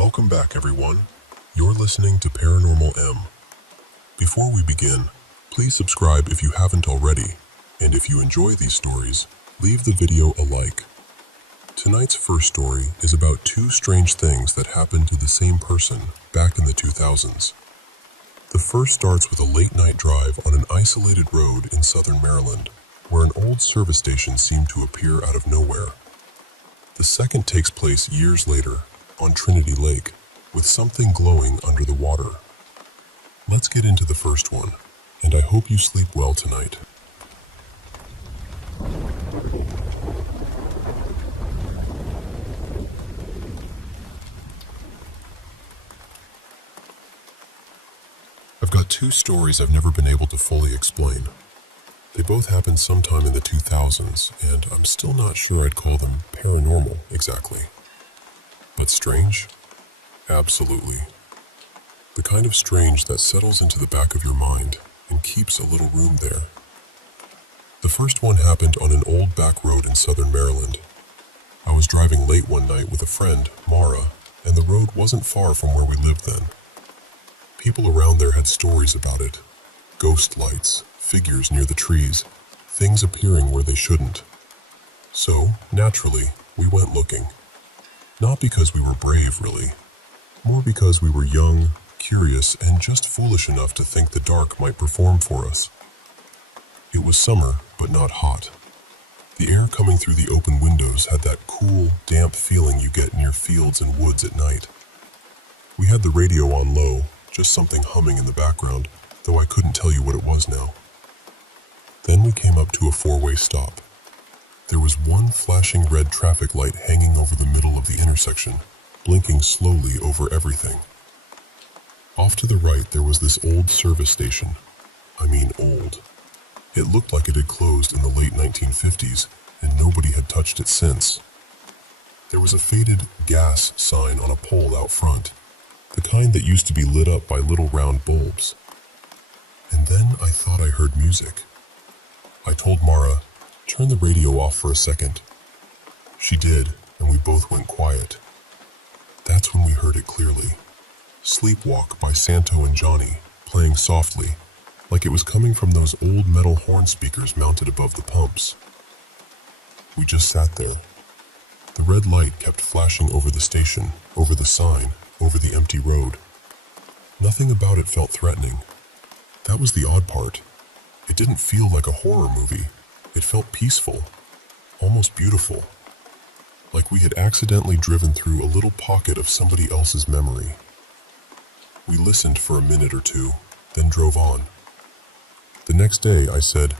Welcome back, everyone. You're listening to Paranormal M. Before we begin, please subscribe if you haven't already, and if you enjoy these stories, leave the video a like. Tonight's first story is about two strange things that happened to the same person back in the 2000s. The first starts with a late-night drive on an isolated road in southern Maryland, where an old service station seemed to appear out of nowhere. The second takes place years later, on Trinity Lake, with something glowing under the water. Let's get into the first one, and I hope you sleep well tonight. I've got two stories I've never been able to fully explain. They both happened sometime in the 2000s, and I'm still not sure I'd call them paranormal exactly. But strange? Absolutely. The kind of strange that settles into the back of your mind and keeps a little room there. The first one happened on an old back road in southern Maryland. I was driving late one night with a friend, Mara, and the road wasn't far from where we lived then. People around there had stories about it. Ghost lights, figures near the trees, things appearing where they shouldn't. So, naturally, we went looking. Not because we were brave, really. More because we were young, curious, and just foolish enough to think the dark might perform for us. It was summer, but not hot. The air coming through the open windows had that cool, damp feeling you get near fields and woods at night. We had the radio on low, just something humming in the background, though I couldn't tell you what it was now. Then we came up to a four-way stop. There was one flashing red traffic light hanging over the middle of the intersection, blinking slowly over everything. Off to the right there was this old service station. I mean old. It looked like it had closed in the late 1950s, and nobody had touched it since. There was a faded gas sign on a pole out front, the kind that used to be lit up by little round bulbs. And then I thought I heard music. I told Mara, "Turn the radio off for a second." She did, and we both went quiet. That's when we heard it clearly. Sleepwalk by Santo and Johnny, playing softly, like it was coming from those old metal horn speakers mounted above the pumps. We just sat there. The red light kept flashing over the station, over the sign, over the empty road. Nothing about it felt threatening. That was the odd part. It didn't feel like a horror movie. It felt peaceful, almost beautiful. Like we had accidentally driven through a little pocket of somebody else's memory. We listened for a minute or two, then drove on. The next day, I said,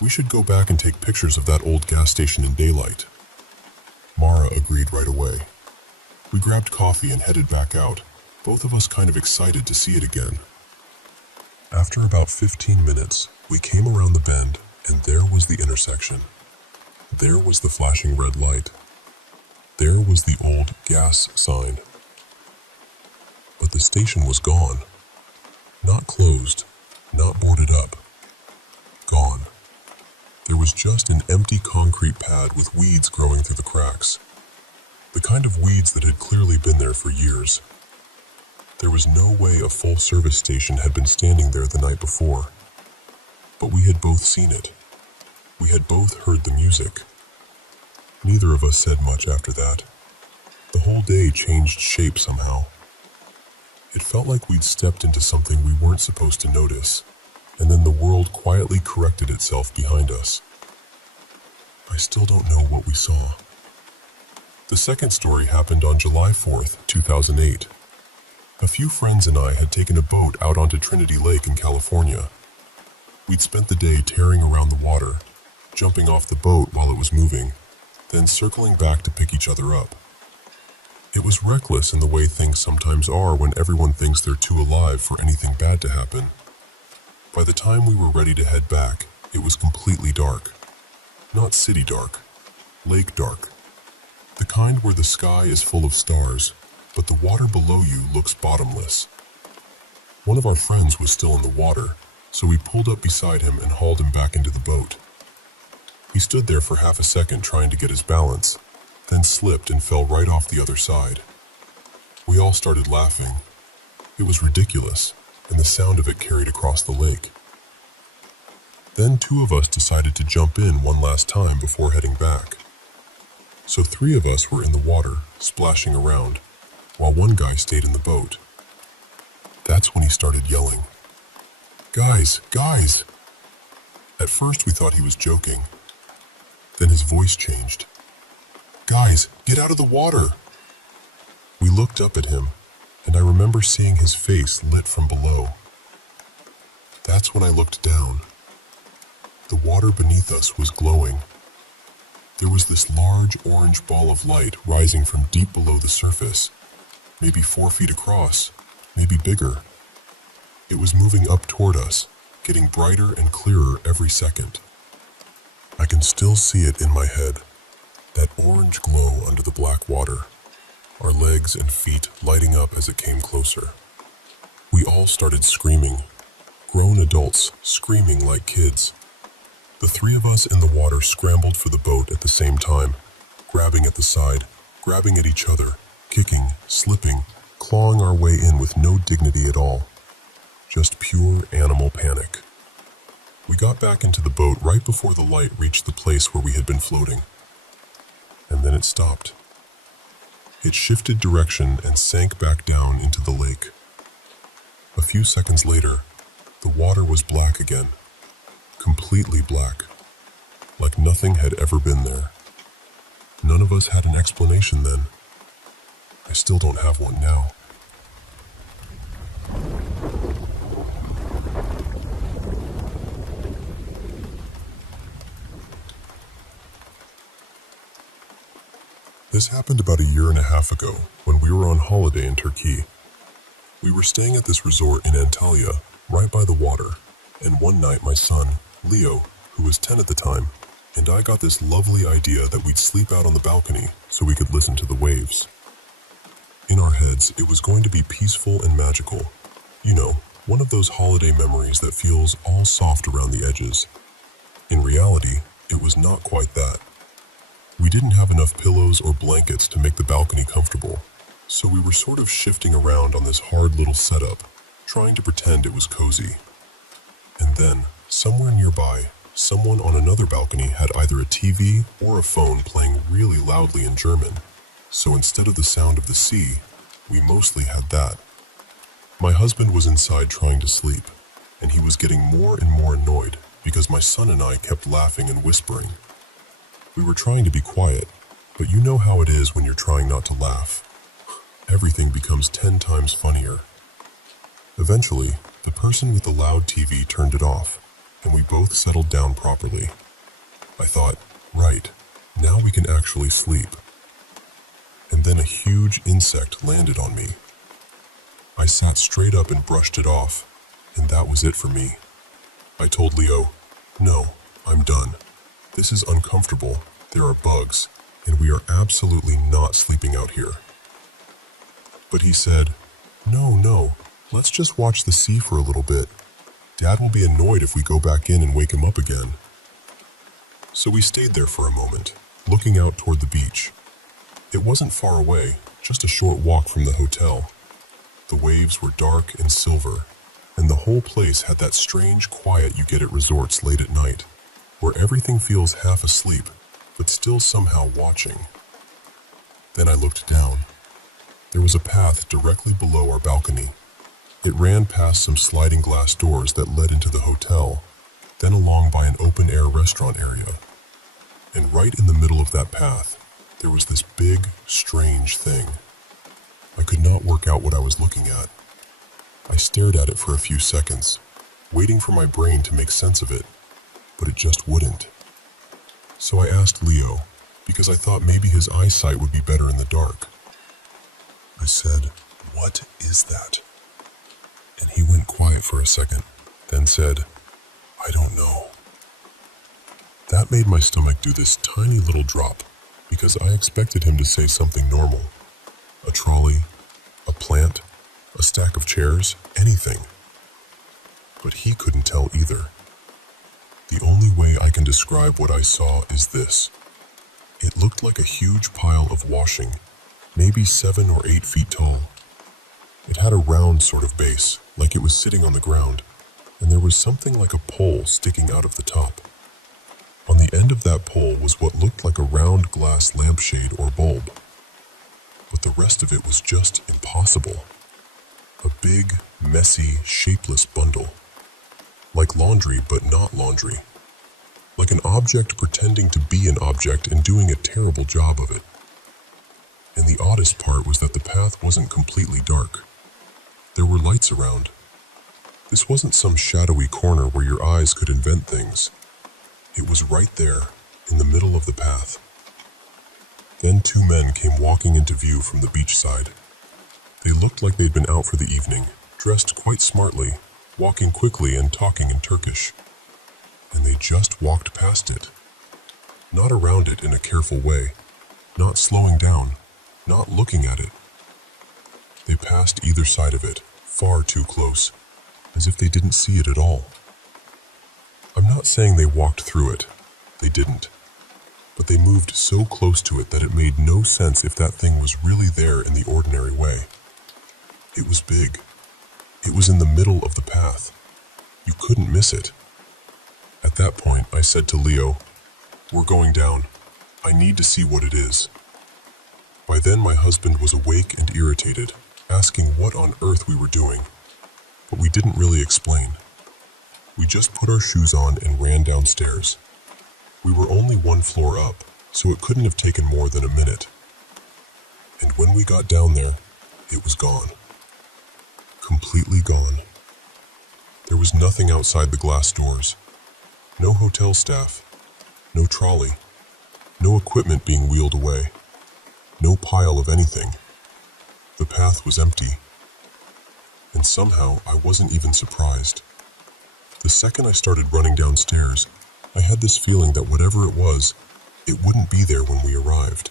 "We should go back and take pictures of that old gas station in daylight." Mara agreed right away. We grabbed coffee and headed back out, both of us kind of excited to see it again. After about 15 minutes, we came around the bend, and there was the intersection. There was the flashing red light. There was the old gas sign. But the station was gone. Not closed, not boarded up. Gone. There was just an empty concrete pad with weeds growing through the cracks. The kind of weeds that had clearly been there for years. There was no way a full service station had been standing there the night before. But we had both seen it. We had both heard the music. Neither of us said much after that. The whole day changed shape somehow. It felt like we'd stepped into something we weren't supposed to notice, and then the world quietly corrected itself behind us. I still don't know what we saw. The second story happened on July 4th, 2008. A few friends and I had taken a boat out onto Trinity Lake in California. We'd spent the day tearing around the water, jumping off the boat while it was moving, then circling back to pick each other up. It was reckless in the way things sometimes are when everyone thinks they're too alive for anything bad to happen. By the time we were ready to head back, it was completely dark. Not city dark, lake dark. The kind where the sky is full of stars, but the water below you looks bottomless. One of our friends was still in the water, so we pulled up beside him and hauled him back into the boat. He stood there for half a second trying to get his balance, then slipped and fell right off the other side. We all started laughing. It was ridiculous, and the sound of it carried across the lake. Then 2 of us decided to jump in one last time before heading back. So 3 of us were in the water, splashing around, while one guy stayed in the boat. That's when he started yelling, "Guys, guys!" At first we thought he was joking. Then his voice changed. "Guys, get out of the water!" We looked up at him, and I remember seeing his face lit from below. That's when I looked down. The water beneath us was glowing. There was this large orange ball of light rising from deep below the surface, maybe 4 feet across, maybe bigger. It was moving up toward us, getting brighter and clearer every second. I can still see it in my head, that orange glow under the black water, our legs and feet lighting up as it came closer. We all started screaming, grown adults screaming like kids. The 3 of us in the water scrambled for the boat at the same time, grabbing at the side, grabbing at each other, kicking, slipping, clawing our way in with no dignity at all. Just pure animal panic. We got back into the boat right before the light reached the place where we had been floating. And then it stopped. It shifted direction and sank back down into the lake. A few seconds later, the water was black again. Completely black, like nothing had ever been there. None of us had an explanation then. I still don't have one now. This happened about 1.5 years ago when we were on holiday in Turkey. We were staying at this resort in Antalya, right by the water, and one night my son, Leo, who was 10 at the time, and I got this lovely idea that we'd sleep out on the balcony so we could listen to the waves. In our heads, it was going to be peaceful and magical. You know, one of those holiday memories that feels all soft around the edges. In reality, it was not quite that. We didn't have enough pillows or blankets to make the balcony comfortable, so we were sort of shifting around on this hard little setup, trying to pretend it was cozy. And then, somewhere nearby, someone on another balcony had either a TV or a phone playing really loudly in German, so instead of the sound of the sea, we mostly had that. My husband was inside trying to sleep, and he was getting more and more annoyed because my son and I kept laughing and whispering. We were trying to be quiet, but you know how it is when you're trying not to laugh. Everything becomes 10 times funnier. Eventually, the person with the loud TV turned it off, and we both settled down properly. I thought, right, now we can actually sleep. And then a huge insect landed on me. I sat straight up and brushed it off, and that was it for me. I told Leo, "No, I'm done. This is uncomfortable, there are bugs, and we are absolutely not sleeping out here." But he said, No, let's just watch the sea for a little bit. Dad will be annoyed if we go back in and wake him up again." So we stayed there for a moment, looking out toward the beach. It wasn't far away, just a short walk from the hotel. The waves were dark and silver, and the whole place had that strange quiet you get at resorts late at night, where everything feels half asleep, but still somehow watching. Then I looked down. There was a path directly below our balcony. It ran past some sliding glass doors that led into the hotel, then along by an open-air restaurant area. And right in the middle of that path, there was this big, strange thing. I could not work out what I was looking at. I stared at it for a few seconds, waiting for my brain to make sense of it, but it just wouldn't. So I asked Leo, because I thought maybe his eyesight would be better in the dark. I said, "What is that?" And he went quiet for a second, then said, "I don't know." That made my stomach do this tiny little drop, because I expected him to say something normal. A trolley, a plant, a stack of chairs, anything. But he couldn't tell either. The only way I can describe what I saw is this. It looked like a huge pile of washing, maybe 7 or 8 feet tall, It had a round sort of base, like it was sitting on the ground, and there was something like a pole sticking out of the top. On the end of that pole was what looked like a round glass lampshade or bulb, but the rest of it was just impossible. A big, messy, shapeless bundle. Like laundry, but not laundry. Like an object pretending to be an object and doing a terrible job of it. And the oddest part was that the path wasn't completely dark. There were lights around. This wasn't some shadowy corner where your eyes could invent things. It was right there, in the middle of the path. Then two men came walking into view from the beachside. They looked like they'd been out for the evening, dressed quite smartly, walking quickly and talking in Turkish. And they just walked past it. Not around it in a careful way, not slowing down, not looking at it. They passed either side of it, far too close, as if they didn't see it at all. I'm not saying they walked through it. They didn't. But they moved so close to it that it made no sense if that thing was really there in the ordinary way. It was big. It was in the middle of the path. You couldn't miss it. At that point, I said to Leo, "We're going down. I need to see what it is." By then, my husband was awake and irritated, asking what on earth we were doing. But we didn't really explain. We just put our shoes on and ran downstairs. We were only one floor up, so it couldn't have taken more than a minute. And when we got down there, it was gone. Completely gone. There was nothing outside the glass doors. No hotel staff. No trolley. No equipment being wheeled away. No pile of anything. The path was empty. And somehow I wasn't even surprised. The second I started running downstairs, I had this feeling that whatever it was, it wouldn't be there when we arrived.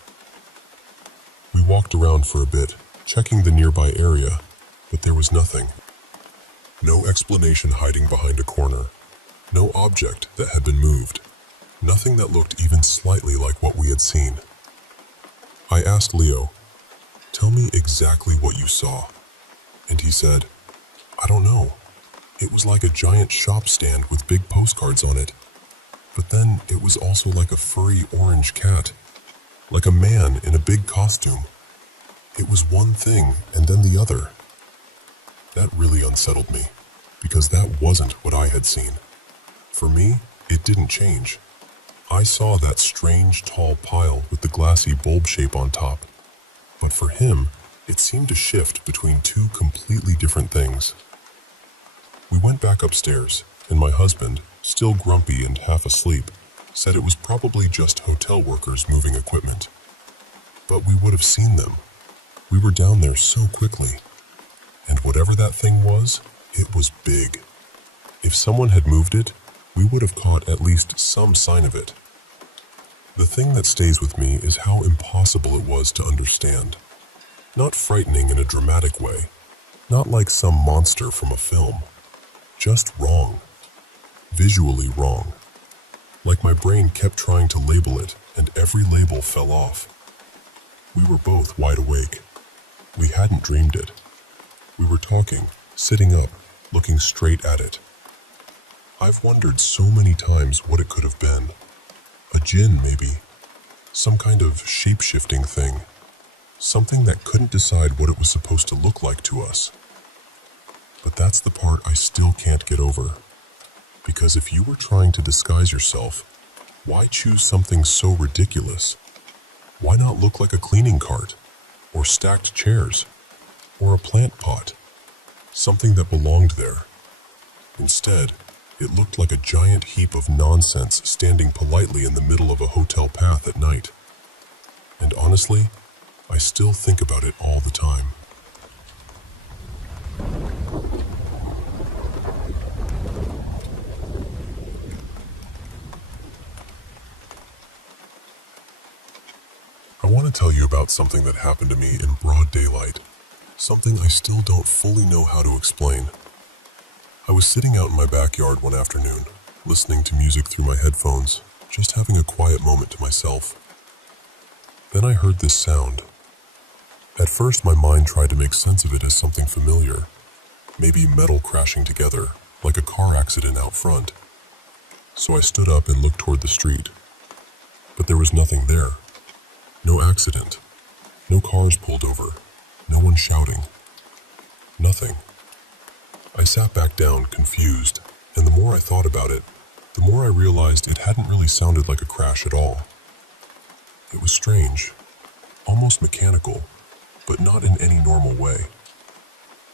We walked around for a bit, checking the nearby area, but there was nothing. No explanation hiding behind a corner. No object that had been moved. Nothing that looked even slightly like what we had seen. I asked Leo, "Tell me exactly what you saw." And he said, "I don't know. It was like a giant shop stand with big postcards on it. But then it was also like a furry orange cat. Like a man in a big costume. It was one thing and then the other." That really unsettled me, because that wasn't what I had seen. For me, it didn't change. I saw that strange tall pile with the glassy bulb shape on top. But for him, it seemed to shift between two completely different things. We went back upstairs, and my husband, still grumpy and half asleep, said it was probably just hotel workers moving equipment. But we would have seen them. We were down there so quickly. And whatever that thing was, it was big. If someone had moved it, we would have caught at least some sign of it. The thing that stays with me is how impossible it was to understand. Not frightening in a dramatic way, not like some monster from a film. Just wrong. Visually wrong. Like my brain kept trying to label it, and every label fell off. We were both wide awake. We hadn't dreamed it. We were talking, sitting up, looking straight at it. I've wondered so many times what it could have been. A djinn, maybe. Some kind of shape-shifting thing. Something that couldn't decide what it was supposed to look like to us. But that's the part I still can't get over. Because if you were trying to disguise yourself, why choose something so ridiculous? Why not look like a cleaning cart? Or stacked chairs? Or a plant pot? Something that belonged there. Instead, it looked like a giant heap of nonsense standing politely in the middle of a hotel path at night. And honestly, I still think about it all the time. I want to tell you about something that happened to me in broad daylight. Something I still don't fully know how to explain. I was sitting out in my backyard one afternoon, listening to music through my headphones, just having a quiet moment to myself. Then I heard this sound. At first, my mind tried to make sense of it as something familiar, maybe metal crashing together, like a car accident out front. So I stood up and looked toward the street. But there was nothing there. No accident. No cars pulled over. No one shouting. Nothing. I sat back down, confused, and the more I thought about it, the more I realized it hadn't really sounded like a crash at all. It was strange, almost mechanical, but not in any normal way.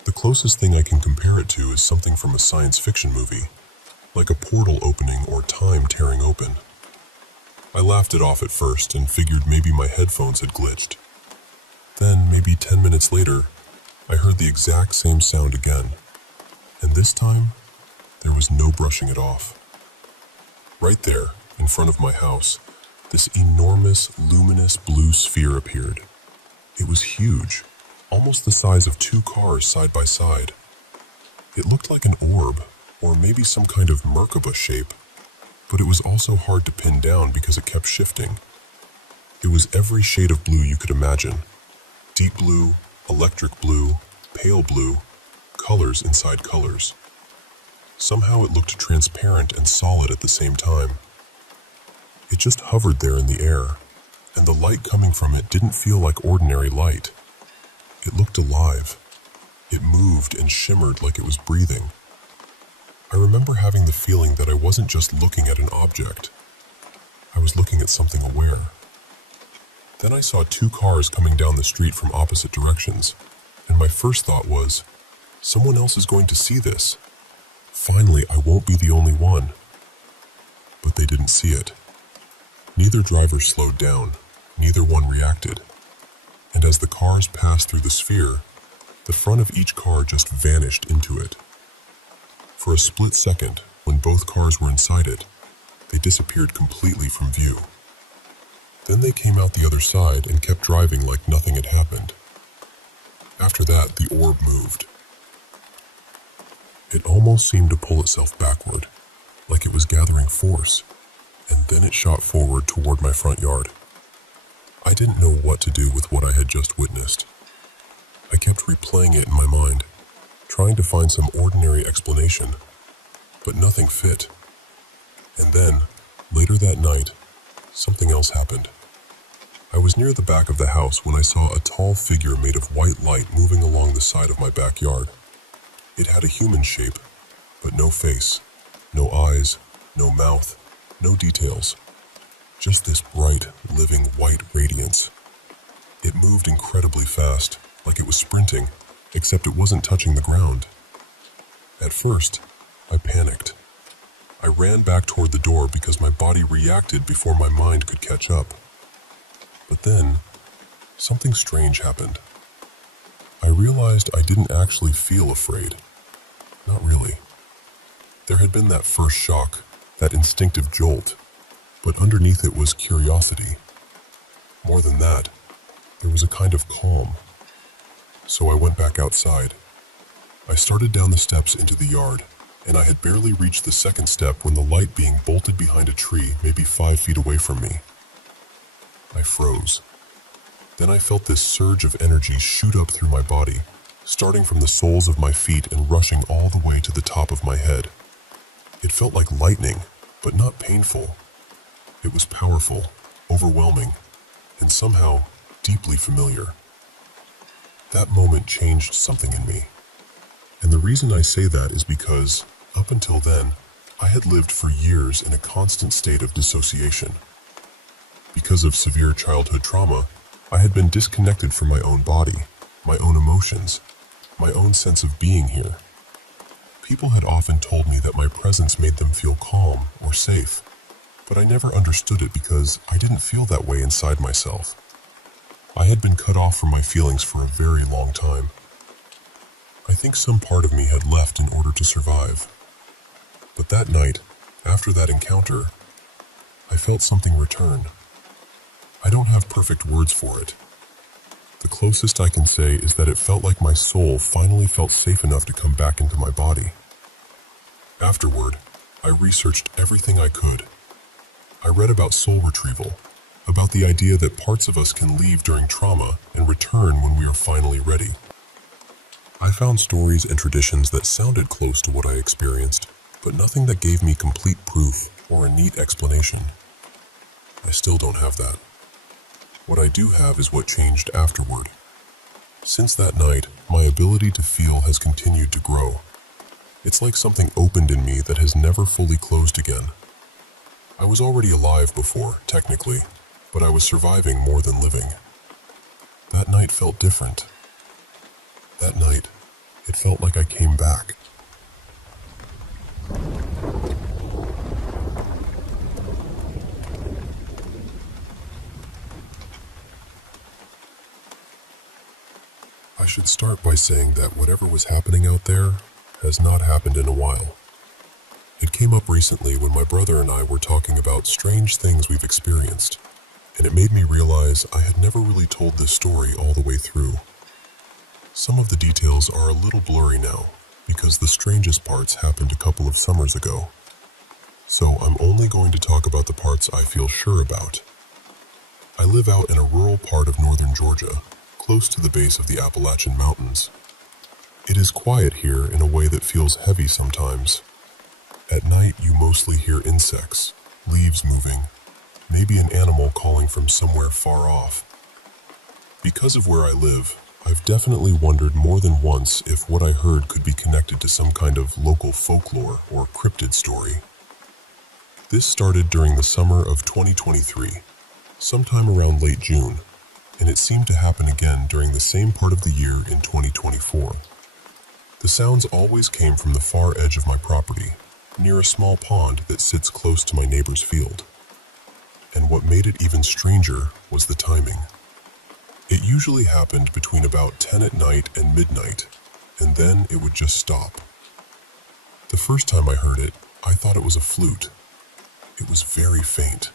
The closest thing I can compare it to is something from a science fiction movie, like a portal opening or time tearing open. I laughed it off at first and figured maybe my headphones had glitched. Then, maybe 10 minutes later, I heard the exact same sound again. And this time, there was no brushing it off. Right there, in front of my house, this enormous, luminous blue sphere appeared. It was huge, almost the size of 2 cars side by side. It looked like an orb, or maybe some kind of Merkaba shape, but it was also hard to pin down because it kept shifting. It was every shade of blue you could imagine. Deep blue, electric blue, pale blue, colors inside colors. Somehow it looked transparent and solid at the same time. It just hovered there in the air, and the light coming from it didn't feel like ordinary light. It looked alive. It moved and shimmered like it was breathing. I remember having the feeling that I wasn't just looking at an object. I was looking at something aware. Then I saw 2 cars coming down the street from opposite directions, and my first thought was, someone else is going to see this. Finally, I won't be the only one. But they didn't see it. Neither driver slowed down, neither one reacted. And as the cars passed through the sphere, the front of each car just vanished into it. For a split second, when both cars were inside it, they disappeared completely from view. Then they came out the other side and kept driving like nothing had happened. After that, the orb moved. It almost seemed to pull itself backward, like it was gathering force, and then it shot forward toward my front yard. I didn't know what to do with what I had just witnessed. I kept replaying it in my mind, trying to find some ordinary explanation, but nothing fit. And then, later that night, something else happened. I was near the back of the house when I saw a tall figure made of white light moving along the side of my backyard. It had a human shape, but no face, no eyes, no mouth, no details. Just this bright, living white radiance. It moved incredibly fast, like it was sprinting, except it wasn't touching the ground. At first, I panicked. I ran back toward the door because my body reacted before my mind could catch up. But then, something strange happened. I realized I didn't actually feel afraid. Not really. There had been that first shock, that instinctive jolt, but underneath it was curiosity. More than that, there was a kind of calm. So I went back outside. I started down the steps into the yard, and I had barely reached the second step when the light being bolted behind a tree maybe 5 feet away from me. I froze. Then I felt this surge of energy shoot up through my body, starting from the soles of my feet and rushing all the way to the top of my head. It felt like lightning, but not painful. It was powerful, overwhelming, and somehow deeply familiar. That moment changed something in me. And the reason I say that is because, up until then, I had lived for years in a constant state of dissociation. Because of severe childhood trauma, I had been disconnected from my own body, my own emotions, my own sense of being here. People had often told me that my presence made them feel calm or safe, but I never understood it because I didn't feel that way inside myself. I had been cut off from my feelings for a very long time. I think some part of me had left in order to survive. But that night, after that encounter, I felt something return. I don't have perfect words for it. The closest I can say is that it felt like my soul finally felt safe enough to come back into my body. Afterward, I researched everything I could. I read about soul retrieval, about the idea that parts of us can leave during trauma and return when we are finally ready. I found stories and traditions that sounded close to what I experienced, but nothing that gave me complete proof or a neat explanation. I still don't have that. What I do have is what changed afterward. Since that night, my ability to feel has continued to grow. It's like something opened in me that has never fully closed again. I was already alive before, technically, but I was surviving more than living. That night felt different. That night, it felt like I came back. I should start by saying that whatever was happening out there has not happened in a while. It came up recently when my brother and I were talking about strange things we've experienced, and it made me realize I had never really told this story all the way through. Some of the details are a little blurry now, because the strangest parts happened a couple of summers ago. So I'm only going to talk about the parts I feel sure about. I live out in a rural part of northern Georgia, close to the base of the Appalachian Mountains. It is quiet here in a way that feels heavy sometimes. At night, you mostly hear insects, leaves moving, maybe an animal calling from somewhere far off. Because of where I live, I've definitely wondered more than once if what I heard could be connected to some kind of local folklore or cryptid story. This started during the summer of 2023, sometime around late June, and it seemed to happen again during the same part of the year in 2024. The sounds always came from the far edge of my property, near a small pond that sits close to my neighbor's field. And what made it even stranger was the timing. It usually happened between about 10 at night and midnight, and then it would just stop. The first time I heard it, I thought it was a flute. It was very faint,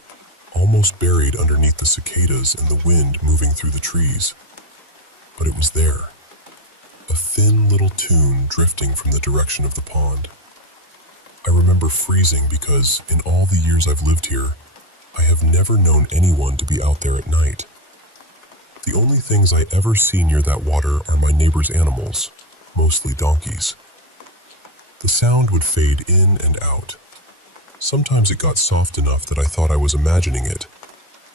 almost buried underneath the cicadas and the wind moving through the trees. But it was there, a thin little tune drifting from the direction of the pond. I remember freezing because, in all the years I've lived here, I have never known anyone to be out there at night. The only things I ever see near that water are my neighbor's animals, mostly donkeys. The sound would fade in and out. Sometimes it got soft enough that I thought I was imagining it,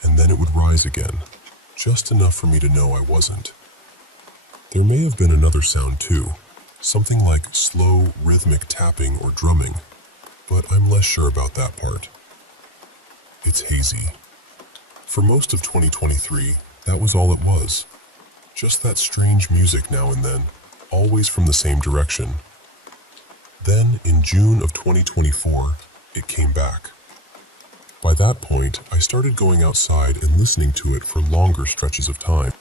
and then it would rise again, just enough for me to know I wasn't. There may have been another sound too, something like slow, rhythmic tapping or drumming, but I'm less sure about that part. It's hazy. For most of 2023, that was all it was. Just that strange music now and then, always from the same direction. Then, in June of 2024, it came back. By that point, I started going outside and listening to it for longer stretches of time.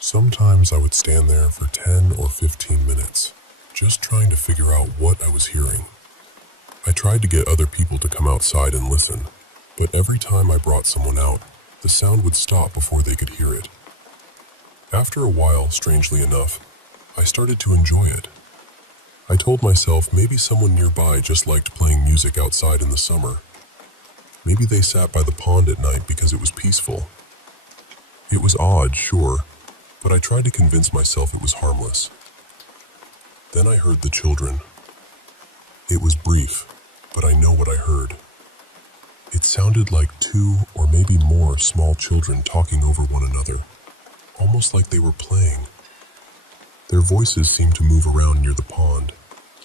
Sometimes I would stand there for 10 or 15 minutes, just trying to figure out what I was hearing. I tried to get other people to come outside and listen, but every time I brought someone out, the sound would stop before they could hear it. After a while, strangely enough, I started to enjoy it. I told myself maybe someone nearby just liked playing music outside in the summer. Maybe they sat by the pond at night because it was peaceful. It was odd, sure, but I tried to convince myself it was harmless. Then I heard the children. It was brief, but I know what I heard. It sounded like 2 or maybe more small children talking over one another, almost like they were playing. Their voices seemed to move around near the pond,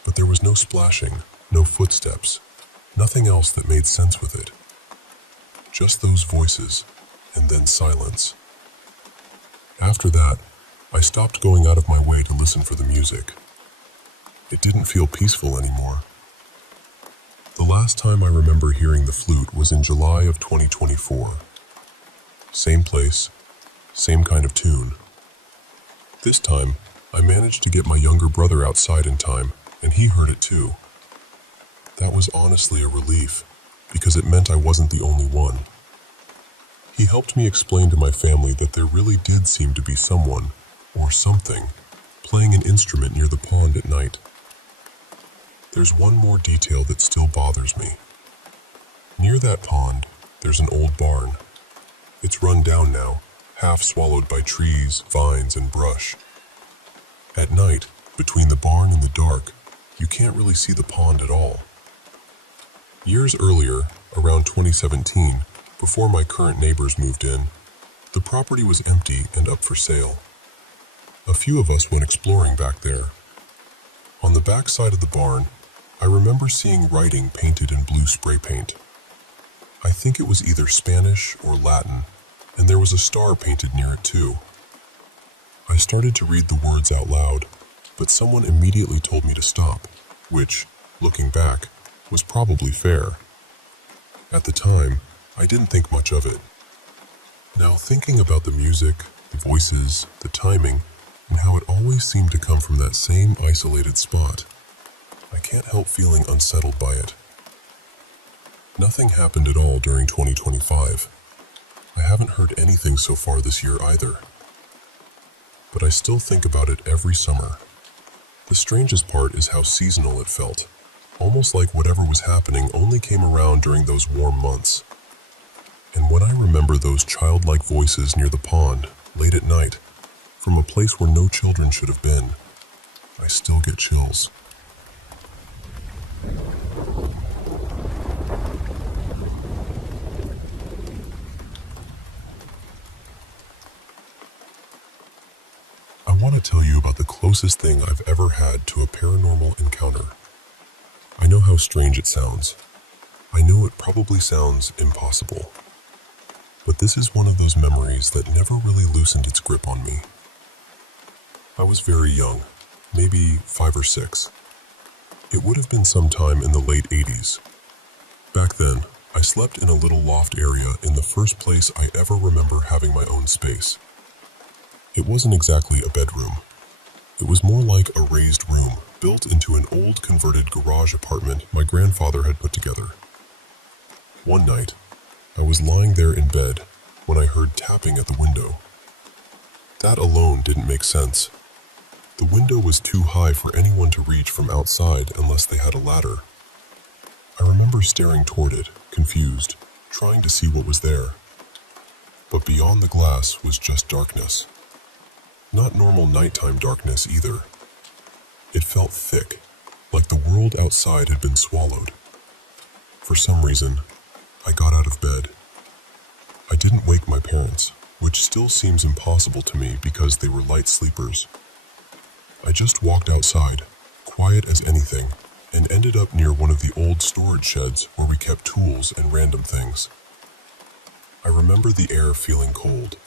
but there was no splashing, no footsteps, nothing else that made sense with it. Just those voices, and then silence. After that, I stopped going out of my way to listen for the music. It didn't feel peaceful anymore. The last time I remember hearing the flute was in July of 2024. Same place, same kind of tune. This time, I managed to get my younger brother outside in time, and he heard it too. That was honestly a relief, because it meant I wasn't the only one. He helped me explain to my family that there really did seem to be someone, or something, playing an instrument near the pond at night. There's one more detail that still bothers me. Near that pond, there's an old barn. It's run down now, half swallowed by trees, vines, and brush. At night, between the barn and the dark, you can't really see the pond at all. Years earlier, around 2017, before my current neighbors moved in, the property was empty and up for sale. A few of us went exploring back there. On the back side of the barn, I remember seeing writing painted in blue spray paint. I think it was either Spanish or Latin, and there was a star painted near it too. I started to read the words out loud, but someone immediately told me to stop, which, looking back, was probably fair. At the time, I didn't think much of it. Now, thinking about the music, the voices, the timing, and how it always seemed to come from that same isolated spot, I can't help feeling unsettled by it. Nothing happened at all during 2025. I haven't heard anything so far this year either. But I still think about it every summer. The strangest part is how seasonal it felt, almost like whatever was happening only came around during those warm months. And when I remember those childlike voices near the pond, late at night, from a place where no children should have been, I still get chills. I want to tell you about the closest thing I've ever had to a paranormal encounter. I know how strange it sounds. I know it probably sounds impossible. But this is one of those memories that never really loosened its grip on me. I was very young, maybe 5 or 6. It would have been sometime in the late 80s. Back then, I slept in a little loft area in the first place I ever remember having my own space. It wasn't exactly a bedroom. It was more like a raised room built into an old converted garage apartment my grandfather had put together. One night, I was lying there in bed when I heard tapping at the window. That alone didn't make sense. The window was too high for anyone to reach from outside unless they had a ladder. I remember staring toward it, confused, trying to see what was there. But beyond the glass was just darkness. Not normal nighttime darkness either. It felt thick, like the world outside had been swallowed. For some reason, I got out of bed. I didn't wake my parents, which still seems impossible to me because they were light sleepers. I just walked outside, quiet as anything, and ended up near one of the old storage sheds where we kept tools and random things. I remember the air feeling cold.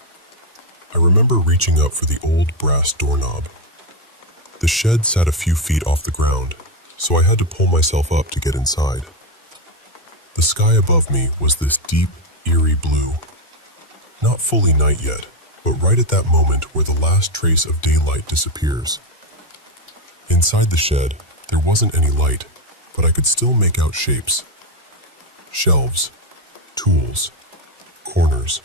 I remember reaching up for the old brass doorknob. The shed sat a few feet off the ground, so I had to pull myself up to get inside. The sky above me was this deep, eerie blue. Not fully night yet, but right at that moment where the last trace of daylight disappears. Inside the shed, there wasn't any light, but I could still make out shapes. Shelves, tools, corners,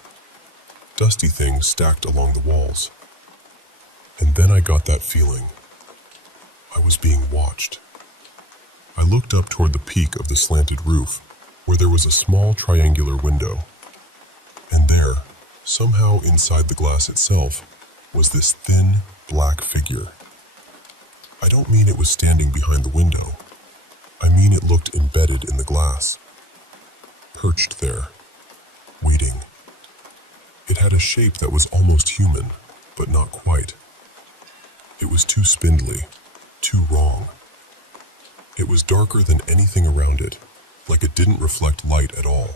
dusty things stacked along the walls. And then I got that feeling. I was being watched. I looked up toward the peak of the slanted roof, where there was a small triangular window. And there, somehow inside the glass itself, was this thin, black figure. I don't mean it was standing behind the window. I mean it looked embedded in the glass. Perched there, waiting. It had a shape that was almost human, but not quite. It was too spindly, too wrong. It was darker than anything around it, like it didn't reflect light at all.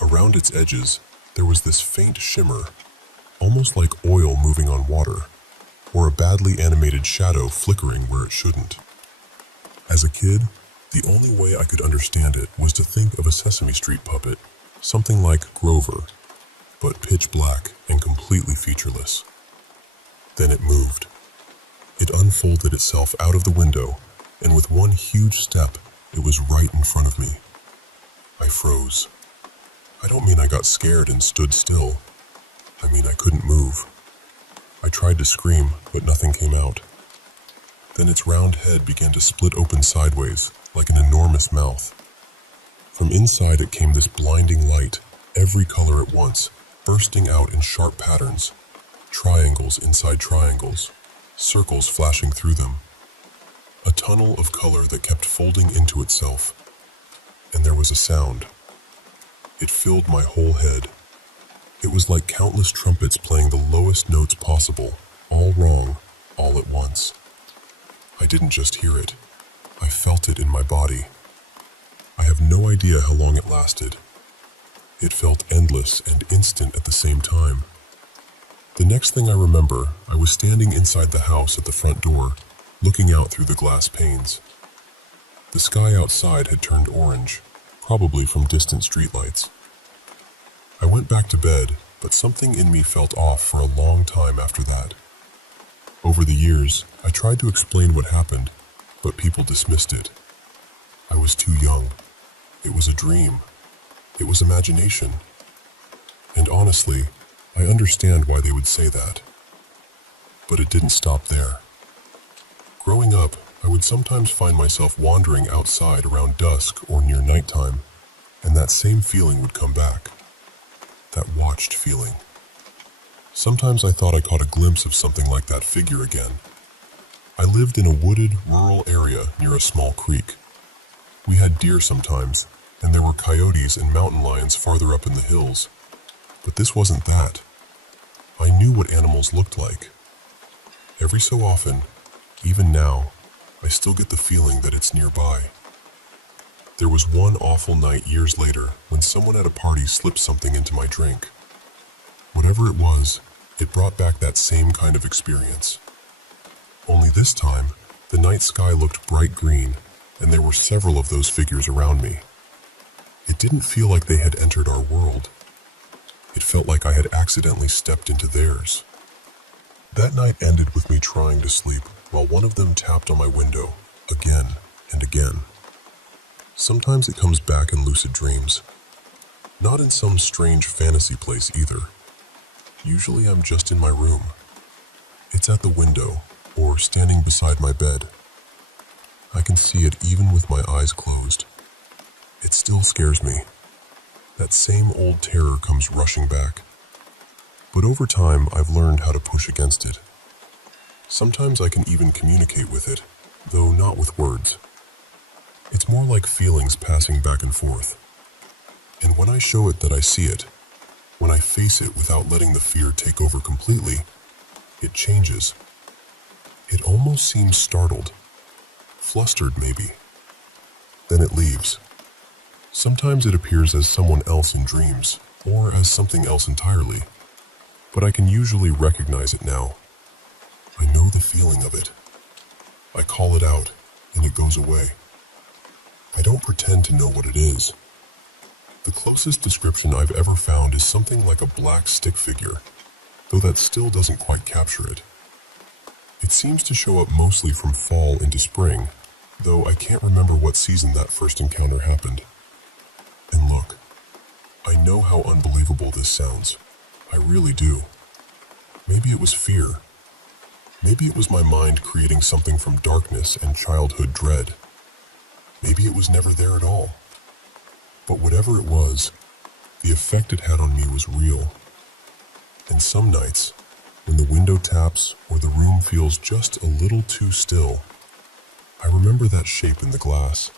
Around its edges, there was this faint shimmer, almost like oil moving on water, or a badly animated shadow flickering where it shouldn't. As a kid, the only way I could understand it was to think of a Sesame Street puppet, something like Grover, but pitch black and completely featureless. Then it moved. It unfolded itself out of the window, and with one huge step, it was right in front of me. I froze. I don't mean I got scared and stood still. I mean I couldn't move. I tried to scream, but nothing came out. Then its round head began to split open sideways, like an enormous mouth. From inside it came this blinding light, every color at once, bursting out in sharp patterns, triangles inside triangles, circles flashing through them. A tunnel of color that kept folding into itself. And there was a sound. It filled my whole head. It was like countless trumpets playing the lowest notes possible, all wrong, all at once. I didn't just hear it. I felt it in my body. I have no idea how long it lasted. It felt endless and instant at the same time. The next thing I remember, I was standing inside the house at the front door, looking out through the glass panes. The sky outside had turned orange, probably from distant streetlights. I went back to bed, but something in me felt off for a long time after that. Over the years, I tried to explain what happened, but people dismissed it. I was too young. It was a dream. It was imagination. And honestly, I understand why they would say that. But it didn't stop there. Growing up, I would sometimes find myself wandering outside around dusk or near nighttime, and that same feeling would come back. That watched feeling. Sometimes I thought I caught a glimpse of something like that figure again. I lived in a wooded, rural area near a small creek. We had deer sometimes, and there were coyotes and mountain lions farther up in the hills. But this wasn't that. I knew what animals looked like. Every so often, even now, I still get the feeling that it's nearby. There was one awful night years later when someone at a party slipped something into my drink. Whatever it was, it brought back that same kind of experience. Only this time, the night sky looked bright green, and there were several of those figures around me. It didn't feel like they had entered our world. It felt like I had accidentally stepped into theirs. That night ended with me trying to sleep while one of them tapped on my window, again and again. Sometimes it comes back in lucid dreams. Not in some strange fantasy place either. Usually I'm just in my room. It's at the window, or standing beside my bed. I can see it even with my eyes closed. It still scares me. That same old terror comes rushing back. But over time, I've learned how to push against it. Sometimes I can even communicate with it, though not with words. It's more like feelings passing back and forth. And when I show it that I see it, when I face it without letting the fear take over completely, it changes. It almost seems startled, flustered maybe. Then it leaves. Sometimes it appears as someone else in dreams, or as something else entirely. But I can usually recognize it now. I know the feeling of it. I call it out, and it goes away. I don't pretend to know what it is. The closest description I've ever found is something like a black stick figure, though that still doesn't quite capture it. It seems to show up mostly from fall into spring, though I can't remember what season that first encounter happened. And look, I know how unbelievable this sounds. I really do. Maybe it was fear. Maybe it was my mind creating something from darkness and childhood dread. Maybe it was never there at all. But whatever it was, the effect it had on me was real. And some nights, when the window taps or the room feels just a little too still, I remember that shape in the glass.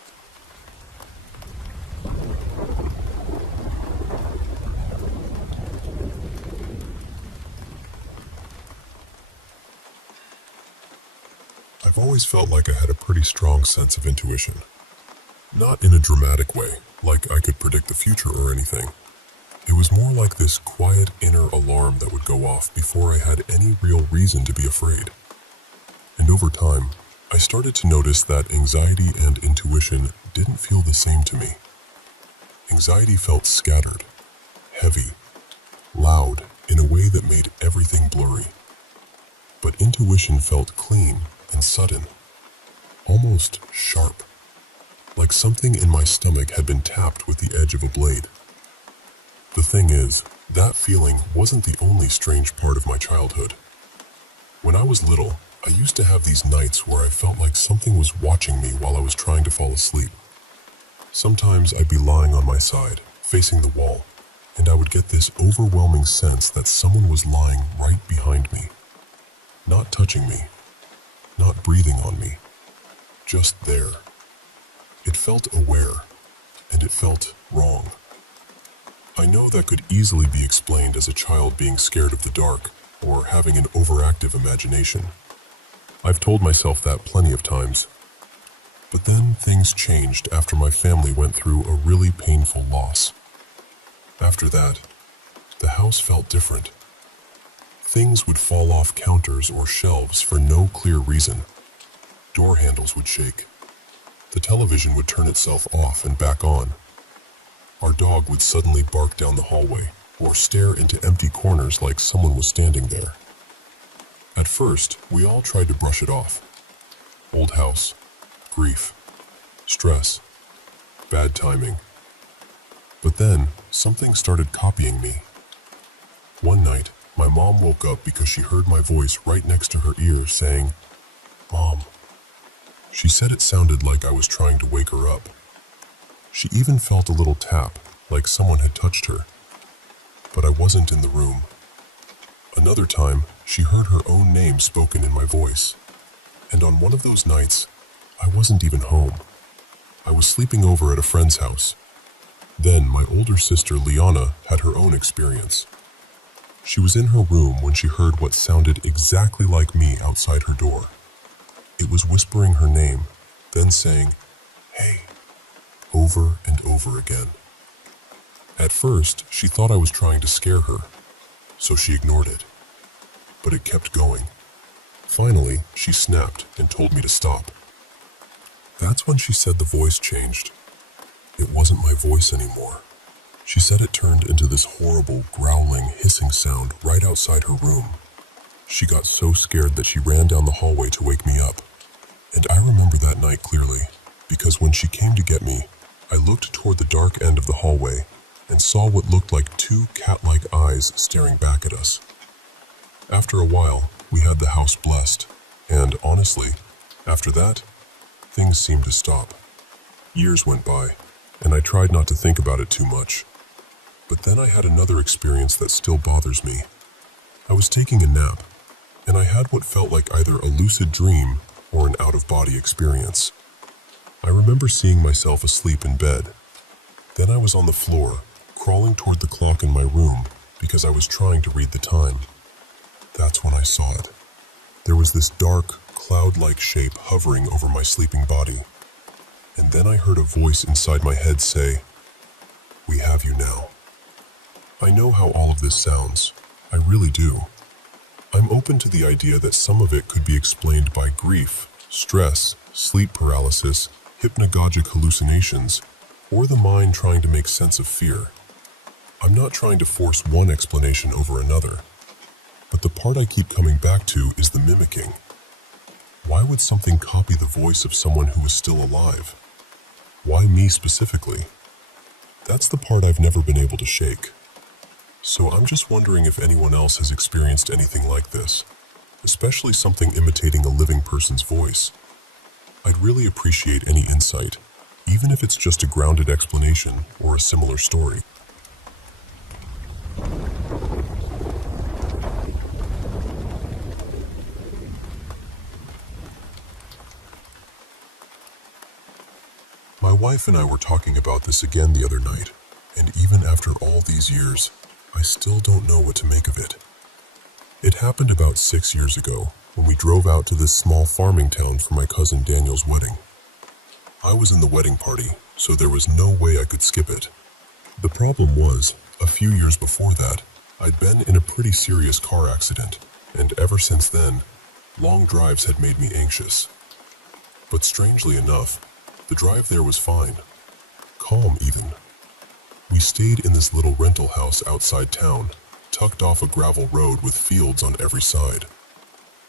I've always felt like I had a pretty strong sense of intuition. Not in a dramatic way, like I could predict the future or anything. It was more like this quiet inner alarm that would go off before I had any real reason to be afraid. And over time, I started to notice that anxiety and intuition didn't feel the same to me. Anxiety felt scattered, heavy, loud, in a way that made everything blurry. But intuition felt clean and sudden, almost sharp, like something in my stomach had been tapped with the edge of a blade. The thing is, that feeling wasn't the only strange part of my childhood. When I was little, I used to have these nights where I felt like something was watching me while I was trying to fall asleep. Sometimes I'd be lying on my side, facing the wall, and I would get this overwhelming sense that someone was lying right behind me, not touching me, not breathing on me, just there. It felt aware, and it felt wrong. I know that could easily be explained as a child being scared of the dark or having an overactive imagination. I've told myself that plenty of times. But then things changed after my family went through a really painful loss. After that, the house felt different. Things would fall off counters or shelves for no clear reason. Door handles would shake. The television would turn itself off and back on. Our dog would suddenly bark down the hallway or stare into empty corners like someone was standing there. At first, we all tried to brush it off. Old house, grief, stress, bad timing. But then, something started copying me. One night, my mom woke up because she heard my voice right next to her ear saying, "Mom." She said it sounded like I was trying to wake her up. She even felt a little tap, like someone had touched her. But I wasn't in the room. Another time, she heard her own name spoken in my voice. And on one of those nights, I wasn't even home. I was sleeping over at a friend's house. Then my older sister, Liana, had her own experience. She was in her room when she heard what sounded exactly like me outside her door. It was whispering her name, then saying, "Hey," over and over again. At first, she thought I was trying to scare her, so she ignored it. But it kept going. Finally, she snapped and told me to stop. That's when she said the voice changed. It wasn't my voice anymore. She said it turned into this horrible, growling, hissing sound right outside her room. She got so scared that she ran down the hallway to wake me up. And I remember that night clearly, because when she came to get me, I looked toward the dark end of the hallway and saw what looked like two cat-like eyes staring back at us. After a while, we had the house blessed, and honestly, after that, things seemed to stop. Years went by, and I tried not to think about it too much. But then I had another experience that still bothers me. I was taking a nap, and I had what felt like either a lucid dream or an out-of-body experience. I remember seeing myself asleep in bed. Then I was on the floor, crawling toward the clock in my room because I was trying to read the time. That's when I saw it. There was this dark, cloud-like shape hovering over my sleeping body. And then I heard a voice inside my head say, "We have you now." I know how all of this sounds. I really do. I'm open to the idea that some of it could be explained by grief, stress, sleep paralysis, hypnagogic hallucinations, or the mind trying to make sense of fear. I'm not trying to force one explanation over another. But the part I keep coming back to is the mimicking. Why would something copy the voice of someone who is still alive? Why me specifically? That's the part I've never been able to shake. So I'm just wondering if anyone else has experienced anything like this, especially something imitating a living person's voice. I'd really appreciate any insight, even if it's just a grounded explanation or a similar story. My wife and I were talking about this again the other night, and even after all these years, I still don't know what to make of it. It happened about 6 years ago when we drove out to this small farming town for my cousin Daniel's wedding. I was in the wedding party, so there was no way I could skip it. The problem was, a few years before that, I'd been in a pretty serious car accident, and ever since then, long drives had made me anxious. But strangely enough, the drive there was fine, calm even. We stayed in this little rental house outside town, tucked off a gravel road with fields on every side.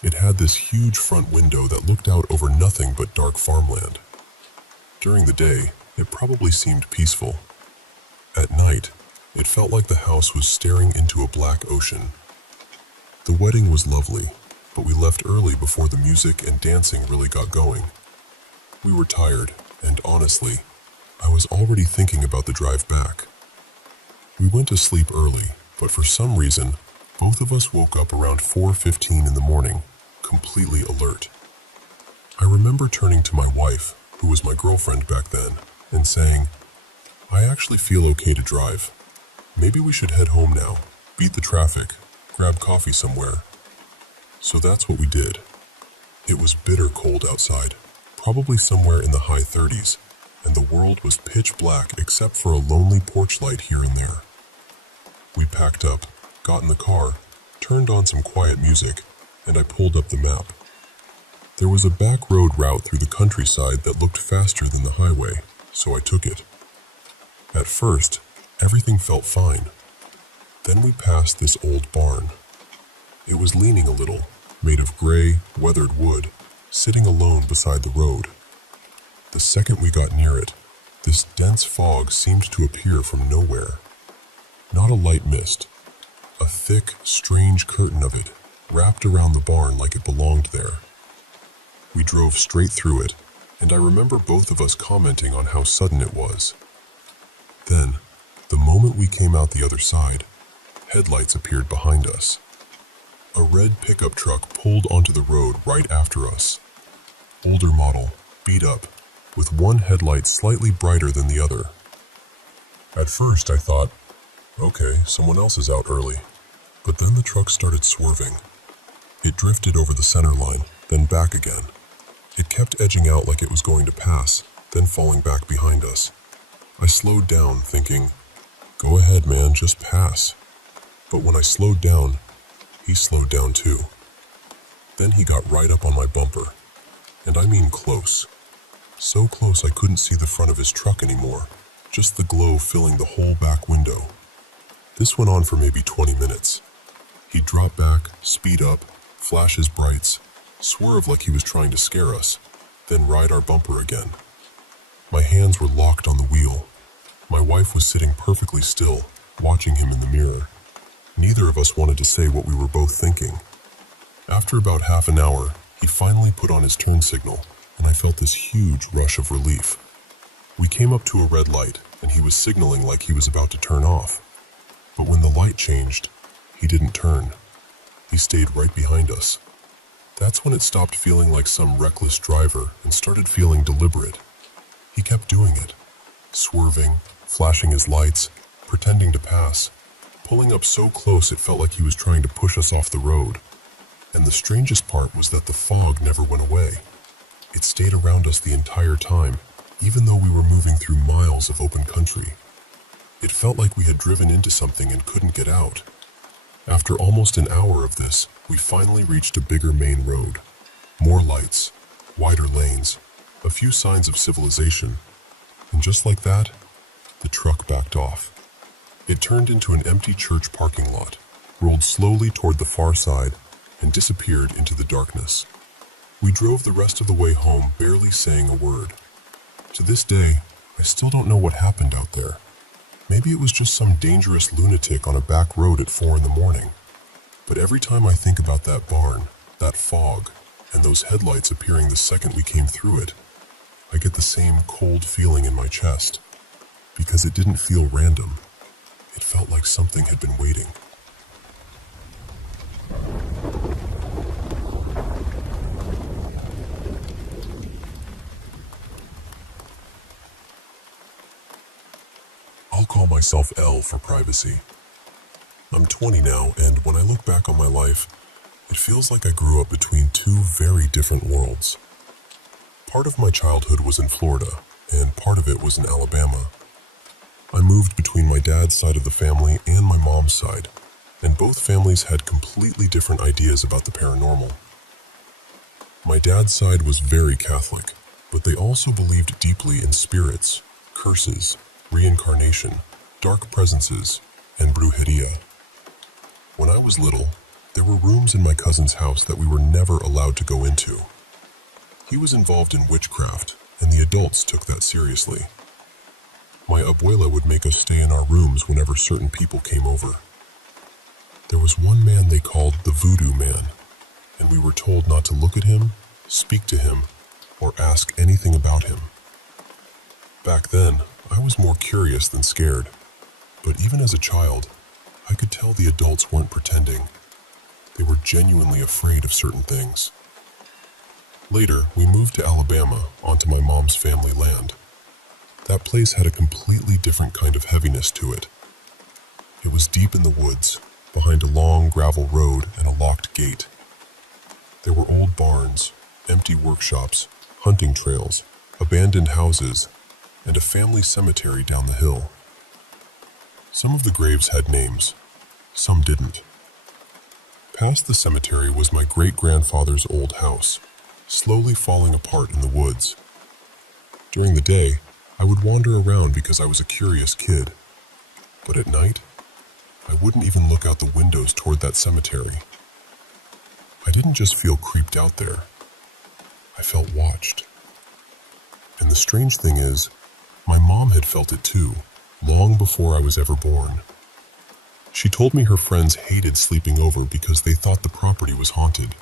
It had this huge front window that looked out over nothing but dark farmland. During the day, it probably seemed peaceful. At night, it felt like the house was staring into a black ocean. The wedding was lovely, but we left early before the music and dancing really got going. We were tired, and honestly, I was already thinking about the drive back. We went to sleep early, but for some reason, both of us woke up around 4:15 in the morning, completely alert. I remember turning to my wife, who was my girlfriend back then, and saying, "I actually feel okay to drive. Maybe we should head home now, beat the traffic, grab coffee somewhere." So that's what we did. It was bitter cold outside, probably somewhere in the high 30s, and the world was pitch black except for a lonely porch light here and there. We packed up, got in the car, turned on some quiet music, and I pulled up the map. There was a back road route through the countryside that looked faster than the highway, so I took it. At first, everything felt fine. Then we passed this old barn. It was leaning a little, made of gray, weathered wood, sitting alone beside the road. The second we got near it, this dense fog seemed to appear from nowhere. Not a light mist, a thick, strange curtain of it, wrapped around the barn like it belonged there. We drove straight through it, and I remember both of us commenting on how sudden it was. Then, the moment we came out the other side, headlights appeared behind us. A red pickup truck pulled onto the road right after us. Older model, beat up, with one headlight slightly brighter than the other. At first I thought, okay, someone else is out early. But then the truck started swerving. It drifted over the center line, then back again. It kept edging out like it was going to pass, then falling back behind us. I slowed down, thinking, "Go ahead, man, just pass." But when I slowed down, he slowed down too. Then he got right up on my bumper. And I mean close. So close I couldn't see the front of his truck anymore, just the glow filling the whole back window. This went on for maybe 20 minutes. He'd drop back, speed up, flash his brights, swerve like he was trying to scare us, then ride our bumper again. My hands were locked on the wheel. My wife was sitting perfectly still, watching him in the mirror. Neither of us wanted to say what we were both thinking. After about half an hour, he finally put on his turn signal, and I felt this huge rush of relief. We came up to a red light, and he was signaling like he was about to turn off. But when the light changed, he didn't turn. He stayed right behind us. That's when it stopped feeling like some reckless driver and started feeling deliberate. He kept doing it, swerving, flashing his lights, pretending to pass, pulling up so close it felt like he was trying to push us off the road. And the strangest part was that the fog never went away. It stayed around us the entire time, even though we were moving through miles of open country. It felt like we had driven into something and couldn't get out. After almost an hour of this, we finally reached a bigger main road. More lights, wider lanes, a few signs of civilization. And just like that, the truck backed off. It turned into an empty church parking lot, rolled slowly toward the far side, and disappeared into the darkness. We drove the rest of the way home barely saying a word. To this day, I still don't know what happened out there. Maybe it was just some dangerous lunatic on a back road at 4 in the morning. But every time I think about that barn, that fog, and those headlights appearing the second we came through it, I get the same cold feeling in my chest. Because it didn't feel random. It felt like something had been waiting. I'll call myself L for privacy. I'm 20 now, and when I look back on my life, it feels like I grew up between two very different worlds. Part of my childhood was in Florida, and part of it was in Alabama. I moved between my dad's side of the family and my mom's side, and both families had completely different ideas about the paranormal. My dad's side was very Catholic, but they also believed deeply in spirits, curses, reincarnation, dark presences, and brujeria. When I was little, there were rooms in my cousin's house that we were never allowed to go into. He was involved in witchcraft, and the adults took that seriously. My abuela would make us stay in our rooms whenever certain people came over. There was one man they called the Voodoo Man, and we were told not to look at him, speak to him, or ask anything about him. Back then, I was more curious than scared. But even as a child, I could tell the adults weren't pretending. They were genuinely afraid of certain things. Later, we moved to Alabama onto my mom's family land. That place had a completely different kind of heaviness to it. It was deep in the woods, behind a long gravel road and a locked gate. There were old barns, empty workshops, hunting trails, abandoned houses, and a family cemetery down the hill. Some of the graves had names, some didn't. Past the cemetery was my great-grandfather's old house, slowly falling apart in the woods. During the day, I would wander around because I was a curious kid. But at night, I wouldn't even look out the windows toward that cemetery. I didn't just feel creeped out there. I felt watched. And the strange thing is, my mom had felt it too, long before I was ever born. She told me her friends hated sleeping over because they thought the property was haunted.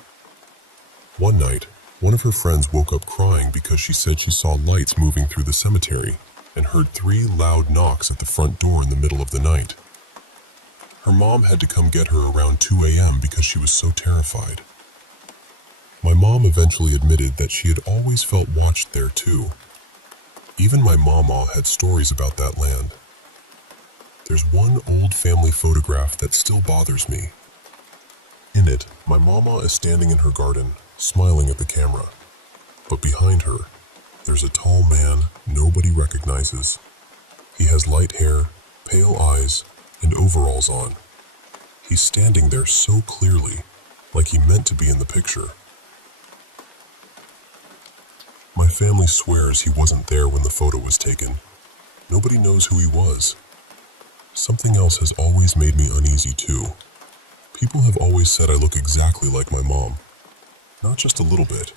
One night, one of her friends woke up crying because she said she saw lights moving through the cemetery and heard 3 loud knocks at the front door in the middle of the night. Her mom had to come get her around 2 a.m. because she was so terrified. My mom eventually admitted that she had always felt watched there too. Even my mama had stories about that land. There's one old family photograph that still bothers me. In it, my mama is standing in her garden, smiling at the camera. But behind her, there's a tall man nobody recognizes. He has light hair, pale eyes, and overalls on. He's standing there so clearly, like he meant to be in the picture. My family swears he wasn't there when the photo was taken. Nobody knows who he was. Something else has always made me uneasy too. People have always said I look exactly like my mom. Not just a little bit.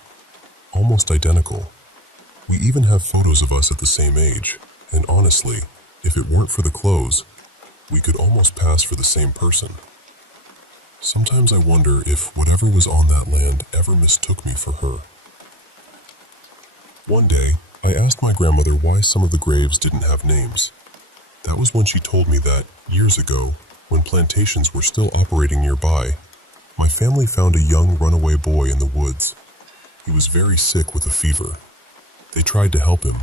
Almost identical. We even have photos of us at the same age, and honestly, if it weren't for the clothes, we could almost pass for the same person. Sometimes I wonder if whatever was on that land ever mistook me for her. One day, I asked my grandmother why some of the graves didn't have names. That was when she told me that, years ago, when plantations were still operating nearby, my family found a young runaway boy in the woods. He was very sick with a fever. They tried to help him,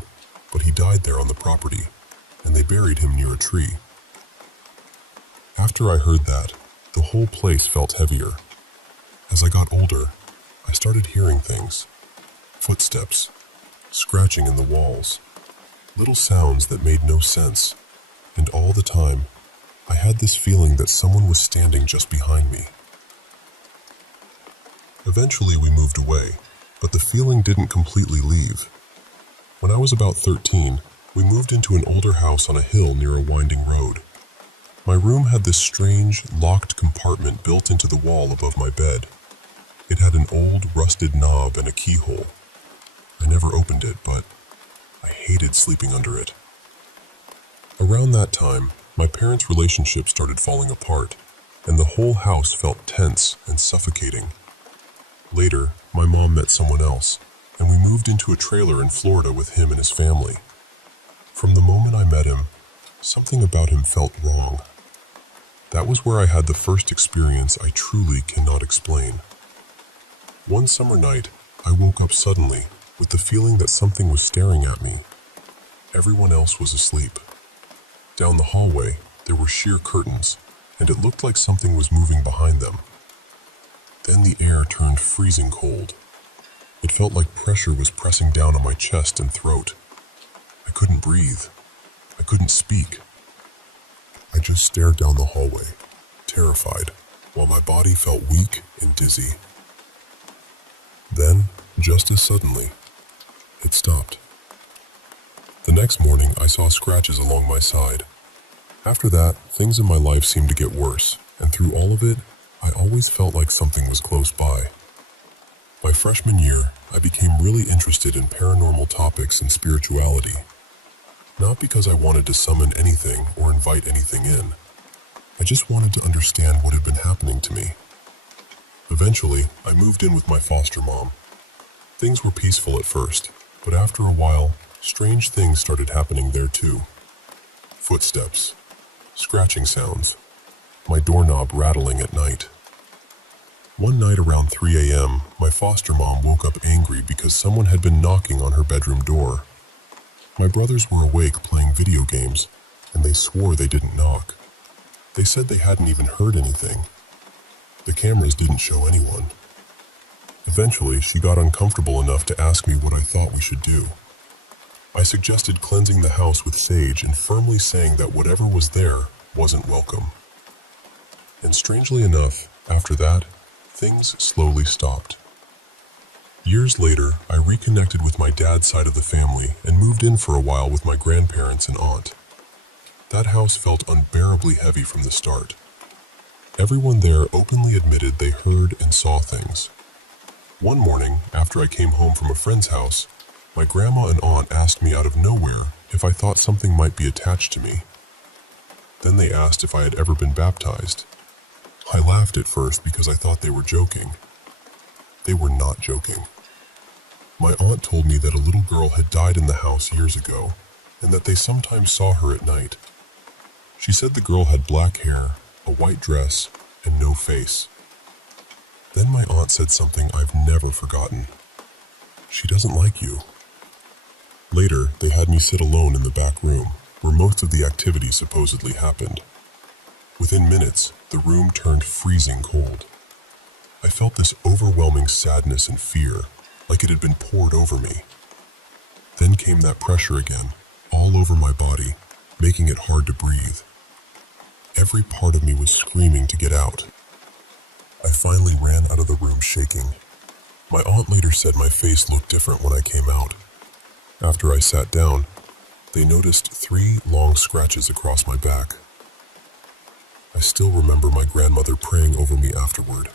but he died there on the property, and they buried him near a tree. After I heard that, the whole place felt heavier. As I got older, I started hearing things. Footsteps, scratching in the walls, little sounds that made no sense, and all the time, I had this feeling that someone was standing just behind me. Eventually we moved away, but the feeling didn't completely leave. When I was about 13, we moved into an older house on a hill near a winding road. My room had this strange, locked compartment built into the wall above my bed. It had an old, rusted knob and a keyhole. I never opened it, but I hated sleeping under it. Around that time, my parents' relationship started falling apart, and the whole house felt tense and suffocating. Later, my mom met someone else, and we moved into a trailer in Florida with him and his family. From the moment I met him, something about him felt wrong. That was where I had the first experience I truly cannot explain. One summer night, I woke up suddenly with the feeling that something was staring at me. Everyone else was asleep. Down the hallway, there were sheer curtains, and it looked like something was moving behind them. Then the air turned freezing cold. It felt like pressure was pressing down on my chest and throat. I couldn't breathe. I couldn't speak. I just stared down the hallway, terrified, while my body felt weak and dizzy. Then, just as suddenly, it stopped. The next morning, I saw scratches along my side. After that, things in my life seemed to get worse, and through all of it, I always felt like something was close by. My freshman year, I became really interested in paranormal topics and spirituality. Not because I wanted to summon anything or invite anything in. I just wanted to understand what had been happening to me. Eventually, I moved in with my foster mom. Things were peaceful at first, but after a while, strange things started happening there too. Footsteps, scratching sounds, my doorknob rattling at night. One night around 3 a.m., my foster mom woke up angry because someone had been knocking on her bedroom door. My brothers were awake playing video games, and they swore they didn't knock. They said they hadn't even heard anything. The cameras didn't show anyone. Eventually, she got uncomfortable enough to ask me what I thought we should do. I suggested cleansing the house with sage and firmly saying that whatever was there wasn't welcome. And strangely enough, after that, things slowly stopped. Years later, I reconnected with my dad's side of the family and moved in for a while with my grandparents and aunt. That house felt unbearably heavy from the start. Everyone there openly admitted they heard and saw things. One morning, after I came home from a friend's house, my grandma and aunt asked me out of nowhere if I thought something might be attached to me. Then they asked if I had ever been baptized. I laughed at first because I thought they were joking. They were not joking. My aunt told me that a little girl had died in the house years ago, and that they sometimes saw her at night. She said the girl had black hair, a white dress, and no face. Then my aunt said something I've never forgotten. She doesn't like you. Later, they had me sit alone in the back room, where most of the activity supposedly happened. Within minutes, the room turned freezing cold. I felt this overwhelming sadness and fear, like it had been poured over me. Then came that pressure again, all over my body, making it hard to breathe. Every part of me was screaming to get out. I finally ran out of the room shaking. My aunt later said my face looked different when I came out. After I sat down, they noticed 3 long scratches across my back. I still remember my grandmother praying over me afterward.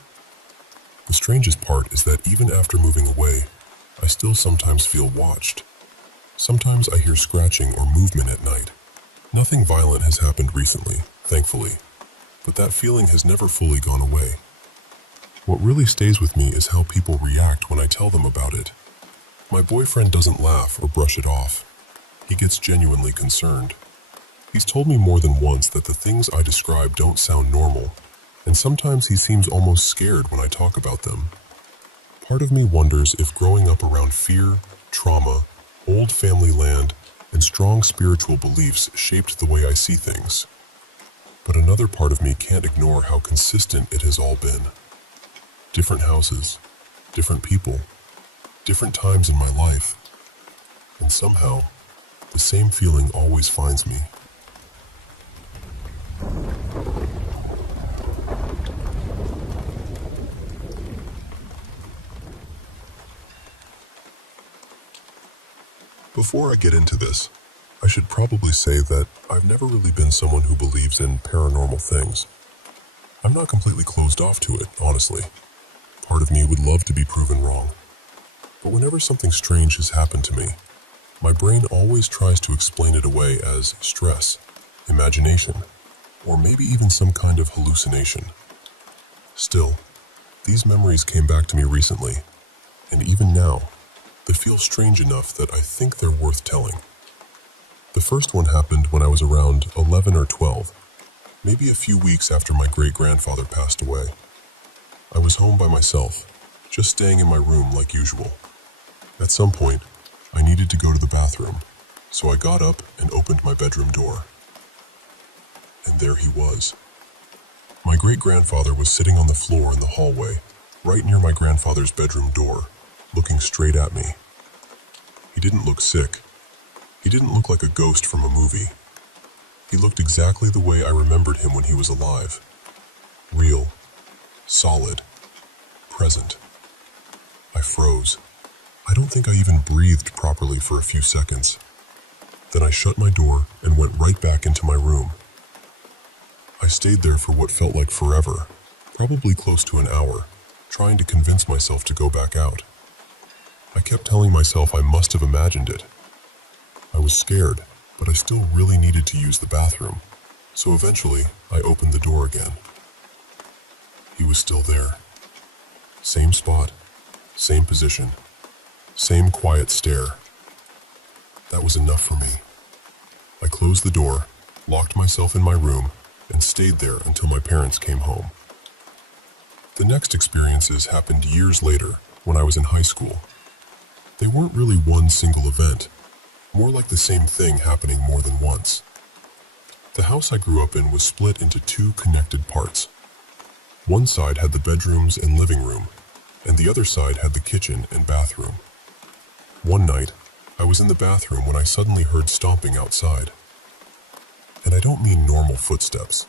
The strangest part is that even after moving away, I still sometimes feel watched. Sometimes I hear scratching or movement at night. Nothing violent has happened recently, thankfully, but that feeling has never fully gone away. What really stays with me is how people react when I tell them about it. My boyfriend doesn't laugh or brush it off. He gets genuinely concerned. He's told me more than once that the things I describe don't sound normal, and sometimes he seems almost scared when I talk about them. Part of me wonders if growing up around fear, trauma, old family land, and strong spiritual beliefs shaped the way I see things. But another part of me can't ignore how consistent it has all been. Different houses, different people, different times in my life, and somehow, the same feeling always finds me. Before I get into this, I should probably say that I've never really been someone who believes in paranormal things. I'm not completely closed off to it, honestly. Part of me would love to be proven wrong. But whenever something strange has happened to me, my brain always tries to explain it away as stress, imagination, or maybe even some kind of hallucination. Still, these memories came back to me recently, and even now, they feel strange enough that I think they're worth telling. The first one happened when I was around 11 or 12, maybe a few weeks after my great-grandfather passed away. I was home by myself, just staying in my room like usual. At some point, I needed to go to the bathroom, so I got up and opened my bedroom door. And there he was. My great-grandfather was sitting on the floor in the hallway, right near my grandfather's bedroom door, looking straight at me. He didn't look sick. He didn't look like a ghost from a movie. He looked exactly the way I remembered him when he was alive. Real, solid, present. I froze. I don't think I even breathed properly for a few seconds. Then I shut my door and went right back into my room. I stayed there for what felt like forever, probably close to an hour, trying to convince myself to go back out. I kept telling myself I must have imagined it. I was scared, but I still really needed to use the bathroom, so eventually I opened the door again. He was still there. Same spot, same position, same quiet stare. That was enough for me. I closed the door locked myself in my room, and stayed there until my parents came home. The next experiences happened years later, when I was in high school. They weren't really one single event, more like the same thing happening more than once. The house I grew up in was split into two connected parts. One side had the bedrooms and living room, and the other side had the kitchen and bathroom. One night, I was in the bathroom when I suddenly heard stomping outside. And I don't mean normal footsteps.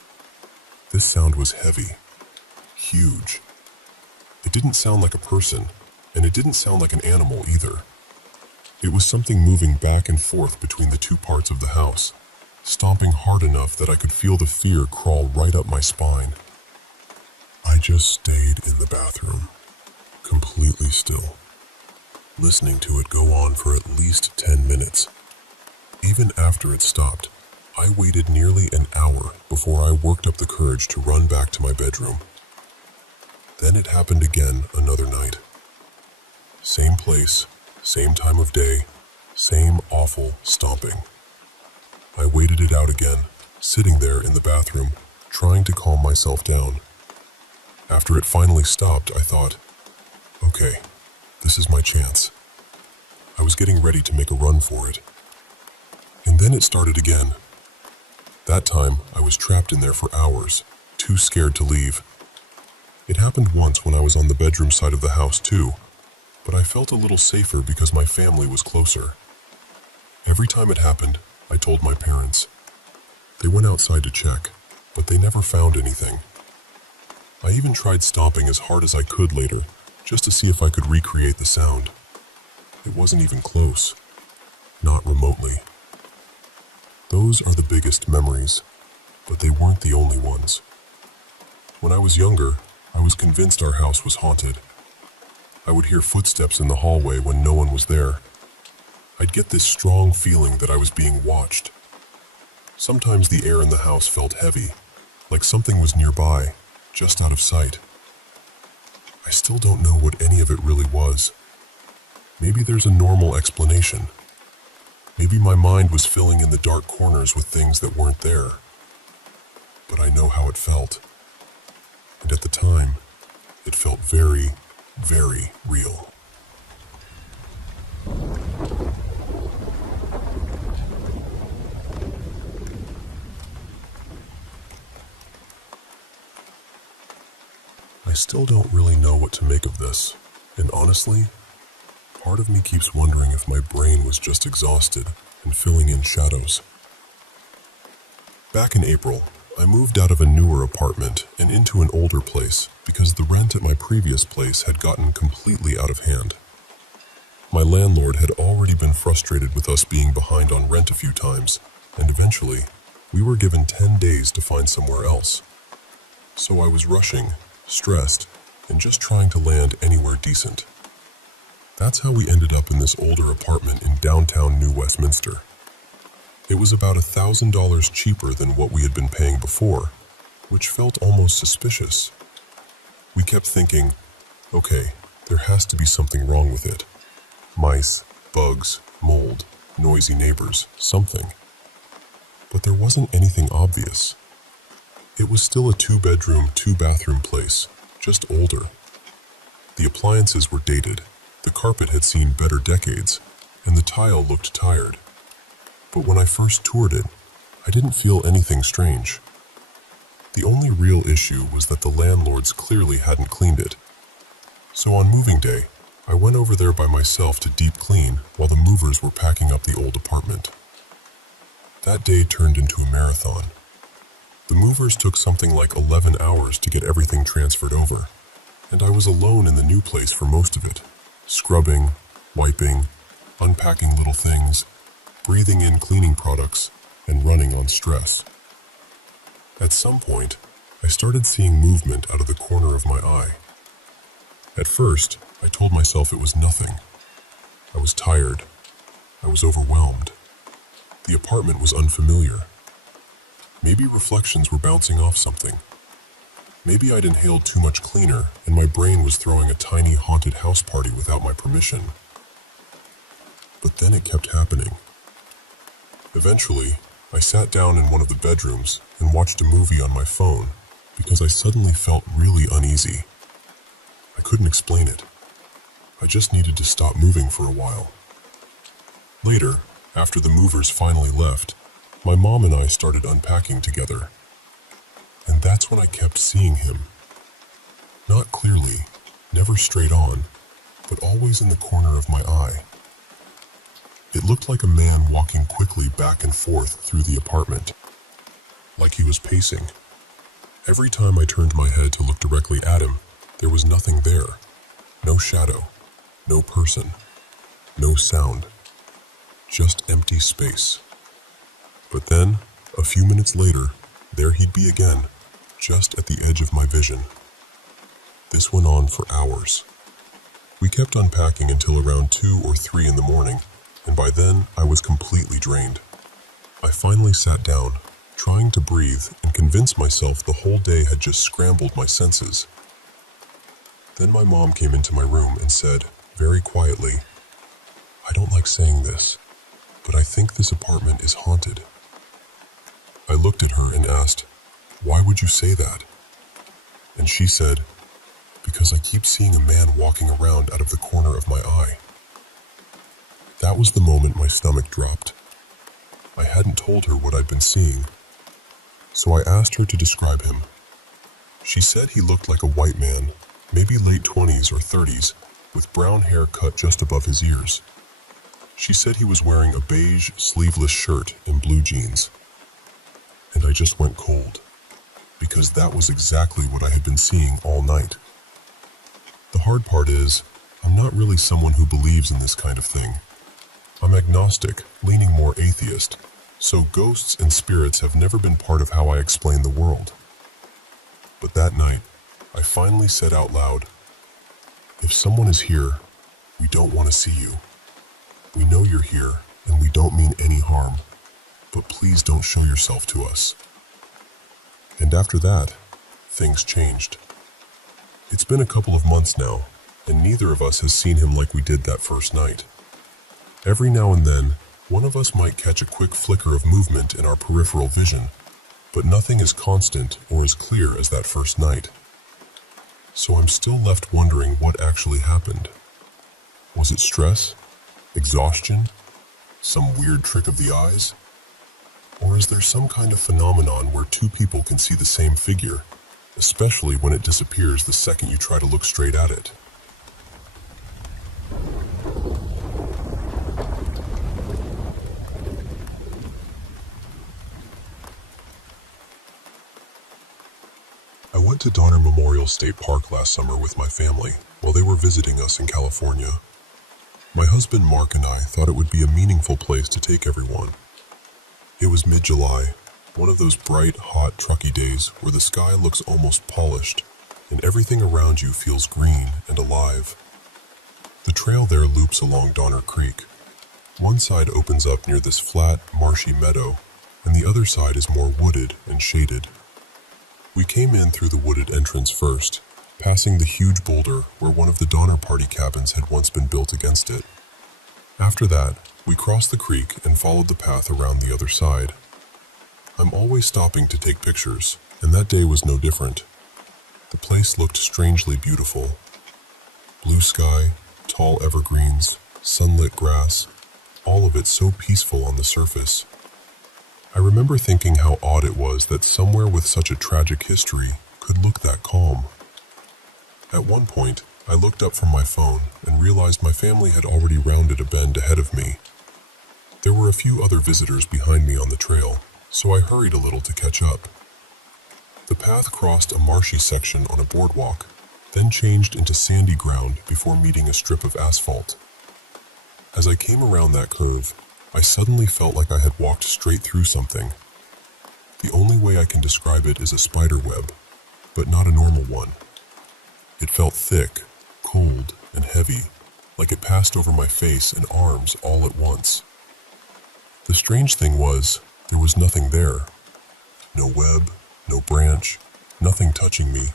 This sound was heavy, huge. It didn't sound like a person, and it didn't sound like an animal either. It was something moving back and forth between the two parts of the house, stomping hard enough that I could feel the fear crawl right up my spine. I just stayed in the bathroom, completely still, listening to it go on for at least 10 minutes. Even after it stopped, I waited nearly an hour before I worked up the courage to run back to my bedroom. Then it happened again another night. Same place, same time of day, same awful stomping. I waited it out again, sitting there in the bathroom, trying to calm myself down. After it finally stopped, I thought, okay, this is my chance. I was getting ready to make a run for it. And then it started again. That time, I was trapped in there for hours, too scared to leave. It happened once when I was on the bedroom side of the house too, but I felt a little safer because my family was closer. Every time it happened, I told my parents. They went outside to check, but they never found anything. I even tried stomping as hard as I could later, just to see if I could recreate the sound. It wasn't even close. Not remotely. Those are the biggest memories, but they weren't the only ones. When I was younger, I was convinced our house was haunted. I would hear footsteps in the hallway when no one was there. I'd get this strong feeling that I was being watched. Sometimes the air in the house felt heavy, like something was nearby, just out of sight. I still don't know what any of it really was. Maybe there's a normal explanation. Maybe my mind was filling in the dark corners with things that weren't there. But I know how it felt. And at the time, it felt very, very real. I still don't really know what to make of this, and honestly, part of me keeps wondering if my brain was just exhausted and filling in shadows. Back in April, I moved out of a newer apartment and into an older place because the rent at my previous place had gotten completely out of hand. My landlord had already been frustrated with us being behind on rent a few times, and eventually, we were given 10 days to find somewhere else. So I was rushing, stressed, and just trying to land anywhere decent. That's how we ended up in this older apartment in downtown New Westminster. It was about $1,000 cheaper than what we had been paying before, which felt almost suspicious. We kept thinking, okay, there has to be something wrong with it. Mice, bugs, mold, noisy neighbors, something. But there wasn't anything obvious. It was still a 2-bedroom, 2-bathroom place, just older. The appliances were dated, the carpet had seen better decades, and the tile looked tired. But when I first toured it, I didn't feel anything strange. The only real issue was that the landlords clearly hadn't cleaned it. So on moving day, I went over there by myself to deep clean while the movers were packing up the old apartment. That day turned into a marathon. The movers took something like 11 hours to get everything transferred over, and I was alone in the new place for most of it, scrubbing, wiping, unpacking little things, breathing in cleaning products, and running on stress. At some point, I started seeing movement out of the corner of my eye. At first, I told myself it was nothing. I was tired. I was overwhelmed. The apartment was unfamiliar. Maybe reflections were bouncing off something. Maybe I'd inhaled too much cleaner and my brain was throwing a tiny haunted house party without my permission. But then it kept happening. Eventually, I sat down in one of the bedrooms and watched a movie on my phone because I suddenly felt really uneasy. I couldn't explain it. I just needed to stop moving for a while. Later, after the movers finally left, my mom and I started unpacking together. And that's when I kept seeing him. Not clearly, never straight on, but always in the corner of my eye. It looked like a man walking quickly back and forth through the apartment, like he was pacing. Every time I turned my head to look directly at him, there was nothing there. No shadow, no person, no sound, just empty space. But then, a few minutes later, there he'd be again, just at the edge of my vision. This went on for hours. We kept unpacking until around 2 or 3 in the morning, and by then I was completely drained. I finally sat down, trying to breathe and convince myself the whole day had just scrambled my senses. Then my mom came into my room and said, very quietly, "I don't like saying this, but I think this apartment is haunted." I looked at her and asked, "Why would you say that?" And she said, "Because I keep seeing a man walking around out of the corner of my eye." That was the moment my stomach dropped. I hadn't told her what I'd been seeing, so I asked her to describe him. She said he looked like a white man, maybe late 20s or 30s, with brown hair cut just above his ears. She said he was wearing a beige, sleeveless shirt and blue jeans. And I just went cold, because that was exactly what I had been seeing all night. The hard part is, I'm not really someone who believes in this kind of thing. I'm agnostic, leaning more atheist, so ghosts and spirits have never been part of how I explain the world. But that night, I finally said out loud, "If someone is here, we don't want to see you. We know you're here, and we don't mean any harm, but please don't show yourself to us." And after that, things changed. It's been a couple of months now, and neither of us has seen him like we did that first night. Every now and then, one of us might catch a quick flicker of movement in our peripheral vision, but nothing as constant or as clear as that first night. So I'm still left wondering what actually happened. Was it stress? Exhaustion? Some weird trick of the eyes? Or is there some kind of phenomenon where two people can see the same figure, especially when it disappears the second you try to look straight at it? I went to Donner Memorial State Park last summer with my family while they were visiting us in California. My husband Mark and I thought it would be a meaningful place to take everyone. It was mid-July, one of those bright, hot, trucky days where the sky looks almost polished and everything around you feels green and alive. The trail there loops along Donner Creek. One side opens up near this flat, marshy meadow, and the other side is more wooded and shaded. We came in through the wooded entrance first, passing the huge boulder where one of the Donner Party cabins had once been built against it. After that, we crossed the creek and followed the path around the other side. I'm always stopping to take pictures, and that day was no different. The place looked strangely beautiful. Blue sky, tall evergreens, sunlit grass, all of it so peaceful on the surface. I remember thinking how odd it was that somewhere with such a tragic history could look that calm. At one point, I looked up from my phone and realized my family had already rounded a bend ahead of me. There were a few other visitors behind me on the trail, so I hurried a little to catch up. The path crossed a marshy section on a boardwalk, then changed into sandy ground before meeting a strip of asphalt. As I came around that curve, I suddenly felt like I had walked straight through something. The only way I can describe it is a spider web, but not a normal one. It felt thick, cold, and heavy, like it passed over my face and arms all at once. The strange thing was, there was nothing there. No web, no branch, nothing touching me.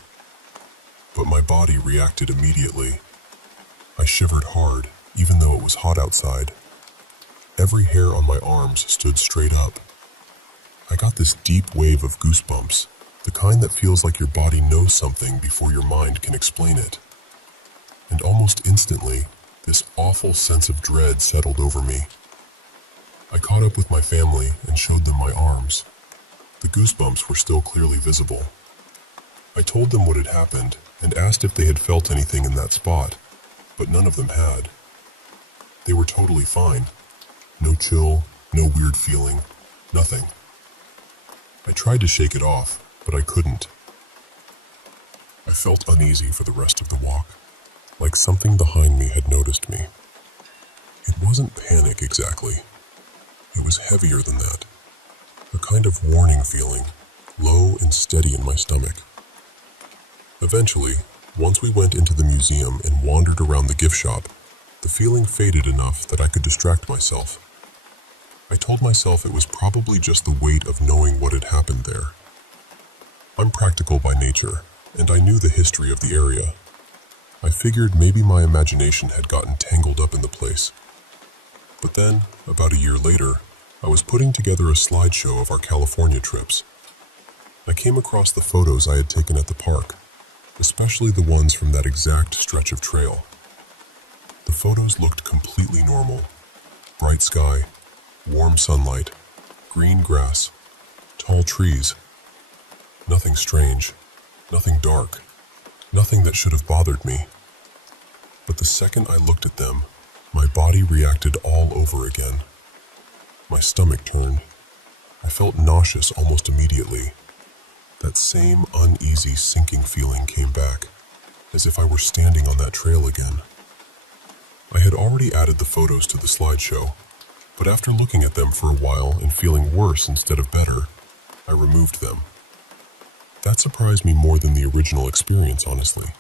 But my body reacted immediately. I shivered hard, even though it was hot outside. Every hair on my arms stood straight up. I got this deep wave of goosebumps, the kind that feels like your body knows something before your mind can explain it. And almost instantly, this awful sense of dread settled over me. I caught up with my family and showed them my arms. The goosebumps were still clearly visible. I told them what had happened and asked if they had felt anything in that spot, but none of them had. They were totally fine. No chill, no weird feeling, nothing. I tried to shake it off, but I couldn't. I felt uneasy for the rest of the walk, like something behind me had noticed me. It wasn't panic exactly. It was heavier than that. A kind of warning feeling, low and steady in my stomach. Eventually, once we went into the museum and wandered around the gift shop, the feeling faded enough that I could distract myself. I told myself it was probably just the weight of knowing what had happened there. I'm practical by nature, and I knew the history of the area. I figured maybe my imagination had gotten tangled up in the place. But then, about a year later, I was putting together a slideshow of our California trips. I came across the photos I had taken at the park, especially the ones from that exact stretch of trail. The photos looked completely normal. Bright sky, warm sunlight, green grass, tall trees. Nothing strange, nothing dark, nothing that should have bothered me. But the second I looked at them, my body reacted all over again. My stomach turned. I felt nauseous almost immediately. That same uneasy, sinking feeling came back, as if I were standing on that trail again. I had already added the photos to the slideshow, but after looking at them for a while and feeling worse instead of better, I removed them. That surprised me more than the original experience, honestly.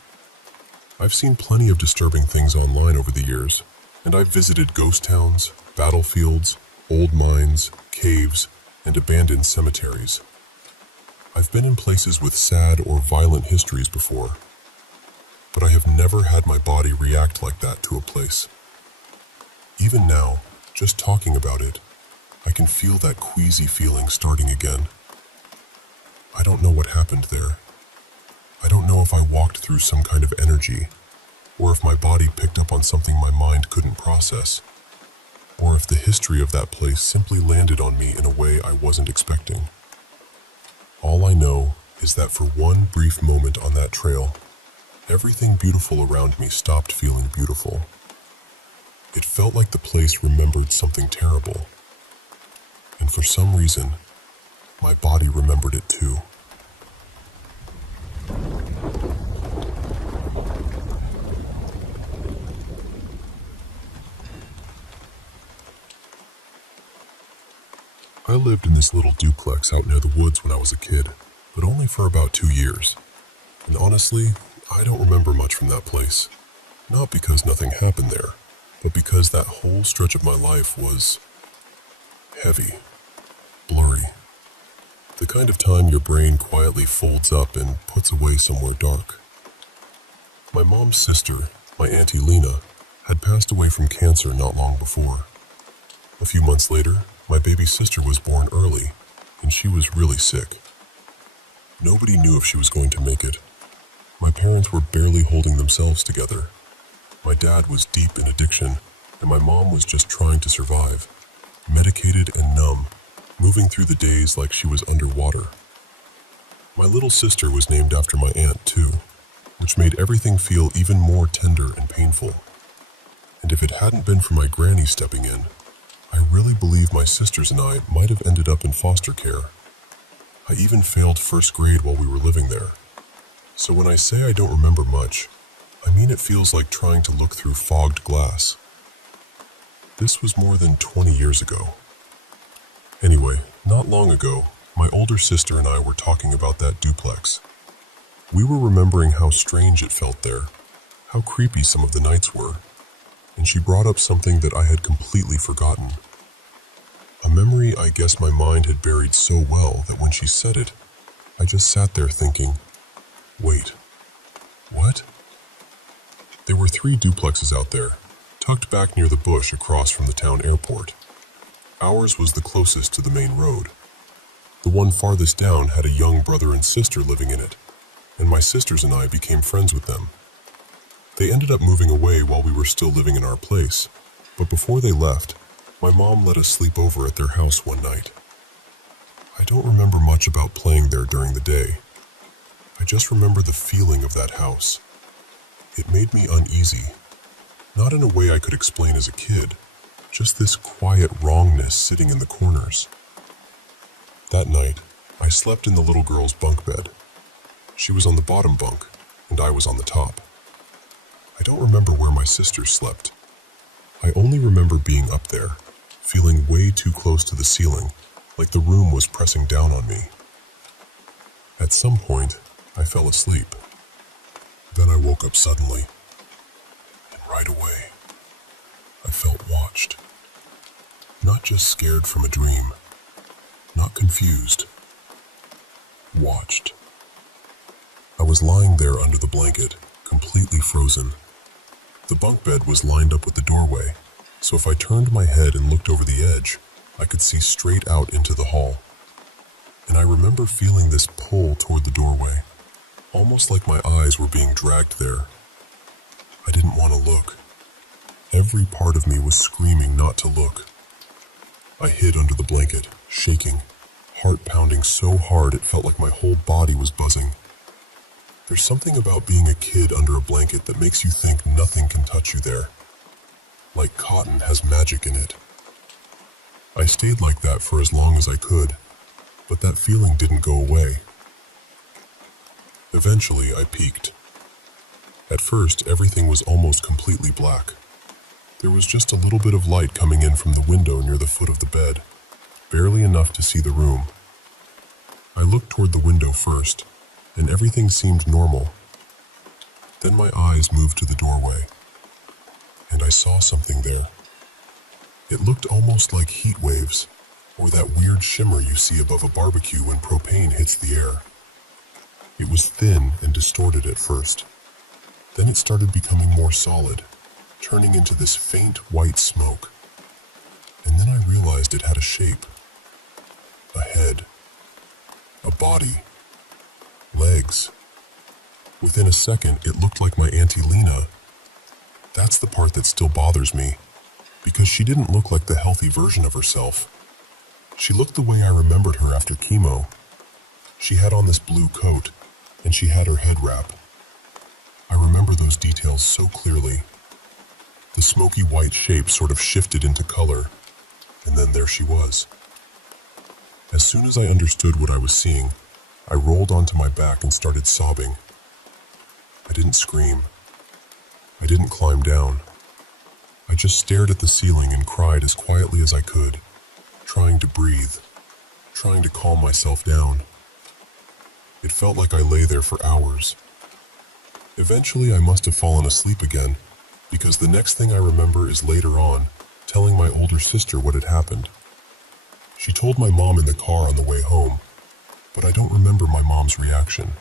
I've seen plenty of disturbing things online over the years, and I've visited ghost towns, battlefields, old mines, caves, and abandoned cemeteries. I've been in places with sad or violent histories before, but I have never had my body react like that to a place. Even now, just talking about it, I can feel that queasy feeling starting again. I don't know what happened there. I don't know if I walked through some kind of energy, or if my body picked up on something my mind couldn't process, or if the history of that place simply landed on me in a way I wasn't expecting. All I know is that for one brief moment on that trail, everything beautiful around me stopped feeling beautiful. It felt like the place remembered something terrible, and for some reason, my body remembered it too. I lived in this little duplex out near the woods when I was a kid, but only for about 2 years. And honestly, I don't remember much from that place. Not because nothing happened there, but because that whole stretch of my life was heavy, blurry. The kind of time your brain quietly folds up and puts away somewhere dark. My mom's sister, my Auntie Lena, had passed away from cancer not long before. A few months later, my baby sister was born early, and she was really sick. Nobody knew if she was going to make it. My parents were barely holding themselves together. My dad was deep in addiction, and my mom was just trying to survive, medicated and numb, moving through the days like she was underwater. My little sister was named after my aunt, too, which made everything feel even more tender and painful. And if it hadn't been for my granny stepping in, I really believe my sisters and I might have ended up in foster care. I even failed first grade while we were living there. So when I say I don't remember much, I mean it feels like trying to look through fogged glass. This was more than 20 years ago. Anyway, not long ago, my older sister and I were talking about that duplex. We were remembering how strange it felt there, how creepy some of the nights were, and she brought up something that I had completely forgotten. A memory I guess my mind had buried so well that when she said it, I just sat there thinking, wait, what? There were 3 duplexes out there, tucked back near the bush across from the town airport. Ours was the closest to the main road. The one farthest down had a young brother and sister living in it, and my sisters and I became friends with them. They ended up moving away while we were still living in our place, but before they left, my mom let us sleep over at their house one night. I don't remember much about playing there during the day. I just remember the feeling of that house. It made me uneasy, not in a way I could explain as a kid, just this quiet wrongness sitting in the corners. That night, I slept in the little girl's bunk bed. She was on the bottom bunk, and I was on the top. I don't remember where my sisters slept. I only remember being up there, feeling way too close to the ceiling, like the room was pressing down on me. At some point, I fell asleep. Then I woke up suddenly, and right away, I felt watched. Not just scared from a dream, not confused, watched. I was lying there under the blanket, completely frozen. The bunk bed was lined up with the doorway, so if I turned my head and looked over the edge, I could see straight out into the hall. And I remember feeling this pull toward the doorway, almost like my eyes were being dragged there. I didn't want to look. Every part of me was screaming not to look. I hid under the blanket, shaking, heart pounding so hard it felt like my whole body was buzzing. There's something about being a kid under a blanket that makes you think nothing can touch you there. Like cotton has magic in it. I stayed like that for as long as I could, but that feeling didn't go away. Eventually, I peeked. At first, everything was almost completely black. There was just a little bit of light coming in from the window near the foot of the bed, barely enough to see the room. I looked toward the window first, and everything seemed normal. Then my eyes moved to the doorway, and I saw something there. It looked almost like heat waves, or that weird shimmer you see above a barbecue when propane hits the air. It was thin and distorted at first. Then it started becoming more solid, turning into this faint white smoke. And then I realized it had a shape. A head. A body. Legs. Within a second, it looked like my Auntie Lena. That's the part that still bothers me, because she didn't look like the healthy version of herself. She looked the way I remembered her after chemo. She had on this blue coat, and she had her head wrap. I remember those details so clearly. The smoky white shape sort of shifted into color, and then there she was. As soon as I understood what I was seeing, I rolled onto my back and started sobbing. I didn't scream. I didn't climb down. I just stared at the ceiling and cried as quietly as I could, trying to breathe, trying to calm myself down. It felt like I lay there for hours. Eventually, I must have fallen asleep again, because the next thing I remember is later on, telling my older sister what had happened. She told my mom in the car on the way home, but I don't remember my mom's reaction.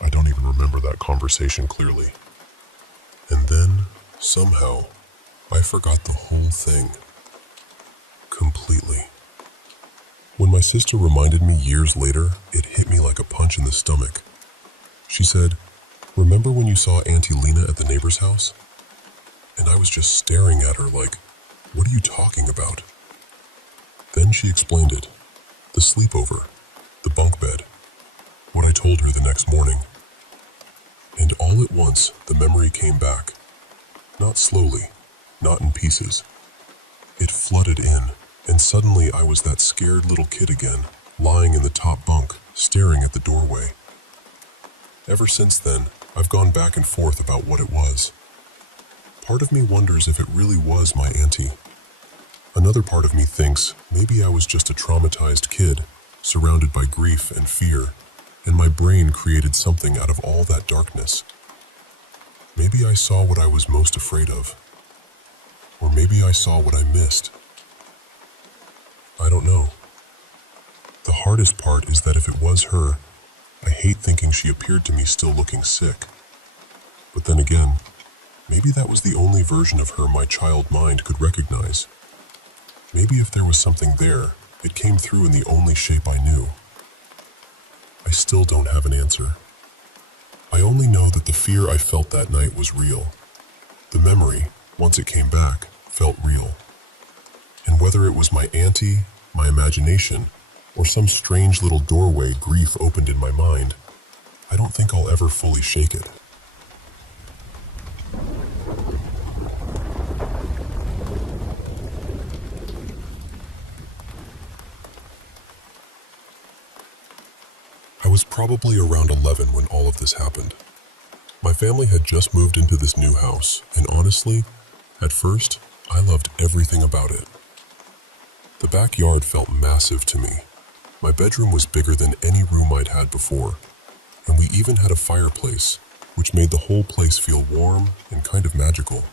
I don't even remember that conversation clearly. And then, somehow, I forgot the whole thing. Completely. When my sister reminded me years later, it hit me like a punch in the stomach. She said, "Remember when you saw Auntie Lena at the neighbor's house?" And I was just staring at her like, "What are you talking about?" Then she explained it. The sleepover. The bunk bed. What I told her the next morning. And all at once, the memory came back. Not slowly, not in pieces. It flooded in, and suddenly I was that scared little kid again, lying in the top bunk, staring at the doorway. Ever since then, I've gone back and forth about what it was. Part of me wonders if it really was my auntie. Another part of me thinks maybe I was just a traumatized kid, surrounded by grief and fear, and my brain created something out of all that darkness. Maybe I saw what I was most afraid of. Or maybe I saw what I missed. I don't know. The hardest part is that if it was her, I hate thinking she appeared to me still looking sick. But then again, maybe that was the only version of her my child mind could recognize. Maybe if there was something there, It came through in the only shape I knew. I still don't have an answer. I only know that the fear I felt that night was real. The memory, once it came back, felt real. And whether it was my auntie, my imagination, or some strange little doorway grief opened in my mind, I don't think I'll ever fully shake it. I was probably around 11 when all of this happened. My family had just moved into this new house, and honestly, at first, I loved everything about it. The backyard felt massive to me. My bedroom was bigger than any room I'd had before, and we even had a fireplace, which made the whole place feel warm and kind of magical.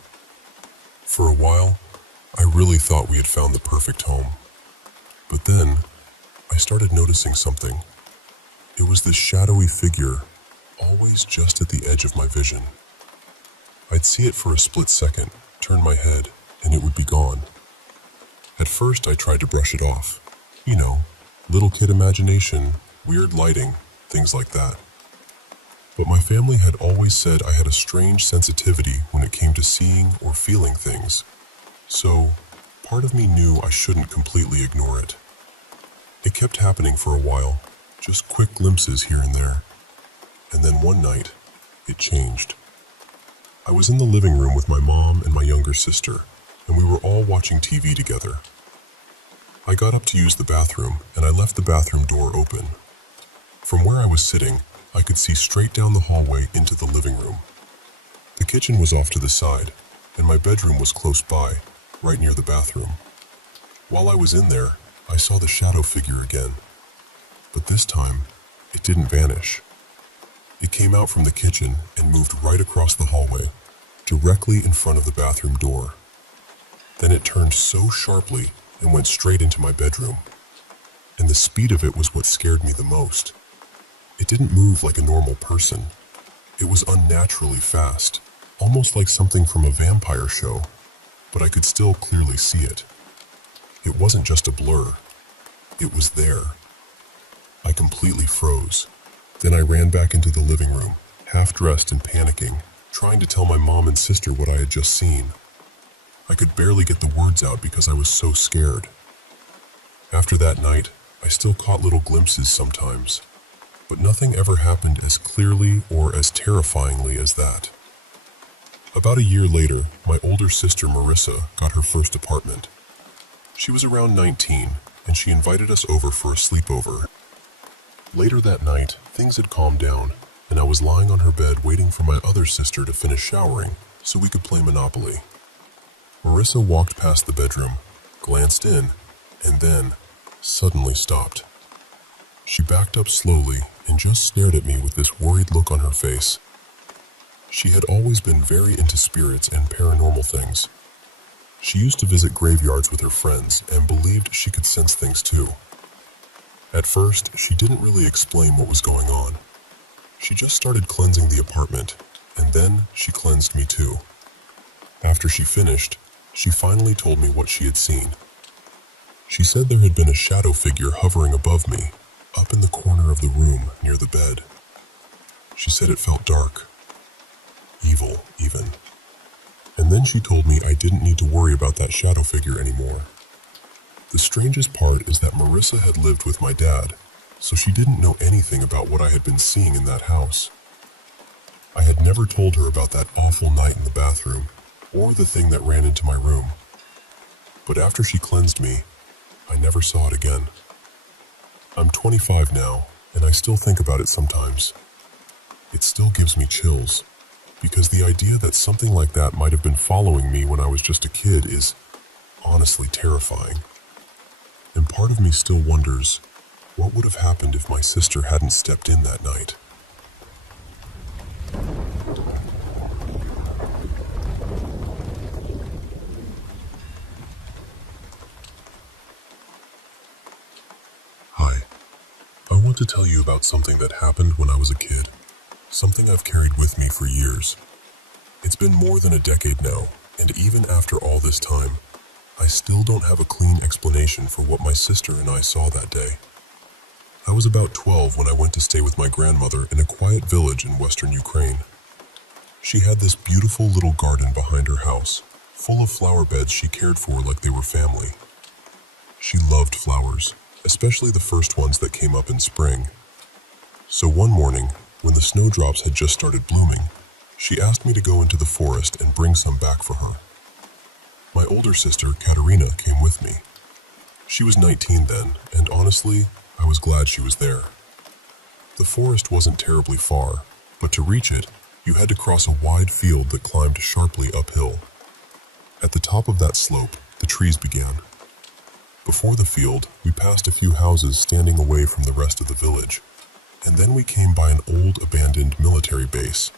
For a while, I really thought we had found the perfect home. But then, I started noticing something. It was this shadowy figure, always just at the edge of my vision. I'd see it for a split second, turn my head, and it would be gone. At first, I tried to brush it off. You know, little kid imagination, weird lighting, things like that. But my family had always said I had a strange sensitivity when it came to seeing or feeling things. So, part of me knew I shouldn't completely ignore it. It kept happening for a while, just quick glimpses here and there. And then one night, it changed. I was in the living room with my mom and my younger sister, and we were all watching TV together. I got up to use the bathroom, and I left the bathroom door open. From where I was sitting, I could see straight down the hallway into the living room. The kitchen was off to the side, and my bedroom was close by, right near the bathroom. While I was in there, I saw the shadow figure again. But this time, it didn't vanish. It came out from the kitchen and moved right across the hallway, directly in front of the bathroom door. Then it turned so sharply and went straight into my bedroom. And the speed of it was what scared me the most. It didn't move like a normal person. It was unnaturally fast, almost like something from a vampire show, but I could still clearly see it. It wasn't just a blur. It was there. I completely froze. Then I ran back into the living room, half-dressed and panicking, trying to tell my mom and sister what I had just seen. I could barely get the words out because I was so scared. After that night, I still caught little glimpses sometimes, but nothing ever happened as clearly or as terrifyingly as that. About a year later, my older sister Marissa got her first apartment. She was around 19, and she invited us over for a sleepover. Later that night, things had calmed down, and I was lying on her bed waiting for my other sister to finish showering so we could play Monopoly. Marissa walked past the bedroom, glanced in, and then suddenly stopped. She backed up slowly and just stared at me with this worried look on her face. She had always been very into spirits and paranormal things. She used to visit graveyards with her friends and believed she could sense things too. At first, she didn't really explain what was going on. She just started cleansing the apartment, and then she cleansed me too. After she finished, she finally told me what she had seen. She said there had been a shadow figure hovering above me, up in the corner of the room near the bed. She said it felt dark, evil even. And then she told me I didn't need to worry about that shadow figure anymore. The strangest part is that Marissa had lived with my dad, so she didn't know anything about what I had been seeing in that house. I had never told her about that awful night in the bathroom, or the thing that ran into my room. But after she cleansed me, I never saw it again. I'm 25 now, and I still think about it sometimes. It still gives me chills, because the idea that something like that might have been following me when I was just a kid is honestly terrifying. And part of me still wonders, what would have happened if my sister hadn't stepped in that night? Hi, I want to tell you about something that happened when I was a kid. Something I've carried with me for years. It's been more than a decade now, and even after all this time, I still don't have a clean explanation for what my sister and I saw that day. I was about 12 when I went to stay with my grandmother in a quiet village in western Ukraine. She had this beautiful little garden behind her house, full of flower beds she cared for like they were family. She loved flowers, especially the first ones that came up in spring. So one morning, when the snowdrops had just started blooming, she asked me to go into the forest and bring some back for her. My older sister, Katerina, came with me. She was 19 then, and honestly, I was glad she was there. The forest wasn't terribly far, but to reach it, you had to cross a wide field that climbed sharply uphill. At the top of that slope, the trees began. Before the field, we passed a few houses standing away from the rest of the village, and then we came by an old abandoned military base.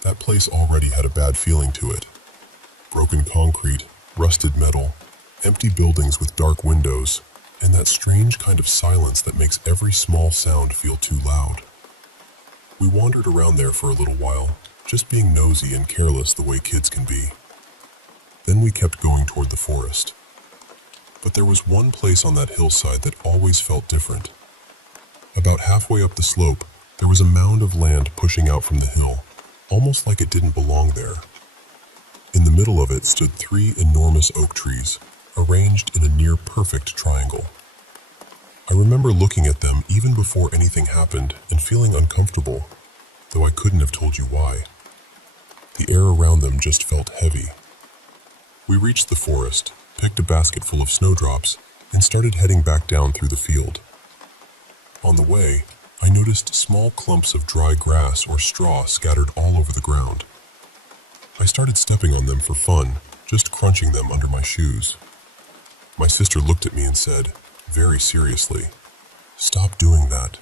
That place already had a bad feeling to it. Broken concrete, rusted metal, empty buildings with dark windows, and that strange kind of silence that makes every small sound feel too loud. We wandered around there for a little while, just being nosy and careless the way kids can be. Then we kept going toward the forest. But there was one place on that hillside that always felt different. About halfway up the slope, there was a mound of land pushing out from the hill, almost like it didn't belong there. In the middle of it stood 3 enormous oak trees, arranged in a near-perfect triangle. I remember looking at them even before anything happened and feeling uncomfortable, though I couldn't have told you why. The air around them just felt heavy. We reached the forest, picked a basket full of snowdrops, and started heading back down through the field. On the way, I noticed small clumps of dry grass or straw scattered all over the ground. I started stepping on them for fun, just crunching them under my shoes. My sister looked at me and said, very seriously, "Stop doing that.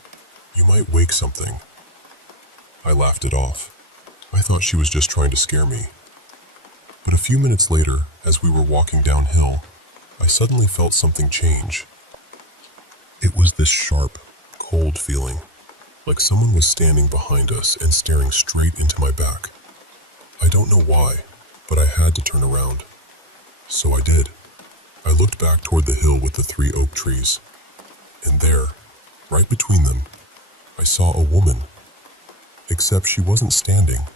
You might wake something." I laughed it off. I thought she was just trying to scare me. But a few minutes later, as we were walking downhill, I suddenly felt something change. It was this sharp, cold feeling, like someone was standing behind us and staring straight into my back. I don't know why, but I had to turn around. So I did. I looked back toward the hill with the 3 oak trees, and there, right between them, I saw a woman. Except she wasn't standing.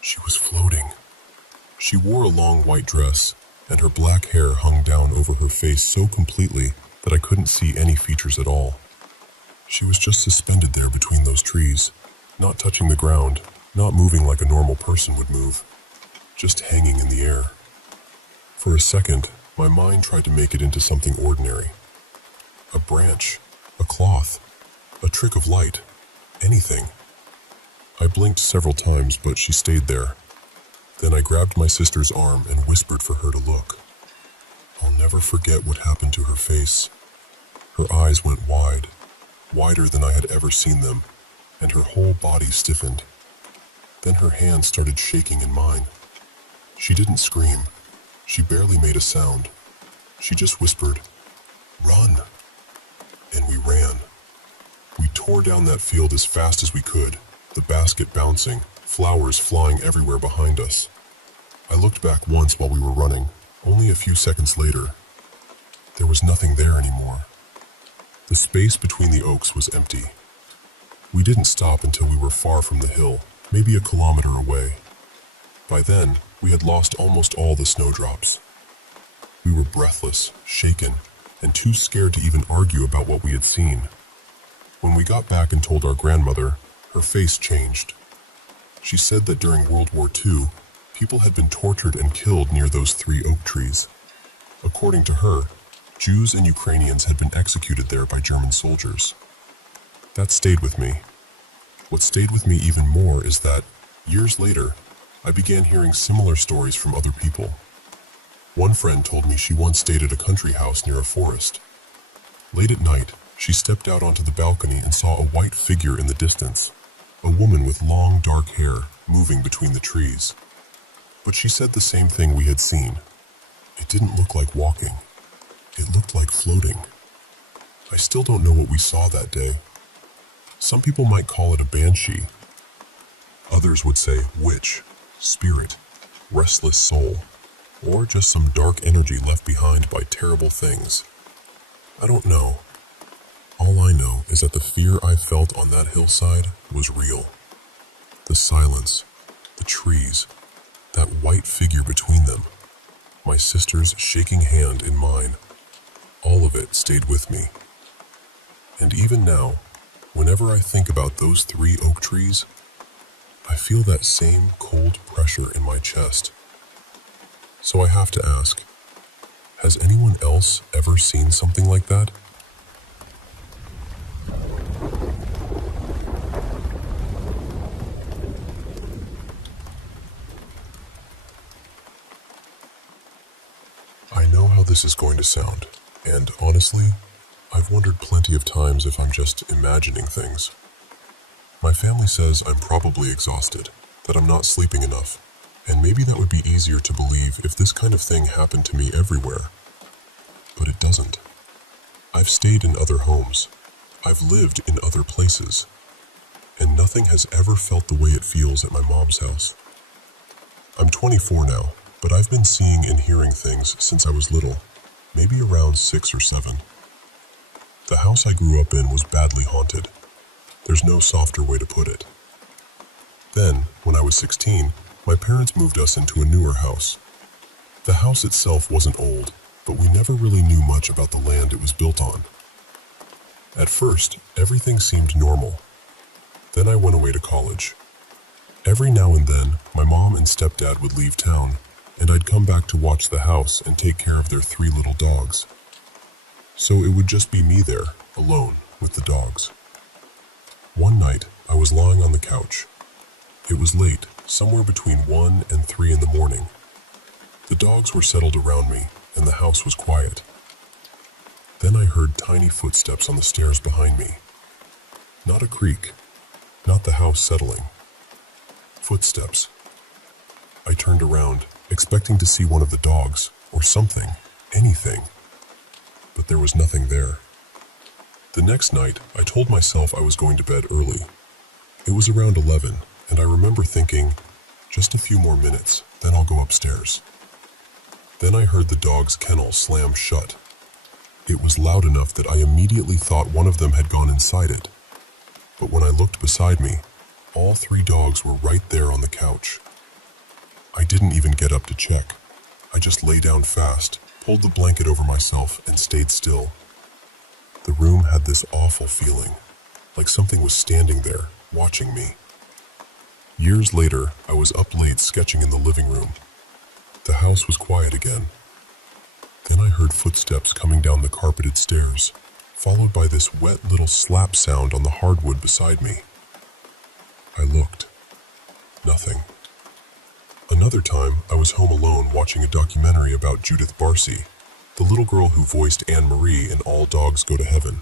She was floating. She wore a long white dress, and her black hair hung down over her face so completely that I couldn't see any features at all. She was just suspended there between those trees, not touching the ground, not moving like a normal person would move, just hanging in the air. For a second, my mind tried to make it into something ordinary. A branch, a cloth, a trick of light, anything. I blinked several times, but she stayed there. Then I grabbed my sister's arm and whispered for her to look. I'll never forget what happened to her face. Her eyes went wide, wider than I had ever seen them, and her whole body stiffened. Then her hand started shaking in mine. She didn't scream. She barely made a sound. She just whispered, "Run!" And we ran. We tore down that field as fast as we could, the basket bouncing, flowers flying everywhere behind us. I looked back once while we were running, only a few seconds later. There was nothing there anymore. The space between the oaks was empty. We didn't stop until we were far from the hill, maybe a kilometer away. By then, we had lost almost all the snowdrops. We were breathless, shaken, and too scared to even argue about what we had seen. When we got back and told our grandmother, her face changed. She said that during World War II, people had been tortured and killed near those 3 oak trees. According to her, Jews and Ukrainians had been executed there by German soldiers. That stayed with me. What stayed with me even more is that, years later, I began hearing similar stories from other people. One friend told me she once stayed at a country house near a forest. Late at night, she stepped out onto the balcony and saw a white figure in the distance, a woman with long dark hair moving between the trees. But she said the same thing we had seen. It didn't look like walking. It looked like floating. I still don't know what we saw that day. Some people might call it a banshee. Others would say witch, spirit, restless soul, or just some dark energy left behind by terrible things. I don't know. All I know is that the fear I felt on that hillside was real. The silence, the trees, that white figure between them, my sister's shaking hand in mine, all of it stayed with me. And even now, whenever I think about those 3 oak trees, I feel that same cold pressure in my chest. So I have to ask, has anyone else ever seen something like that? I know how this is going to sound, and honestly, I've wondered plenty of times if I'm just imagining things. My family says I'm probably exhausted, that I'm not sleeping enough, and maybe that would be easier to believe if this kind of thing happened to me everywhere. But it doesn't. I've stayed in other homes. I've lived in other places. And nothing has ever felt the way it feels at my mom's house. I'm 24 now, but I've been seeing and hearing things since I was little, maybe around 6 or 7. The house I grew up in was badly haunted. There's no softer way to put it. Then, when I was 16, my parents moved us into a newer house. The house itself wasn't old, but we never really knew much about the land it was built on. At first, everything seemed normal. Then I went away to college. Every now and then, my mom and stepdad would leave town, and I'd come back to watch the house and take care of their 3 little dogs. So it would just be me there, alone, with the dogs. One night, I was lying on the couch. It was late, somewhere between 1 and 3 in the morning. The dogs were settled around me, and the house was quiet. Then I heard tiny footsteps on the stairs behind me. Not a creak, not the house settling. Footsteps. I turned around, expecting to see one of the dogs, or something, anything. But there was nothing there. The next night, I told myself I was going to bed early. It was around 11, and I remember thinking, just a few more minutes, then I'll go upstairs. Then I heard the dog's kennel slam shut. It was loud enough that I immediately thought one of them had gone inside it. But when I looked beside me, all 3 dogs were right there on the couch. I didn't even get up to check. I just lay down fast, pulled the blanket over myself, and stayed still. The room had this awful feeling, like something was standing there, watching me. Years later, I was up late sketching in the living room. The house was quiet again. Then I heard footsteps coming down the carpeted stairs, followed by this wet little slap sound on the hardwood beside me. I looked. Nothing. Another time, I was home alone watching a documentary about Judith Barcy, the little girl who voiced Anne-Marie in All Dogs Go to Heaven.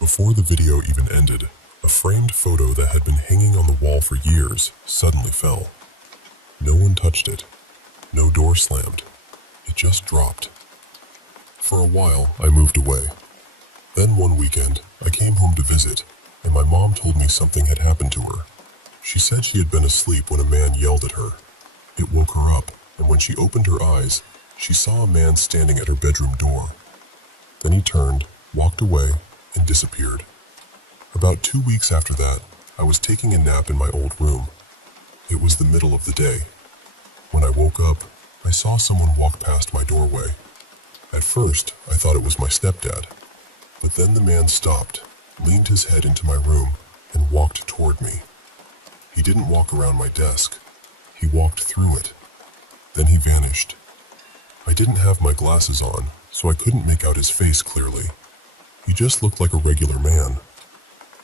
Before the video even ended, a framed photo that had been hanging on the wall for years suddenly fell. No one touched it. No door slammed. It just dropped. For a while, I moved away. Then one weekend, I came home to visit, and my mom told me something had happened to her. She said she had been asleep when a man yelled at her. It woke her up, and when she opened her eyes, she saw a man standing at her bedroom door. Then he turned, walked away, and disappeared. About 2 weeks after that, I was taking a nap in my old room. It was the middle of the day. When I woke up, I saw someone walk past my doorway. At first, I thought it was my stepdad. But then the man stopped, leaned his head into my room, and walked toward me. He didn't walk around my desk. He walked through it. Then he vanished. I didn't have my glasses on, so I couldn't make out his face clearly. He just looked like a regular man.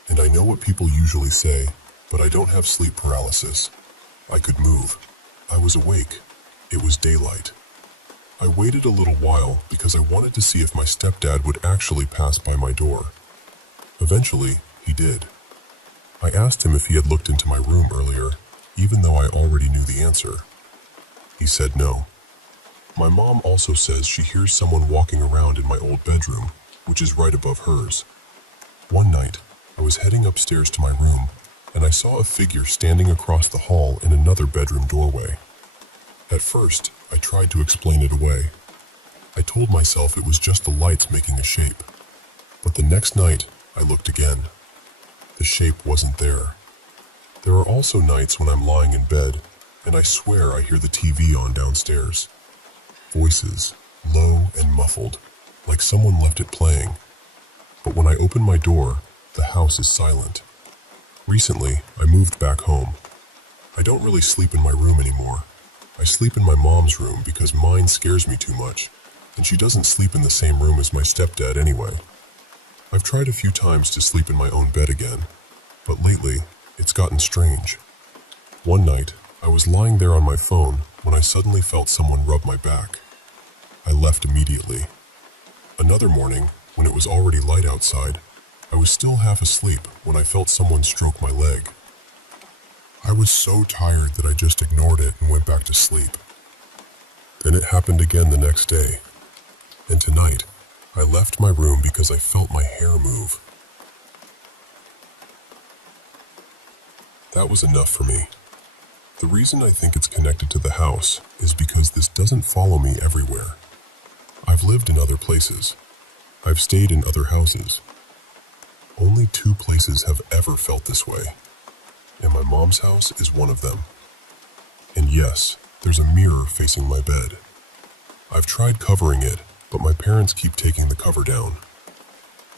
And I know what people usually say, but I don't have sleep paralysis. I could move. I was awake. It was daylight. I waited a little while because I wanted to see if my stepdad would actually pass by my door. Eventually, he did. I asked him if he had looked into my room earlier, even though I already knew the answer. He said no. My mom also says she hears someone walking around in my old bedroom, which is right above hers. One night, I was heading upstairs to my room, and I saw a figure standing across the hall in another bedroom doorway. At first, I tried to explain it away. I told myself it was just the lights making a shape. But the next night, I looked again. The shape wasn't there. There are also nights when I'm lying in bed, and I swear I hear the TV on downstairs. Voices, low and muffled, like someone left it playing. But when I open my door, the house is silent. Recently, I moved back home. I don't really sleep in my room anymore. I sleep in my mom's room because mine scares me too much, and she doesn't sleep in the same room as my stepdad anyway. I've tried a few times to sleep in my own bed again, but lately, it's gotten strange. One night, I was lying there on my phone when I suddenly felt someone rub my back. I left immediately. Another morning, when it was already light outside, I was still half asleep when I felt someone stroke my leg. I was so tired that I just ignored it and went back to sleep. Then it happened again the next day, and tonight, I left my room because I felt my hair move. That was enough for me. The reason I think it's connected to the house is because this doesn't follow me everywhere. I've lived in other places. I've stayed in other houses. Only 2 places have ever felt this way, and my mom's house is one of them. And yes, there's a mirror facing my bed. I've tried covering it, but my parents keep taking the cover down.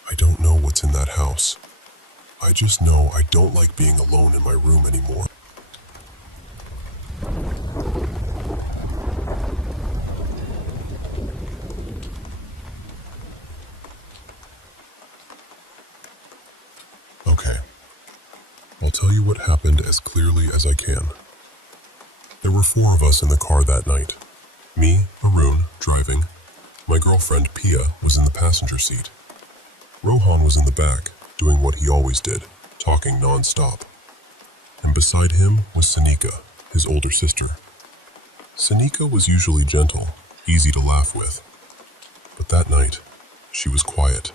I don't know what's in that house. I just know I don't like being alone in my room anymore. Okay, I'll tell you what happened as clearly as I can. There were 4 of us in the car that night. Me, Arun, driving. My girlfriend, Pia, was in the passenger seat. Rohan was in the back, doing what he always did, talking non-stop. And beside him was Sanika, his older sister. Sanika was usually gentle, easy to laugh with. But that night, she was quiet.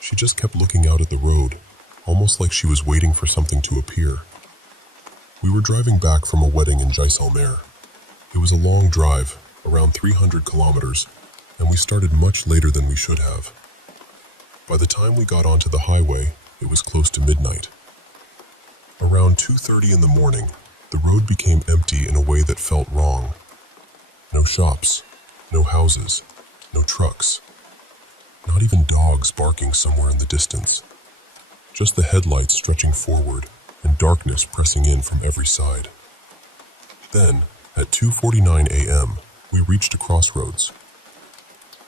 She just kept looking out at the road, almost like she was waiting for something to appear. We were driving back from a wedding in Jaisalmer. It was a long drive, around 300 kilometers, and we started much later than we should have. By the time we got onto the highway, it was close to midnight. Around 2:30 in the morning, the road became empty in a way that felt wrong. No shops, no houses, no trucks. Not even dogs barking somewhere in the distance. Just the headlights stretching forward and darkness pressing in from every side. Then, at 2:49 a.m., we reached a crossroads.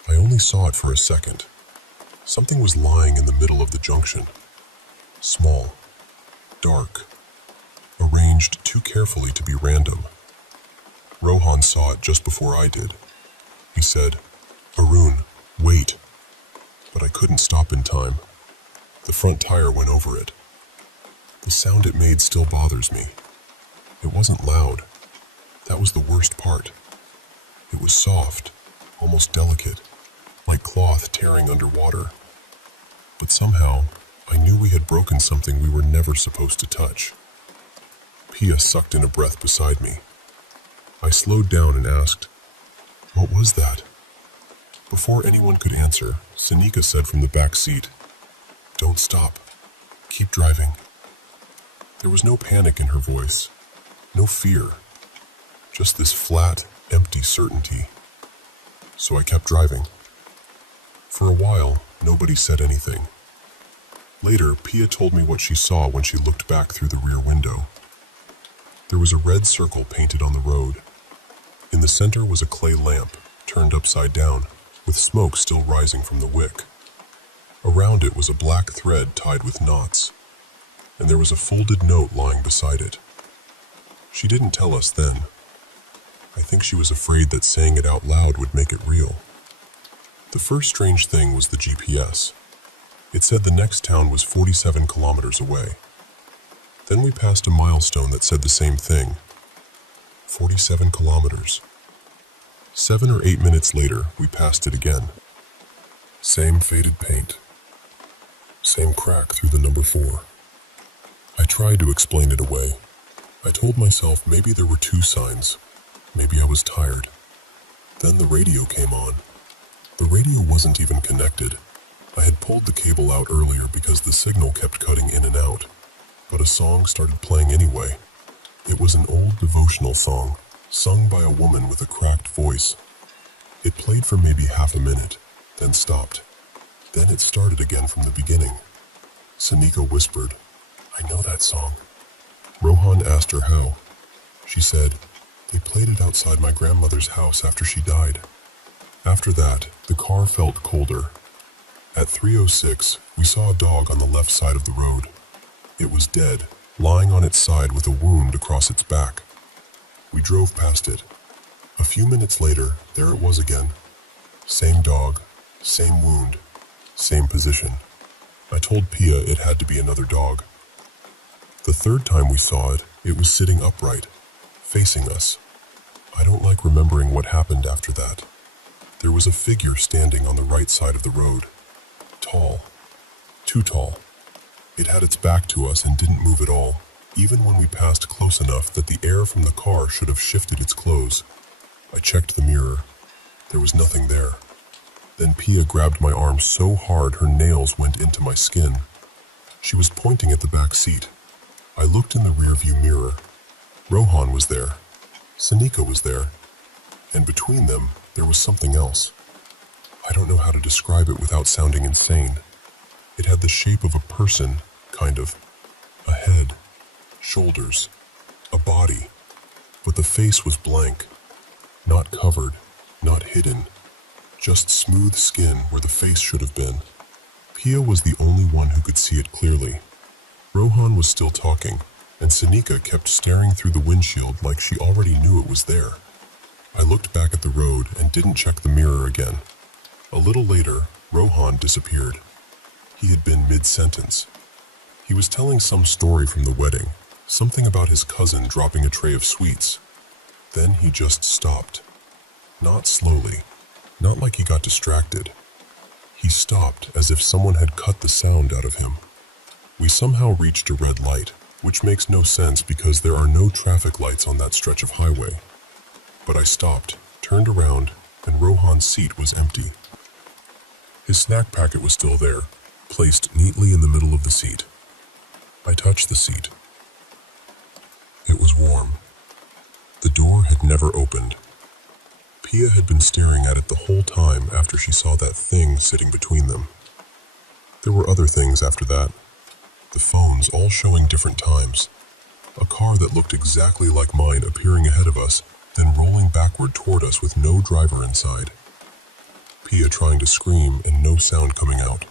I only saw it for a second. Something was lying in the middle of the junction. Small, dark, arranged too carefully to be random. Rohan saw it just before I did. He said, "Arun, wait." But I couldn't stop in time. The front tire went over it. The sound it made still bothers me. It wasn't loud. That was the worst part. It was soft, almost delicate, like cloth tearing underwater. But somehow, I knew we had broken something we were never supposed to touch. Pia sucked in a breath beside me. I slowed down and asked, "What was that?" Before anyone could answer, Sanika said from the back seat, "Don't stop. Keep driving." There was no panic in her voice, no fear, just this flat, empty certainty. So I kept driving. For a while, nobody said anything. Later, Pia told me what she saw when she looked back through the rear window. There was a red circle painted on the road. In the center was a clay lamp, turned upside down, with smoke still rising from the wick. Around it was a black thread tied with knots, and there was a folded note lying beside it. She didn't tell us then. I think she was afraid that saying it out loud would make it real. The first strange thing was the GPS. It said the next town was 47 kilometers away. Then we passed a milestone that said the same thing. 47 kilometers. 7 or 8 minutes later, we passed it again. Same faded paint. Same crack through the number 4. I tried to explain it away. I told myself maybe there were 2 signs. Maybe I was tired. Then the radio came on. The radio wasn't even connected. I had pulled the cable out earlier because the signal kept cutting in and out, but a song started playing anyway. It was an old devotional song, sung by a woman with a cracked voice. It played for maybe half a minute, then stopped. Then it started again from the beginning. Sanika whispered, "I know that song." Rohan asked her how. She said, "They played it outside my grandmother's house after she died." After that, the car felt colder. At 3:06, we saw a dog on the left side of the road. It was dead, lying on its side with a wound across its back. We drove past it. A few minutes later, there it was again. Same dog, same wound, same position. I told Pia it had to be another dog. The third time we saw it, it was sitting upright, facing us. I don't like remembering what happened after that. There was a figure standing on the right side of the road. Tall. Too tall. It had its back to us and didn't move at all, even when we passed close enough that the air from the car should have shifted its clothes. I checked the mirror. There was nothing there. Then Pia grabbed my arm so hard her nails went into my skin. She was pointing at the back seat. I looked in the rearview mirror. Rohan was there. Sanika was there. And between them, there was something else. I don't know how to describe it without sounding insane. It had the shape of a person, kind of. A head, shoulders, a body. But the face was blank. Not covered, not hidden. Just smooth skin where the face should have been. Pia was the only one who could see it clearly. Rohan was still talking, and Sanika kept staring through the windshield like she already knew it was there. I looked back at the road and didn't check the mirror again. A little later, Rohan disappeared. He had been mid-sentence. He was telling some story from the wedding, something about his cousin dropping a tray of sweets. Then he just stopped. Not slowly, not like he got distracted. He stopped as if someone had cut the sound out of him. We somehow reached a red light, which makes no sense because there are no traffic lights on that stretch of highway. But I stopped, turned around, and Rohan's seat was empty. His snack packet was still there, placed neatly in the middle of the seat. I touched the seat. It was warm. The door had never opened. Pia had been staring at it the whole time after she saw that thing sitting between them. There were other things after that. The phones all showing different times. A car that looked exactly like mine appearing ahead of us, then rolling backward toward us with no driver inside. Pia trying to scream and no sound coming out.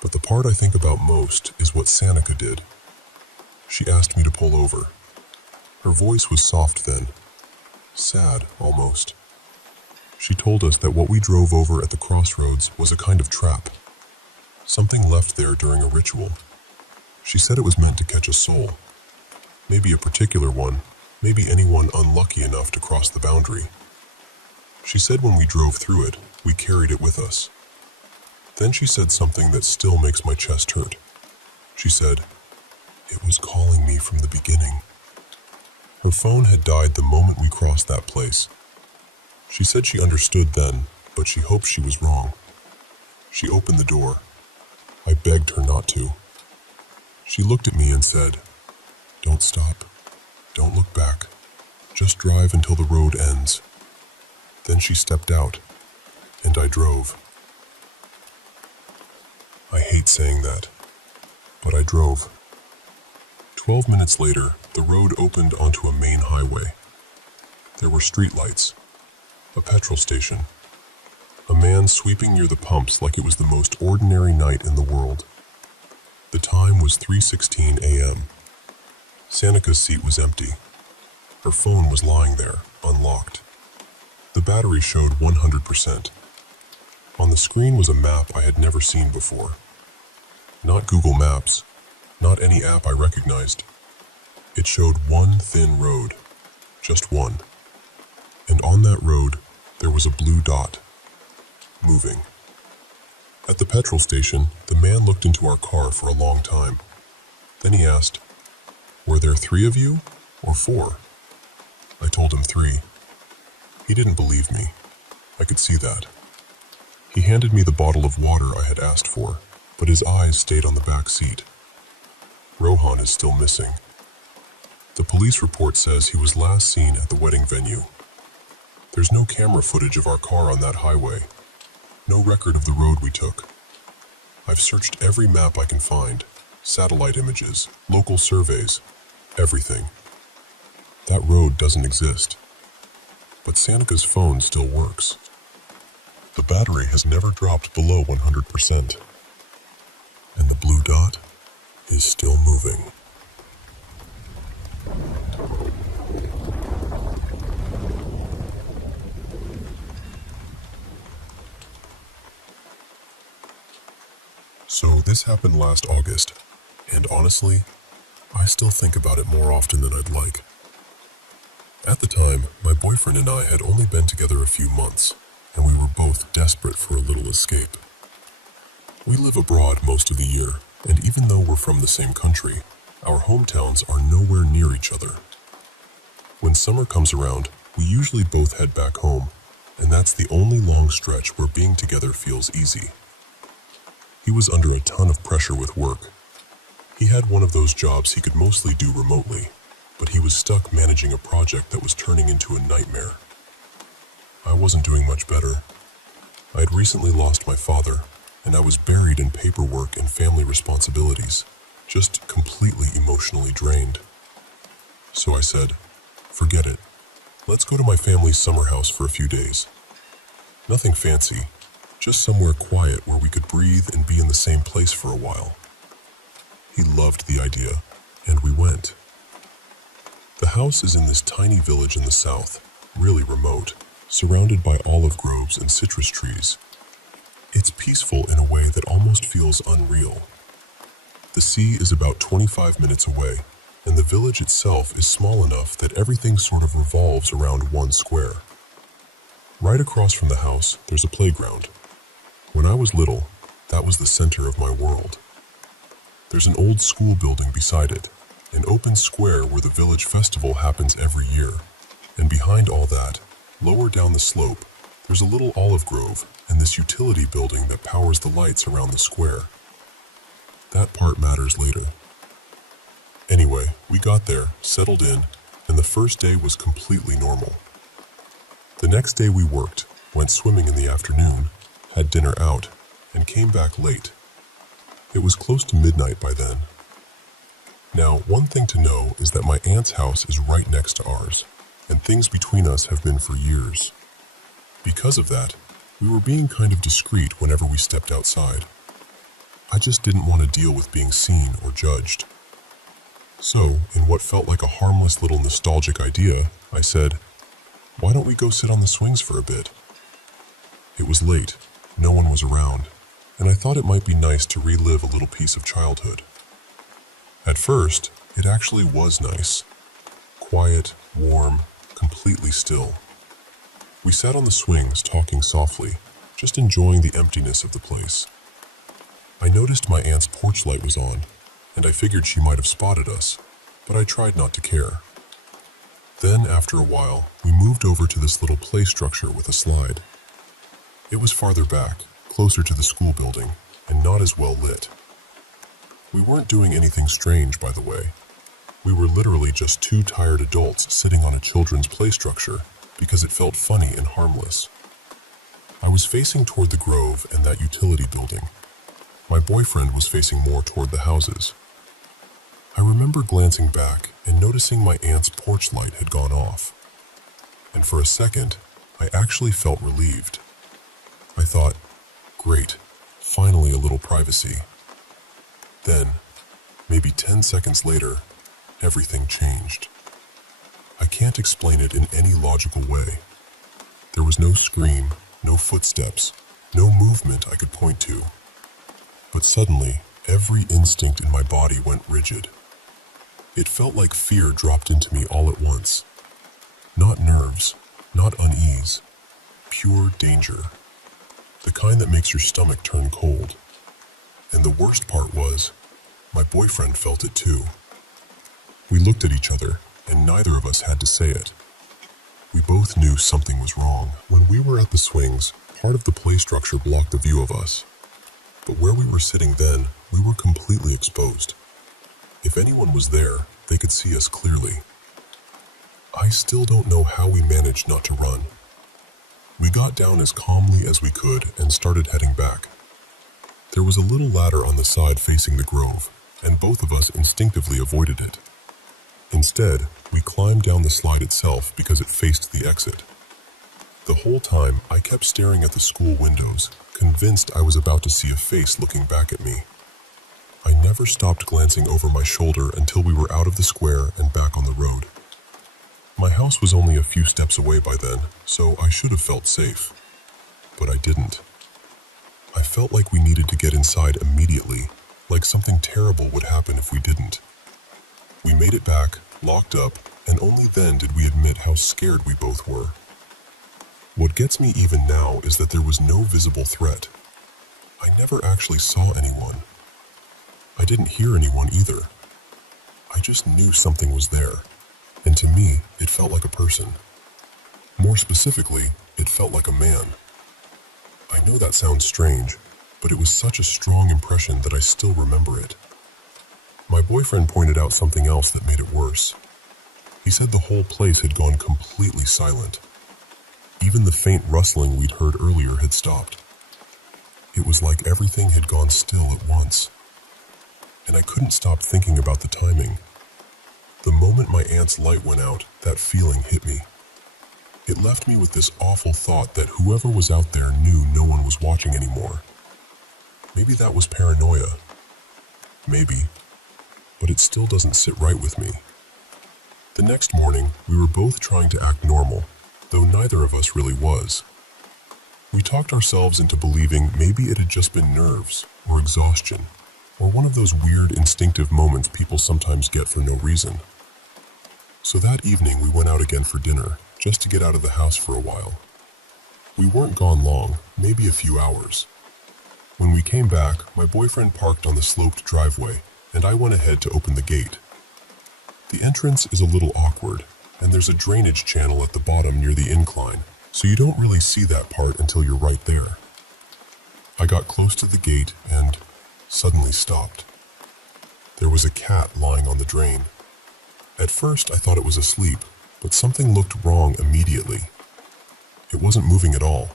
But the part I think about most is what Sanika did. She asked me to pull over. Her voice was soft then. Sad, almost. She told us that what we drove over at the crossroads was a kind of trap. Something left there during a ritual. She said it was meant to catch a soul. Maybe a particular one. Maybe anyone unlucky enough to cross the boundary. She said when we drove through it, we carried it with us. Then she said something that still makes my chest hurt. She said, "It was calling me from the beginning." Her phone had died the moment we crossed that place. She said she understood then, but she hoped she was wrong. She opened the door. I begged her not to. She looked at me and said, "Don't stop. Don't look back. Just drive until the road ends." Then she stepped out, and I drove. I hate saying that, but I drove. 12 minutes later, the road opened onto a main highway. There were streetlights, a petrol station, a man sweeping near the pumps like it was the most ordinary night in the world. The time was 3:16 a.m. Sanika's seat was empty. Her phone was lying there, unlocked. The battery showed 100%. On the screen was a map I had never seen before. Not Google Maps, not any app I recognized. It showed one thin road, just one. And on that road, there was a blue dot, moving. At the petrol station, the man looked into our car for a long time. Then he asked, "Were there 3 of you, or 4? I told him 3. He didn't believe me. I could see that. He handed me the bottle of water I had asked for, but his eyes stayed on the back seat. Rohan is still missing. The police report says he was last seen at the wedding venue. There's no camera footage of our car on that highway. No record of the road we took. I've searched every map I can find. Satellite images, local surveys, everything. That road doesn't exist. But Sanika's phone still works. The battery has never dropped below 100%. And the blue dot is still moving. So this happened last August, and honestly, I still think about it more often than I'd like. At the time, my boyfriend and I had only been together a few months, and we were both desperate for a little escape. We live abroad most of the year, and even though we're from the same country, our hometowns are nowhere near each other. When summer comes around, we usually both head back home, and that's the only long stretch where being together feels easy. He was under a ton of pressure with work. He had one of those jobs he could mostly do remotely, but he was stuck managing a project that was turning into a nightmare. I wasn't doing much better. I had recently lost my father, and I was buried in paperwork and family responsibilities, just completely emotionally drained. So I said, forget it. Let's go to my family's summer house for a few days. Nothing fancy, just somewhere quiet where we could breathe and be in the same place for a while. He loved the idea, and we went. The house is in this tiny village in the south, really remote, surrounded by olive groves and citrus trees. It's peaceful in a way that almost feels unreal. The sea is about 25 minutes away, and the village itself is small enough that everything sort of revolves around one square. Right across from the house, there's a playground. When I was little, that was the center of my world. There's an old school building beside it, an open square where the village festival happens every year, and behind all that, lower down the slope, there's a little olive grove and this utility building that powers the lights around the square. That part matters later. Anyway, we got there, settled in, and the first day was completely normal. The next day we worked, went swimming in the afternoon, had dinner out, and came back late. It was close to midnight by then. Now, one thing to know is that my aunt's house is right next to ours, and things between us have been for years. Because of that, we were being kind of discreet whenever we stepped outside. I just didn't want to deal with being seen or judged. So, in what felt like a harmless little nostalgic idea, I said, "Why don't we go sit on the swings for a bit?" It was late, no one was around, and I thought it might be nice to relive a little piece of childhood. At first, it actually was nice. Quiet, warm, completely still. We sat on the swings talking softly, just enjoying the emptiness of the place. I noticed my aunt's porch light was on, and I figured she might have spotted us, but I tried not to care. Then, after a while, we moved over to this little play structure with a slide. It was farther back, closer to the school building, and not as well lit. We weren't doing anything strange, by the way. We were literally just two tired adults sitting on a children's play structure because it felt funny and harmless. I was facing toward the grove and that utility building. My boyfriend was facing more toward the houses. I remember glancing back and noticing my aunt's porch light had gone off. And for a second, I actually felt relieved. I thought, great, finally a little privacy. Then, maybe 10 seconds later, everything changed. I can't explain it in any logical way. There was no scream, no footsteps, no movement I could point to. But suddenly, every instinct in my body went rigid. It felt like fear dropped into me all at once. Not nerves, not unease, pure danger. The kind that makes your stomach turn cold. And the worst part was, my boyfriend felt it too. We looked at each other, and neither of us had to say it. We both knew something was wrong. When we were at the swings, part of the play structure blocked the view of us. But where we were sitting then, we were completely exposed. If anyone was there, they could see us clearly. I still don't know how we managed not to run. We got down as calmly as we could and started heading back. There was a little ladder on the side facing the grove, and both of us instinctively avoided it. Instead, we climbed down the slide itself because it faced the exit. The whole time, I kept staring at the school windows, convinced I was about to see a face looking back at me. I never stopped glancing over my shoulder until we were out of the square and back on the road. My house was only a few steps away by then, so I should have felt safe. But I didn't. I felt like we needed to get inside immediately, like something terrible would happen if we didn't. We made it back, locked up, and only then did we admit how scared we both were. What gets me even now is that there was no visible threat. I never actually saw anyone. I didn't hear anyone either. I just knew something was there, and to me, it felt like a person. More specifically, it felt like a man. I know that sounds strange, but it was such a strong impression that I still remember it. My boyfriend pointed out something else that made it worse. He said the whole place had gone completely silent. Even the faint rustling we'd heard earlier had stopped. It was like everything had gone still at once. And I couldn't stop thinking about the timing. The moment my aunt's light went out, that feeling hit me. It left me with this awful thought that whoever was out there knew no one was watching anymore. Maybe that was paranoia. Maybe. But it still doesn't sit right with me. The next morning, we were both trying to act normal, though neither of us really was. We talked ourselves into believing maybe it had just been nerves, or exhaustion, or one of those weird instinctive moments people sometimes get for no reason. So that evening we went out again for dinner, just to get out of the house for a while. We weren't gone long, maybe a few hours. When we came back, my boyfriend parked on the sloped driveway, and I went ahead to open the gate. The entrance is a little awkward, and there's a drainage channel at the bottom near the incline, so you don't really see that part until you're right there. I got close to the gate and suddenly stopped. There was a cat lying on the drain. At first I thought it was asleep, but something looked wrong immediately. It wasn't moving at all.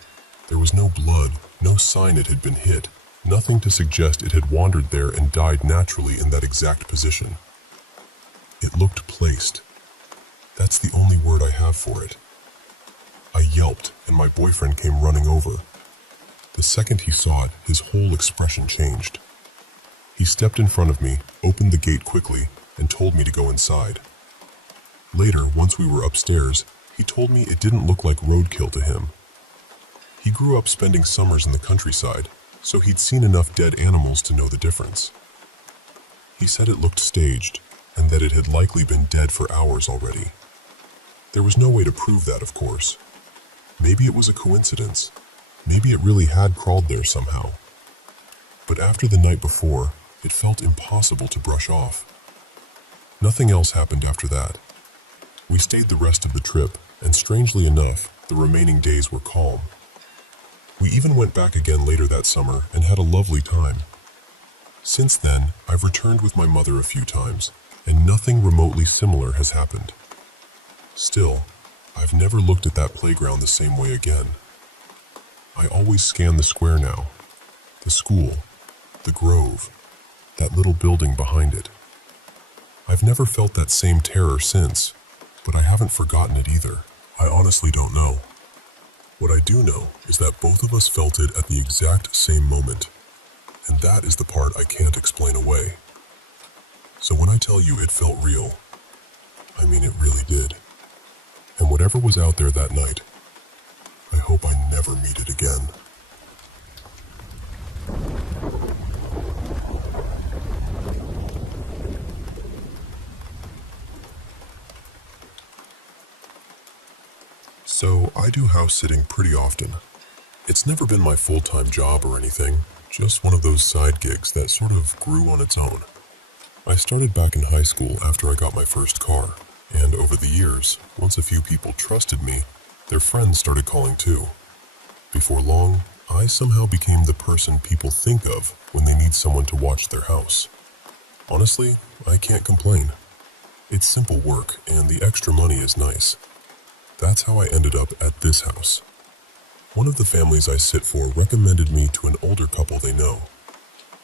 There was no blood, no sign it had been hit, nothing to suggest it had wandered there and died naturally in that exact position. It looked placed. That's the only word I have for it. I yelped, and my boyfriend came running over. The second he saw it, his whole expression changed. He stepped in front of me, opened the gate quickly, and told me to go inside. Later, once we were upstairs, he told me it didn't look like roadkill to him. He grew up spending summers in the countryside, so he'd seen enough dead animals to know the difference. He said it looked staged, and that it had likely been dead for hours already. There was no way to prove that, of course. Maybe it was a coincidence. Maybe it really had crawled there somehow. But after the night before, it felt impossible to brush off. Nothing else happened after that. We stayed the rest of the trip, and strangely enough, the remaining days were calm. We even went back again later that summer and had a lovely time. Since then, I've returned with my mother a few times, and nothing remotely similar has happened. Still, I've never looked at that playground the same way again. I always scan the square now. The school, the grove, that little building behind it. I've never felt that same terror since, but I haven't forgotten it either. I honestly don't know. What I do know is that both of us felt it at the exact same moment, and that is the part I can't explain away. So when I tell you it felt real, I mean it really did. And whatever was out there that night, I hope I never meet it again. So I do house sitting pretty often. It's never been my full-time job or anything, just one of those side gigs that sort of grew on its own. I started back in high school after I got my first car. And over the years, once a few people trusted me, their friends started calling too. Before long, I somehow became the person people think of when they need someone to watch their house. Honestly, I can't complain. It's simple work, and the extra money is nice. That's how I ended up at this house. One of the families I sit for recommended me to an older couple they know.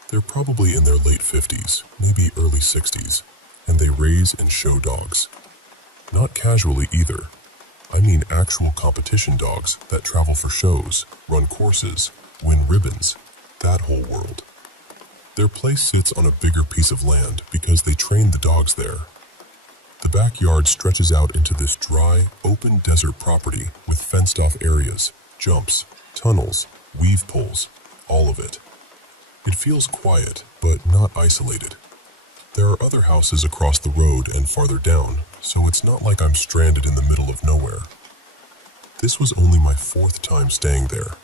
They're probably in their late 50s, maybe early 60s, and they raise and show dogs. Not casually either. I mean actual competition dogs that travel for shows, run courses, win ribbons, that whole world. Their place sits on a bigger piece of land because they train the dogs there. The backyard stretches out into this dry, open desert property with fenced-off areas, jumps, tunnels, weave pools, all of it. It feels quiet, but not isolated. There are other houses across the road and farther down, so it's not like I'm stranded in the middle of nowhere. This was only my 4th time staying there,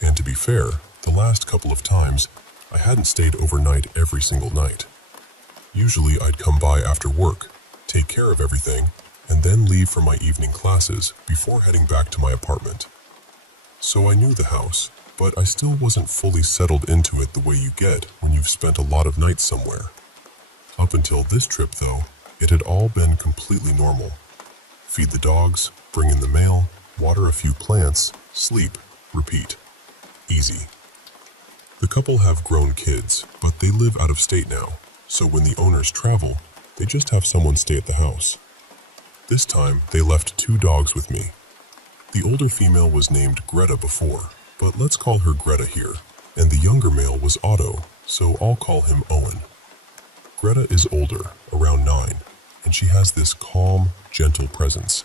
and to be fair, the last couple of times, I hadn't stayed overnight every single night. Usually I'd come by after work, take care of everything, and then leave for my evening classes before heading back to my apartment. So I knew the house, but I still wasn't fully settled into it the way you get when you've spent a lot of nights somewhere. Up until this trip though, it had all been completely normal. Feed the dogs, bring in the mail, water a few plants, sleep, repeat. Easy. The couple have grown kids, but they live out of state now, so when the owners travel, they just have someone stay at the house. This time, they left 2 dogs with me. The older female was named Greta before, but let's call her Greta here, and the younger male was Otto, so I'll call him Owen. Greta is older, around 9, and she has this calm, gentle presence.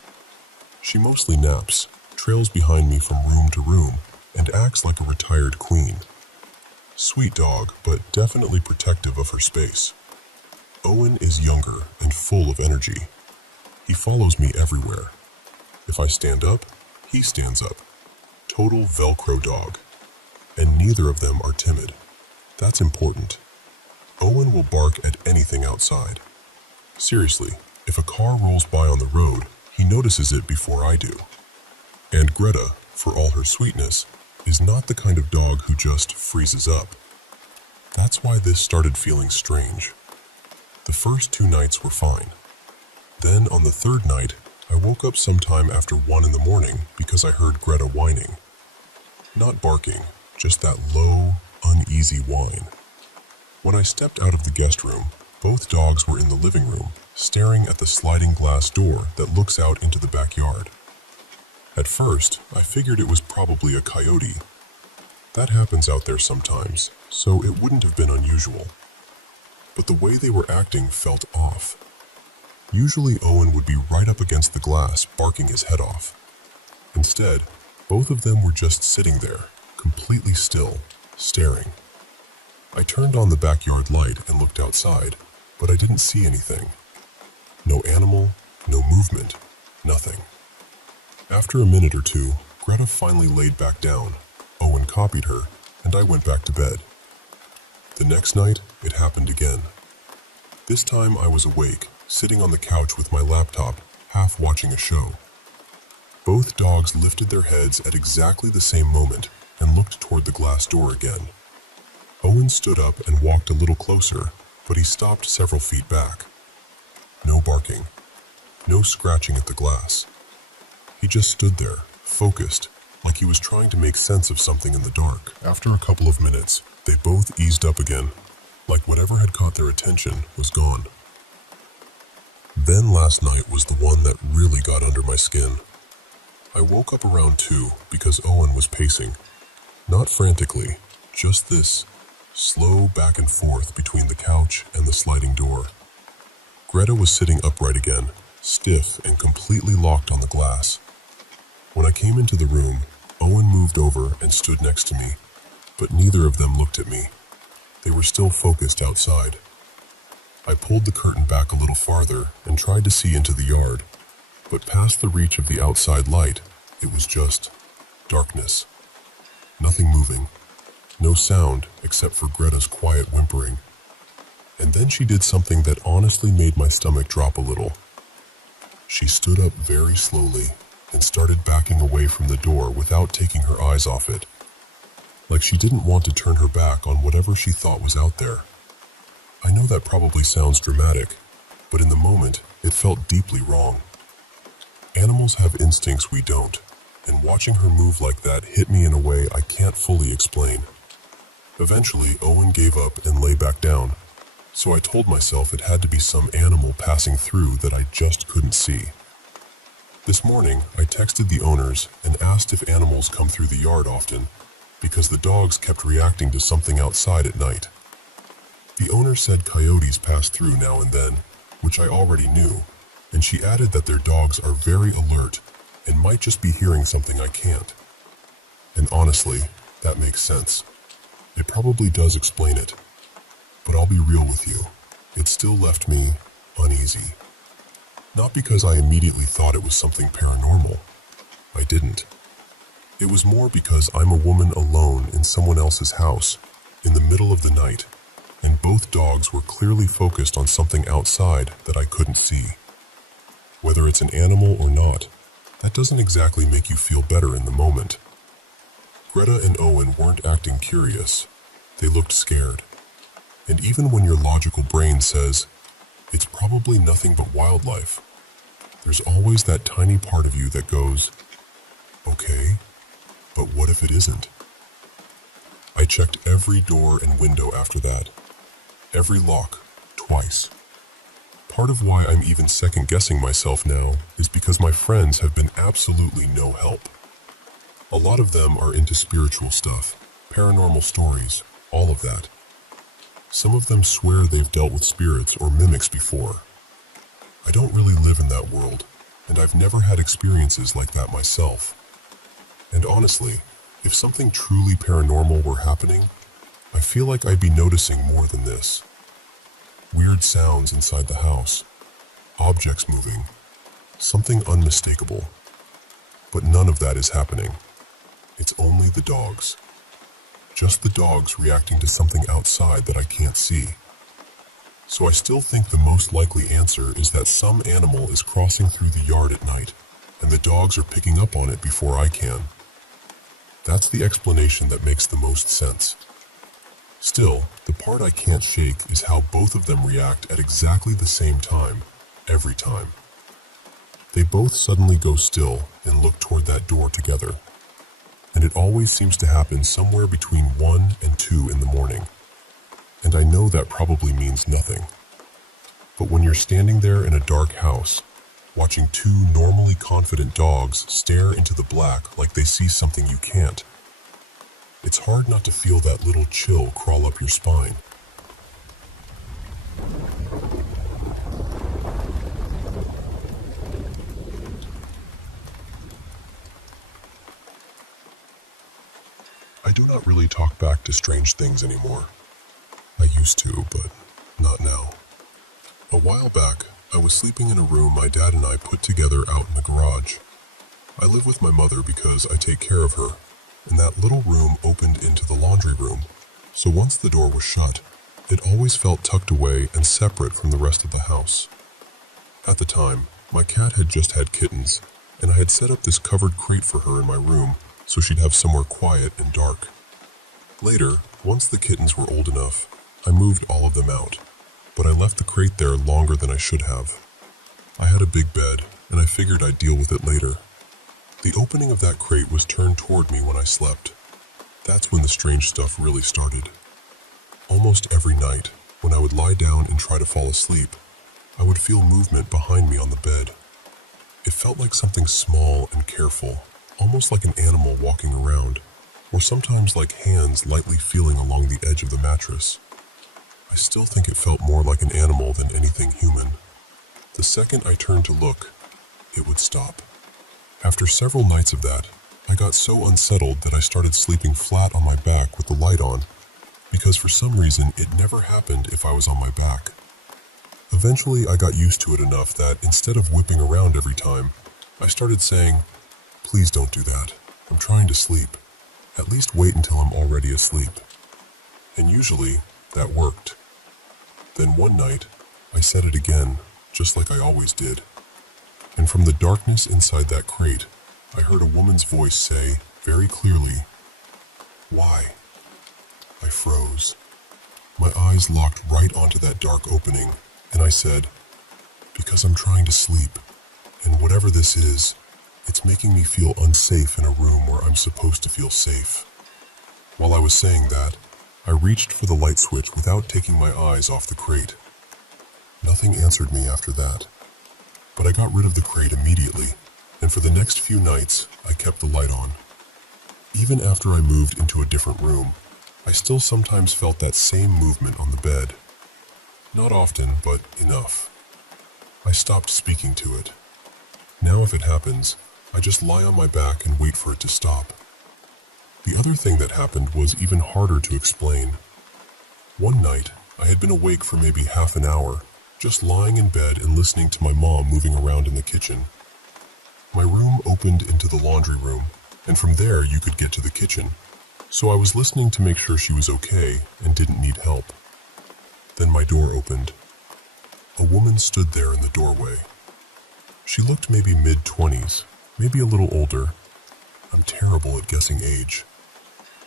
She mostly naps, trails behind me from room to room, and acts like a retired queen. Sweet dog, but definitely protective of her space. Owen is younger and full of energy. He follows me everywhere. If I stand up, he stands up. Total Velcro dog. And neither of them are timid. That's important. Owen will bark at anything outside. Seriously, if a car rolls by on the road, he notices it before I do. And Greta, for all her sweetness, is not the kind of dog who just freezes up. That's why this started feeling strange. The first 2 nights were fine. Then on the 3rd night, I woke up sometime after 1 in the morning because I heard Greta whining. Not barking, just that low, uneasy whine. When I stepped out of the guest room, both dogs were in the living room, staring at the sliding glass door that looks out into the backyard. At first, I figured it was probably a coyote. That happens out there sometimes, so it wouldn't have been unusual. But the way they were acting felt off. Usually Owen would be right up against the glass, barking his head off. Instead, both of them were just sitting there, completely still, staring. I turned on the backyard light and looked outside, but I didn't see anything. No animal, no movement, nothing. After a minute or 2, Greta finally laid back down. Owen copied her, and I went back to bed. The next night, it happened again. This time I was awake, sitting on the couch with my laptop, half watching a show. Both dogs lifted their heads at exactly the same moment and looked toward the glass door again. Owen stood up and walked a little closer, but he stopped several feet back. No barking, no scratching at the glass. He just stood there, focused, like he was trying to make sense of something in the dark. After a couple of minutes, they both eased up again, like whatever had caught their attention was gone. Then last night was the one that really got under my skin. I woke up around 2 because Owen was pacing. Not frantically, just this, slow back and forth between the couch and the sliding door. Greta was sitting upright again, stiff and completely locked on the glass. When I came into the room, Owen moved over and stood next to me, but neither of them looked at me. They were still focused outside. I pulled the curtain back a little farther and tried to see into the yard, but past the reach of the outside light, it was just darkness. Nothing moving, no sound except for Greta's quiet whimpering. And then she did something that honestly made my stomach drop a little. She stood up very slowly and started backing away from the door without taking her eyes off it, like she didn't want to turn her back on whatever she thought was out there. I know that probably sounds dramatic, but in the moment, it felt deeply wrong. Animals have instincts we don't, and watching her move like that hit me in a way I can't fully explain. Eventually, Owen gave up and lay back down, so I told myself it had to be some animal passing through that I just couldn't see. This morning, I texted the owners and asked if animals come through the yard often, because the dogs kept reacting to something outside at night. The owner said coyotes pass through now and then, which I already knew, and she added that their dogs are very alert and might just be hearing something I can't. And honestly, that makes sense. It probably does explain it. But I'll be real with you, it still left me uneasy. Not because I immediately thought it was something paranormal. I didn't. It was more because I'm a woman alone in someone else's house, in the middle of the night, and both dogs were clearly focused on something outside that I couldn't see. Whether it's an animal or not, that doesn't exactly make you feel better in the moment. Greta and Owen weren't acting curious. They looked scared. And even when your logical brain says, it's probably nothing but wildlife, there's always that tiny part of you that goes, okay, but what if it isn't? I checked every door and window after that. Every lock, twice. Part of why I'm even second-guessing myself now is because my friends have been absolutely no help. A lot of them are into spiritual stuff, paranormal stories, all of that. Some of them swear they've dealt with spirits or mimics before. I don't really live in that world, and I've never had experiences like that myself. And honestly, if something truly paranormal were happening, I feel like I'd be noticing more than this. Weird sounds inside the house, objects moving, something unmistakable. But none of that is happening. It's only the dogs. Just the dogs reacting to something outside that I can't see. So I still think the most likely answer is that some animal is crossing through the yard at night, and the dogs are picking up on it before I can. That's the explanation that makes the most sense. Still, the part I can't shake is how both of them react at exactly the same time, every time. They both suddenly go still and look toward that door together. And it always seems to happen somewhere between 1 and 2 in the morning. And I know that probably means nothing. But when you're standing there in a dark house, watching two normally confident dogs stare into the black like they see something you can't, it's hard not to feel that little chill crawl up your spine. I do not really talk back to strange things anymore. I used to, but not now. A while back, I was sleeping in a room my dad and I put together out in the garage. I live with my mother because I take care of her, and that little room opened into the laundry room, so once the door was shut, it always felt tucked away and separate from the rest of the house. At the time, my cat had just had kittens, and I had set up this covered crate for her in my room so she'd have somewhere quiet and dark. Later, once the kittens were old enough, I moved all of them out, but I left the crate there longer than I should have. I had a big bed, and I figured I'd deal with it later. The opening of that crate was turned toward me when I slept. That's when the strange stuff really started. Almost every night, when I would lie down and try to fall asleep, I would feel movement behind me on the bed. It felt like something small and careful, almost like an animal walking around, or sometimes like hands lightly feeling along the edge of the mattress. I still think it felt more like an animal than anything human. The second I turned to look, it would stop. After several nights of that, I got so unsettled that I started sleeping flat on my back with the light on, because for some reason it never happened if I was on my back. Eventually I got used to it enough that instead of whipping around every time, I started saying, "Please don't do that. I'm trying to sleep. At least wait until I'm already asleep." And usually, that worked. Then one night, I said it again, just like I always did. And from the darkness inside that crate, I heard a woman's voice say, very clearly, "Why?" I froze. My eyes locked right onto that dark opening, and I said, "Because I'm trying to sleep, and whatever this is, it's making me feel unsafe in a room where I'm supposed to feel safe." While I was saying that, I reached for the light switch without taking my eyes off the crate. Nothing answered me after that, but I got rid of the crate immediately, and for the next few nights, I kept the light on. Even after I moved into a different room, I still sometimes felt that same movement on the bed. Not often, but enough. I stopped speaking to it. Now if it happens, I just lie on my back and wait for it to stop. The other thing that happened was even harder to explain. One night, I had been awake for maybe half an hour, just lying in bed and listening to my mom moving around in the kitchen. My room opened into the laundry room, and from there you could get to the kitchen. So I was listening to make sure she was okay and didn't need help. Then my door opened. A woman stood there in the doorway. She looked maybe mid-20s, maybe a little older. I'm terrible at guessing age.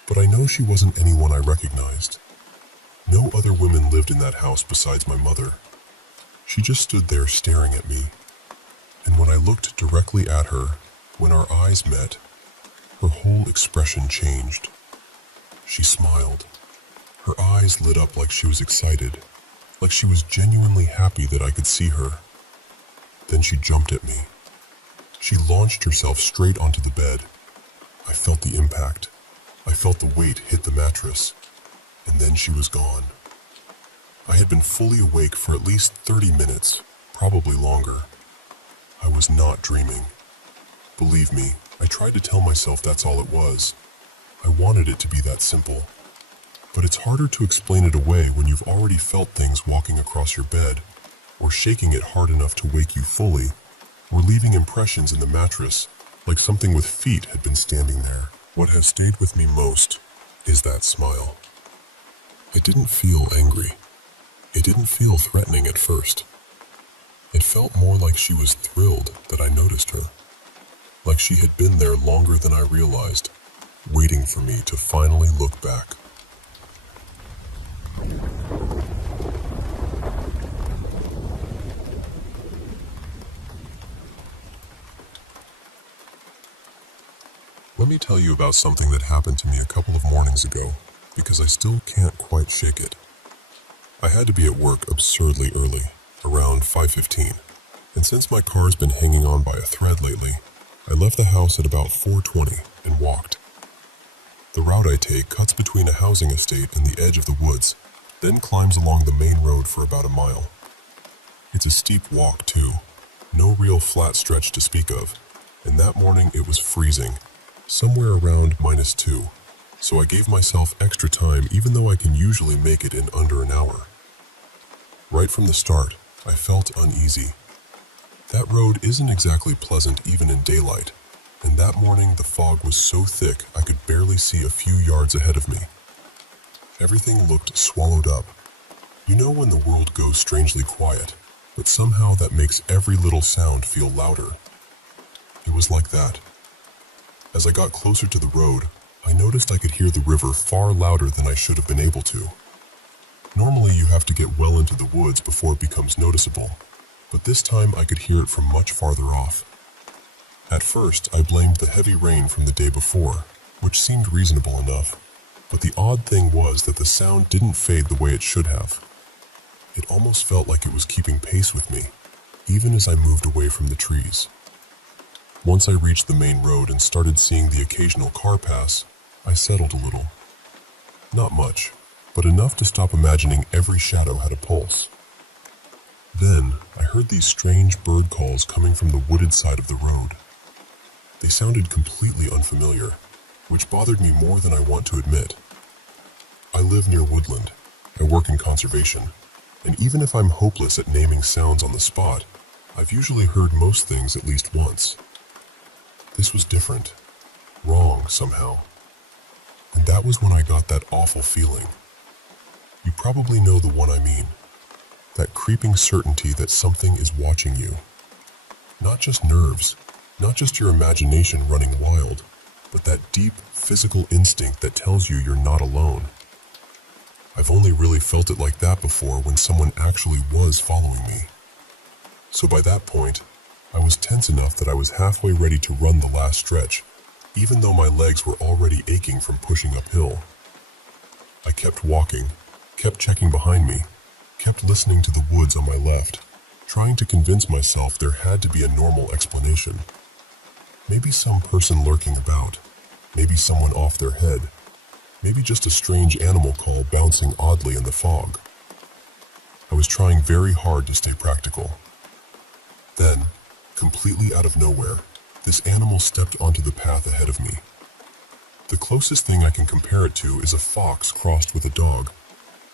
But I know she wasn't anyone I recognized. No other women lived in that house besides my mother. She just stood there staring at me. And when I looked directly at her, when our eyes met, her whole expression changed. She smiled. Her eyes lit up like she was excited, like she was genuinely happy that I could see her. Then she jumped at me. She launched herself straight onto the bed. I felt the impact. I felt the weight hit the mattress, and then she was gone. I had been fully awake for at least 30 minutes, probably longer. I was not dreaming. Believe me, I tried to tell myself that's all it was. I wanted it to be that simple. But it's harder to explain it away when you've already felt things walking across your bed, or shaking it hard enough to wake you fully, or leaving impressions in the mattress, like something with feet had been standing there. What has stayed with me most is that smile. It didn't feel angry. It didn't feel threatening at first. It felt more like she was thrilled that I noticed her. Like she had been there longer than I realized, waiting for me to finally look back. Let me tell you about something that happened to me a couple of mornings ago, because I still can't quite shake it. I had to be at work absurdly early, around 5:15, and since my car's been hanging on by a thread lately, I left the house at about 4:20 and walked. The route I take cuts between a housing estate and the edge of the woods, then climbs along the main road for about a mile. It's a steep walk too, no real flat stretch to speak of, and that morning it was freezing, somewhere around -2, so I gave myself extra time even though I can usually make it in under an hour. Right from the start, I felt uneasy. That road isn't exactly pleasant even in daylight, and that morning the fog was so thick I could barely see a few yards ahead of me. Everything looked swallowed up. You know when the world goes strangely quiet, but somehow that makes every little sound feel louder. It was like that. As I got closer to the road, I noticed I could hear the river far louder than I should have been able to. Normally you have to get well into the woods before it becomes noticeable, but this time I could hear it from much farther off. At first, I blamed the heavy rain from the day before, which seemed reasonable enough, but the odd thing was that the sound didn't fade the way it should have. It almost felt like it was keeping pace with me, even as I moved away from the trees. Once I reached the main road and started seeing the occasional car pass, I settled a little. Not much, but enough to stop imagining every shadow had a pulse. Then, I heard these strange bird calls coming from the wooded side of the road. They sounded completely unfamiliar, which bothered me more than I want to admit. I live near woodland. I work in conservation, and even if I'm hopeless at naming sounds on the spot, I've usually heard most things at least once. This was different, wrong somehow. And that was when I got that awful feeling. You probably know the one I mean. That creeping certainty that something is watching you. Not just nerves, not just your imagination running wild, but that deep physical instinct that tells you you're not alone. I've only really felt it like that before when someone actually was following me. So by that point, I was tense enough that I was halfway ready to run the last stretch, even though my legs were already aching from pushing uphill. I kept walking, kept checking behind me, kept listening to the woods on my left, trying to convince myself there had to be a normal explanation. Maybe some person lurking about, maybe someone off their head, maybe just a strange animal call bouncing oddly in the fog. I was trying very hard to stay practical. Then, completely out of nowhere, this animal stepped onto the path ahead of me. The closest thing I can compare it to is a fox crossed with a dog,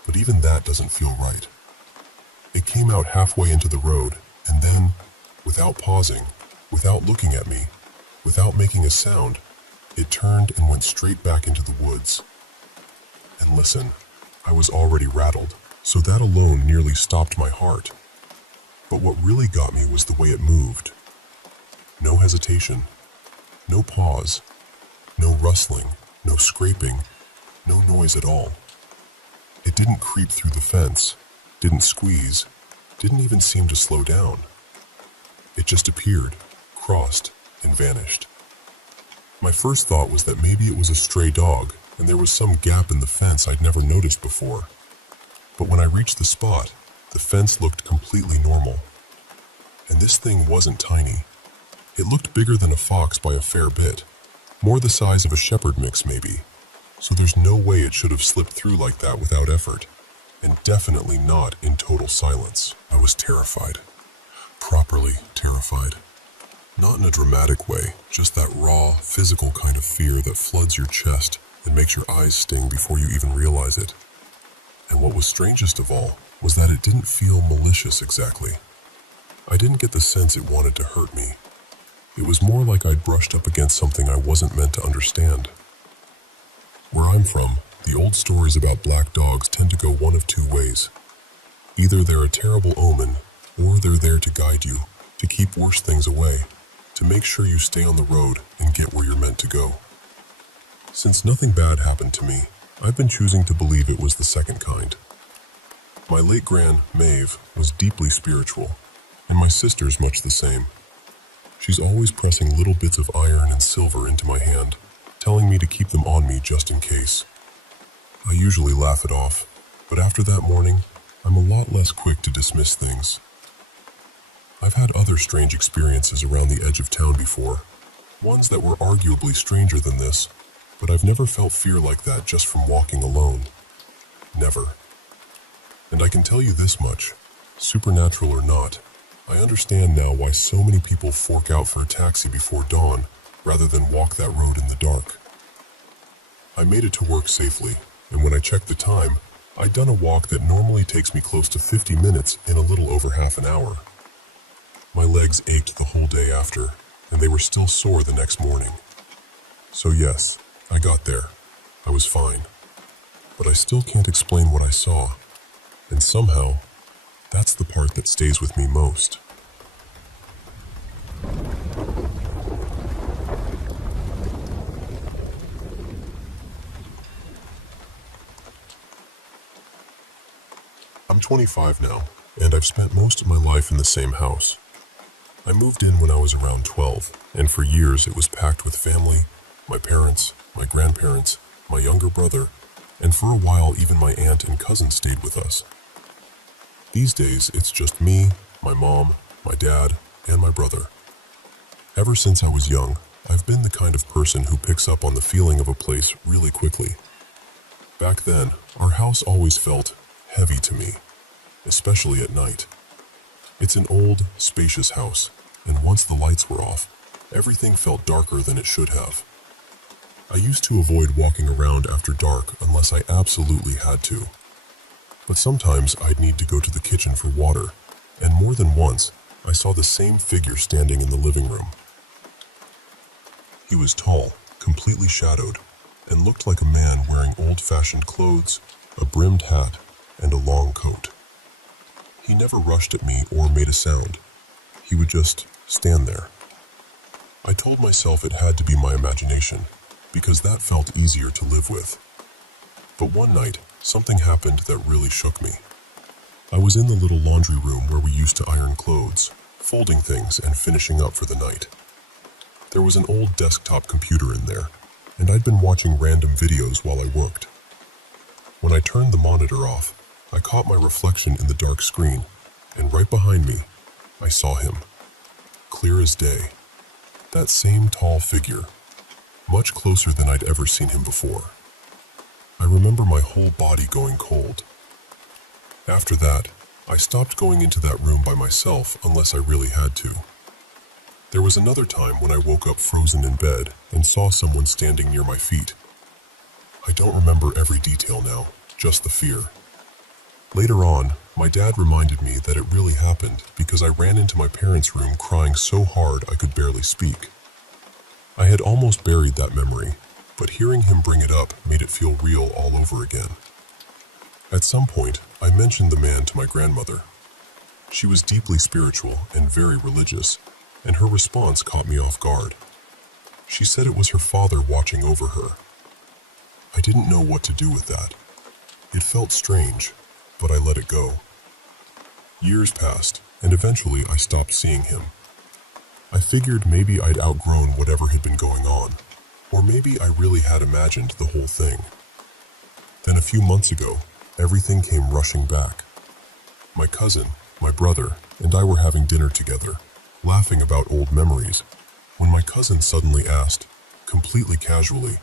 but even that doesn't feel right. It came out halfway into the road, and then, without pausing, without looking at me, without making a sound, it turned and went straight back into the woods. And listen, I was already rattled, so that alone nearly stopped my heart. But what really got me was the way it moved. No hesitation, no pause, no rustling, no scraping, no noise at all. It didn't creep through the fence, didn't squeeze, didn't even seem to slow down. It just appeared, crossed, and vanished. My first thought was that maybe it was a stray dog, and there was some gap in the fence I'd never noticed before. But when I reached the spot, the fence looked completely normal. And this thing wasn't tiny. It looked bigger than a fox by a fair bit, more the size of a shepherd mix maybe, so there's no way it should have slipped through like that without effort, and definitely not in total silence. I was terrified, properly terrified. Not in a dramatic way, just that raw, physical kind of fear that floods your chest and makes your eyes sting before you even realize it. And what was strangest of all was that it didn't feel malicious exactly. I didn't get the sense it wanted to hurt me. It was more like I'd brushed up against something I wasn't meant to understand. Where I'm from, the old stories about black dogs tend to go one of two ways. Either they're a terrible omen, or they're there to guide you, to keep worse things away, to make sure you stay on the road and get where you're meant to go. Since nothing bad happened to me, I've been choosing to believe it was the second kind. My late gran, Maeve, was deeply spiritual, and my sister's much the same. She's always pressing little bits of iron and silver into my hand, telling me to keep them on me just in case. I usually laugh it off, but after that morning, I'm a lot less quick to dismiss things. I've had other strange experiences around the edge of town before, ones that were arguably stranger than this, but I've never felt fear like that just from walking alone. Never. And I can tell you this much, supernatural or not, I understand now why so many people fork out for a taxi before dawn rather than walk that road in the dark. I made it to work safely, and when I checked the time, I'd done a walk that normally takes me close to 50 minutes in a little over half an hour. My legs ached the whole day after, and they were still sore the next morning. So yes, I got there. I was fine. But I still can't explain what I saw, and somehow, that's the part that stays with me most. I'm 25 now, and I've spent most of my life in the same house. I moved in when I was around 12, and for years it was packed with family, my parents, my grandparents, my younger brother, and for a while even my aunt and cousin stayed with us. These days, it's just me, my mom, my dad, and my brother. Ever since I was young, I've been the kind of person who picks up on the feeling of a place really quickly. Back then, our house always felt heavy to me, especially at night. It's an old, spacious house, and once the lights were off, everything felt darker than it should have. I used to avoid walking around after dark unless I absolutely had to. But sometimes I'd need to go to the kitchen for water, and more than once, I saw the same figure standing in the living room. He was tall, completely shadowed, and looked like a man wearing old-fashioned clothes, a brimmed hat, and a long coat. He never rushed at me or made a sound. He would just stand there. I told myself it had to be my imagination, because that felt easier to live with. But one night, something happened that really shook me. I was in the little laundry room where we used to iron clothes, folding things and finishing up for the night. There was an old desktop computer in there, and I'd been watching random videos while I worked. When I turned the monitor off, I caught my reflection in the dark screen, and right behind me, I saw him. Clear as day. That same tall figure, much closer than I'd ever seen him before. I remember my whole body going cold. After that, I stopped going into that room by myself unless I really had to. There was another time when I woke up frozen in bed and saw someone standing near my feet. I don't remember every detail now, just the fear. Later on, my dad reminded me that it really happened because I ran into my parents' room crying so hard I could barely speak. I had almost buried that memory, but hearing him bring it up made it feel real all over again. At some point, I mentioned the man to my grandmother. She was deeply spiritual and very religious, and her response caught me off guard. She said it was her father watching over her. I didn't know what to do with that. It felt strange, but I let it go. Years passed, and eventually I stopped seeing him. I figured maybe I'd outgrown whatever had been going on, or maybe I really had imagined the whole thing. Then a few months ago, everything came rushing back. My cousin, my brother, and I were having dinner together, laughing about old memories, when my cousin suddenly asked, completely casually,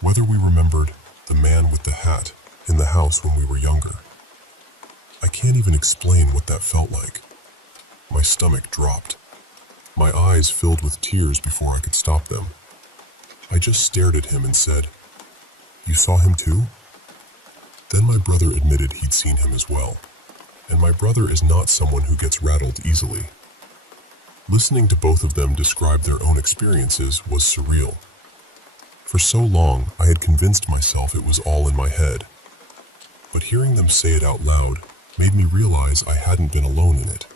whether we remembered the man with the hat in the house when we were younger. I can't even explain what that felt like. My stomach dropped. My eyes filled with tears before I could stop them. I just stared at him and said, "You saw him too?" Then my brother admitted he'd seen him as well, and my brother is not someone who gets rattled easily. Listening to both of them describe their own experiences was surreal. For so long, I had convinced myself it was all in my head, but hearing them say it out loud made me realize I hadn't been alone in it.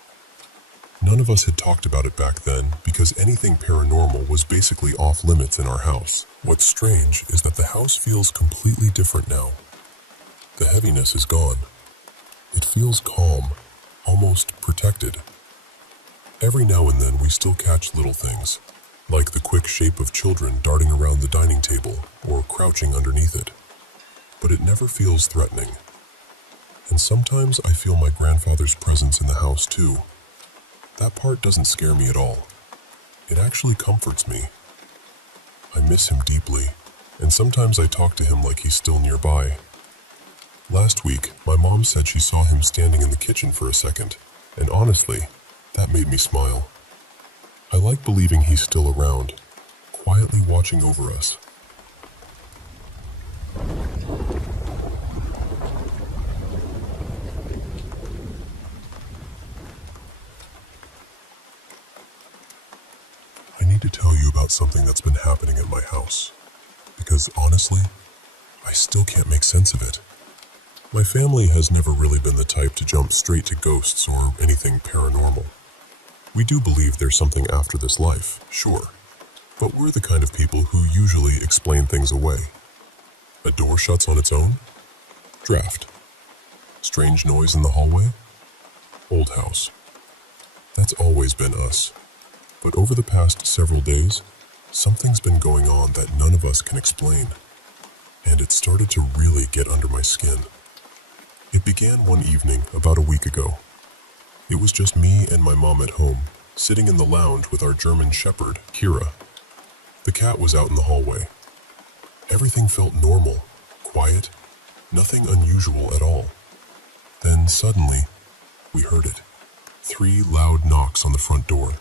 None of us had talked about it back then because anything paranormal was basically off limits in our house. What's strange is that the house feels completely different now. The heaviness is gone. It feels calm, almost protected. Every now and then we still catch little things, like the quick shape of children darting around the dining table or crouching underneath it. But it never feels threatening. And sometimes I feel my grandfather's presence in the house too. That part doesn't scare me at all. It actually comforts me. I miss him deeply, and sometimes I talk to him like he's still nearby. Last week, my mom said she saw him standing in the kitchen for a second, and honestly, that made me smile. I like believing he's still around, quietly watching over us. I need to tell you about something that's been happening at my house, because honestly, I still can't make sense of it. My family has never really been the type to jump straight to ghosts or anything paranormal. We do believe there's something after this life, sure, but we're the kind of people who usually explain things away. A door shuts on its own? Draft. Strange noise in the hallway? Old house. That's always been us. But over the past several days, something's been going on that none of us can explain, and it started to really get under my skin. It began one evening about a week ago. It was just me and my mom at home, sitting in the lounge with our German shepherd, Kira. The cat was out in the hallway. Everything felt normal, quiet, nothing unusual at all. Then suddenly, we heard it. 3 loud knocks on the front door.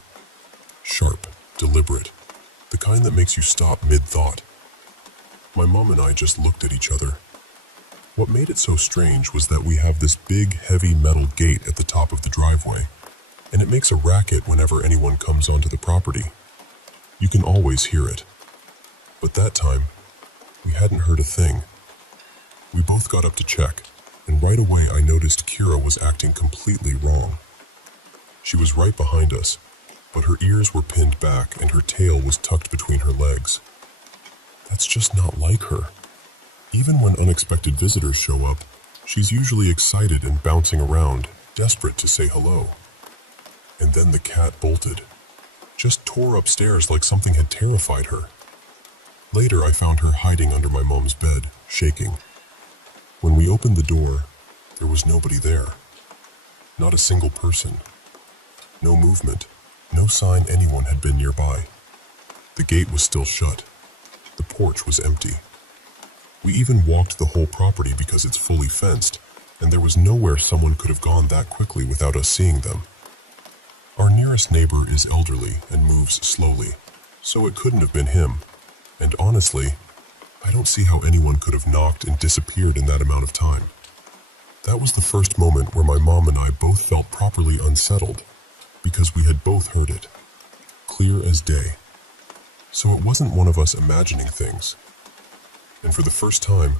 Sharp, deliberate, the kind that makes you stop mid-thought. My mom and I just looked at each other. What made it so strange was that we have this big, heavy metal gate at the top of the driveway, and it makes a racket whenever anyone comes onto the property. You can always hear it. But that time, we hadn't heard a thing. We both got up to check, and right away I noticed Kira was acting completely wrong. She was right behind us, but her ears were pinned back and her tail was tucked between her legs. That's just not like her. Even when unexpected visitors show up, she's usually excited and bouncing around, desperate to say hello. And then the cat bolted, just tore upstairs like something had terrified her. Later, I found her hiding under my mom's bed, shaking. When we opened the door, there was nobody there. Not a single person. No movement, no sign anyone had been nearby. The gate was still shut. The porch was empty. We even walked the whole property because it's fully fenced, and there was nowhere someone could have gone that quickly without us seeing them. Our nearest neighbor is elderly and moves slowly, so it couldn't have been him. And honestly, I don't see how anyone could have knocked and disappeared in that amount of time. That was the first moment where my mom and I both felt properly unsettled, because we had both heard it, clear as day. So it wasn't one of us imagining things. And for the first time,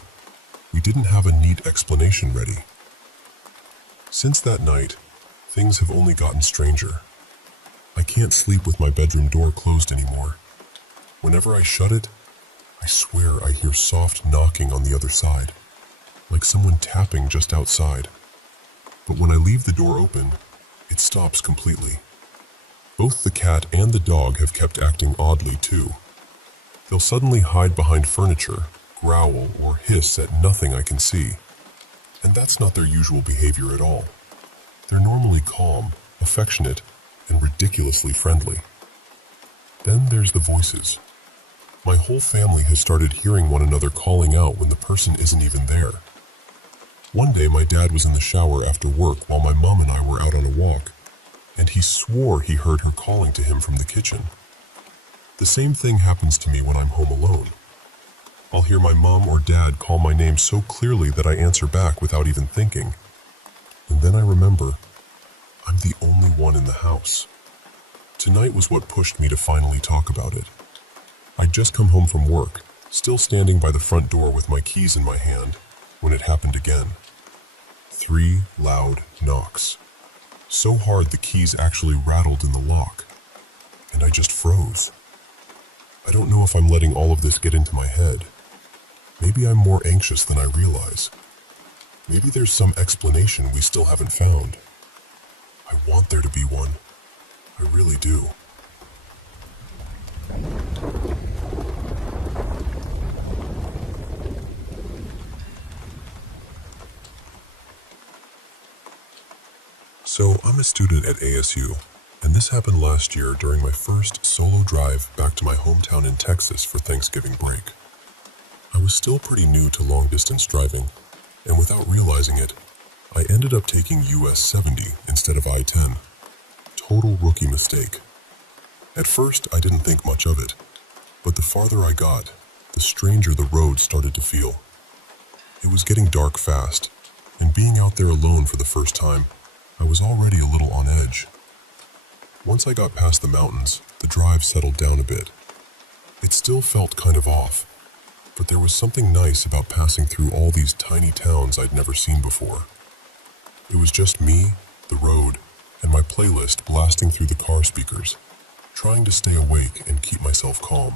we didn't have a neat explanation ready. Since that night, things have only gotten stranger. I can't sleep with my bedroom door closed anymore. Whenever I shut it, I swear I hear soft knocking on the other side, like someone tapping just outside. But when I leave the door open, it stops completely. Both the cat and the dog have kept acting oddly too. They'll suddenly hide behind furniture, growl, or hiss at nothing I can see. And that's not their usual behavior at all. They're normally calm, affectionate, and ridiculously friendly. Then there's the voices. My whole family has started hearing one another calling out when the person isn't even there. One day my dad was in the shower after work while my mom and I were out on a walk, and he swore he heard her calling to him from the kitchen. The same thing happens to me when I'm home alone. I'll hear my mom or dad call my name so clearly that I answer back without even thinking. And then I remember, I'm the only one in the house. Tonight was what pushed me to finally talk about it. I'd just come home from work, still standing by the front door with my keys in my hand, when it happened again. 3 loud knocks. So hard the keys actually rattled in the lock. And I just froze. I don't know if I'm letting all of this get into my head. Maybe I'm more anxious than I realize. Maybe there's some explanation we still haven't found. I want there to be one. I really do. So, I'm a student at ASU, and this happened last year during my first solo drive back to my hometown in Texas for Thanksgiving break. I was still pretty new to long-distance driving, and without realizing it, I ended up taking US 70 instead of I-10. Total rookie mistake. At first, I didn't think much of it, but the farther I got, the stranger the road started to feel. It was getting dark fast, and being out there alone for the first time, I was already a little on edge. Once I got past the mountains, the drive settled down a bit. It still felt kind of off, but there was something nice about passing through all these tiny towns I'd never seen before. It was just me, the road, and my playlist blasting through the car speakers, trying to stay awake and keep myself calm.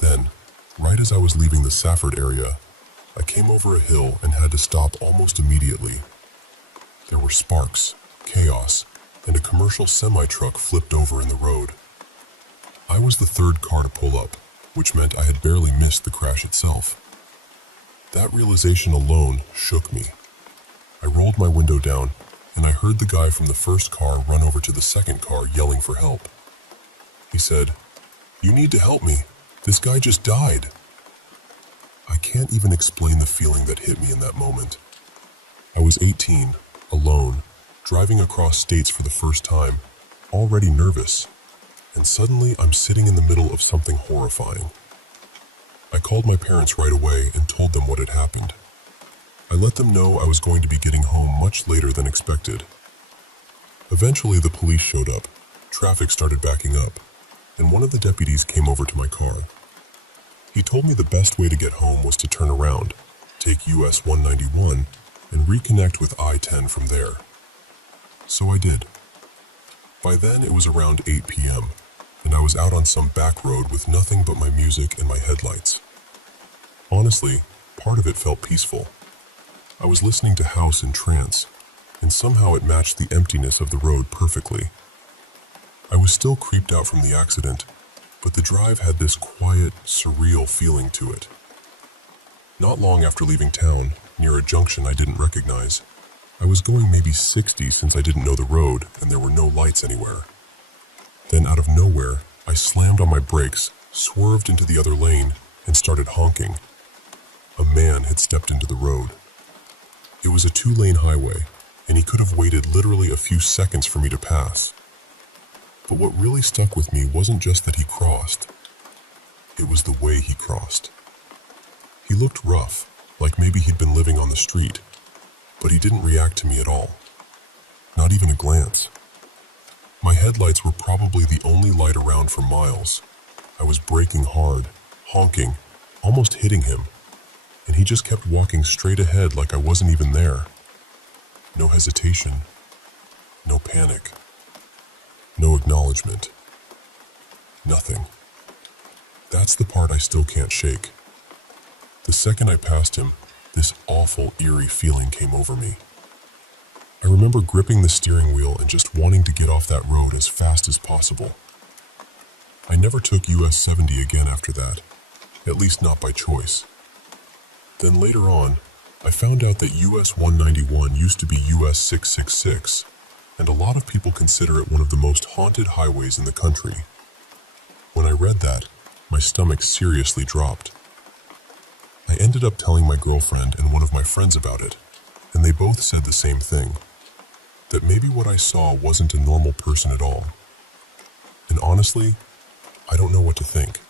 Then, right as I was leaving the Safford area, I came over a hill and had to stop almost immediately. There were sparks, chaos, and a commercial semi-truck flipped over in the road. I was the third car to pull up, which meant I had barely missed the crash itself. That realization alone shook me. I rolled my window down, and I heard the guy from the first car run over to the second car yelling for help. He said, "You need to help me. This guy just died." I can't even explain the feeling that hit me in that moment. I was 18, alone, driving across states for the first time, already nervous, and suddenly I'm sitting in the middle of something horrifying. I called my parents right away and told them what had happened. I let them know I was going to be getting home much later than expected. Eventually the police showed up, traffic started backing up, and one of the deputies came over to my car. He told me the best way to get home was to turn around, take US 191, and reconnect with I-10 from there. So I did. By then it was around 8 p.m., and I was out on some back road with nothing but my music and my headlights. Honestly, part of it felt peaceful. I was listening to house in trance, and somehow it matched the emptiness of the road perfectly. I was still creeped out from the accident, but the drive had this quiet, surreal feeling to it. Not long after leaving town, near a junction I didn't recognize, I was going maybe 60 since I didn't know the road and there were no lights anywhere. Then out of nowhere, I slammed on my brakes, swerved into the other lane, and started honking. A man had stepped into the road. It was a 2-lane highway, and he could have waited literally a few seconds for me to pass. But what really stuck with me wasn't just that he crossed. It was the way he crossed. He looked rough, like maybe he'd been living on the street, but he didn't react to me at all. Not even a glance. My headlights were probably the only light around for miles. I was braking hard, honking, almost hitting him, and he just kept walking straight ahead like I wasn't even there. No hesitation, no panic, no acknowledgement. Nothing. That's the part I still can't shake. The second I passed him, this awful, eerie feeling came over me. I remember gripping the steering wheel and just wanting to get off that road as fast as possible. I never took US 70 again after that, at least not by choice. Then later on, I found out that US 191 used to be US 666, and a lot of people consider it one of the most haunted highways in the country. When I read that, my stomach seriously dropped. I ended up telling my girlfriend and one of my friends about it, and they both said the same thing, that maybe what I saw wasn't a normal person at all. And honestly, I don't know what to think.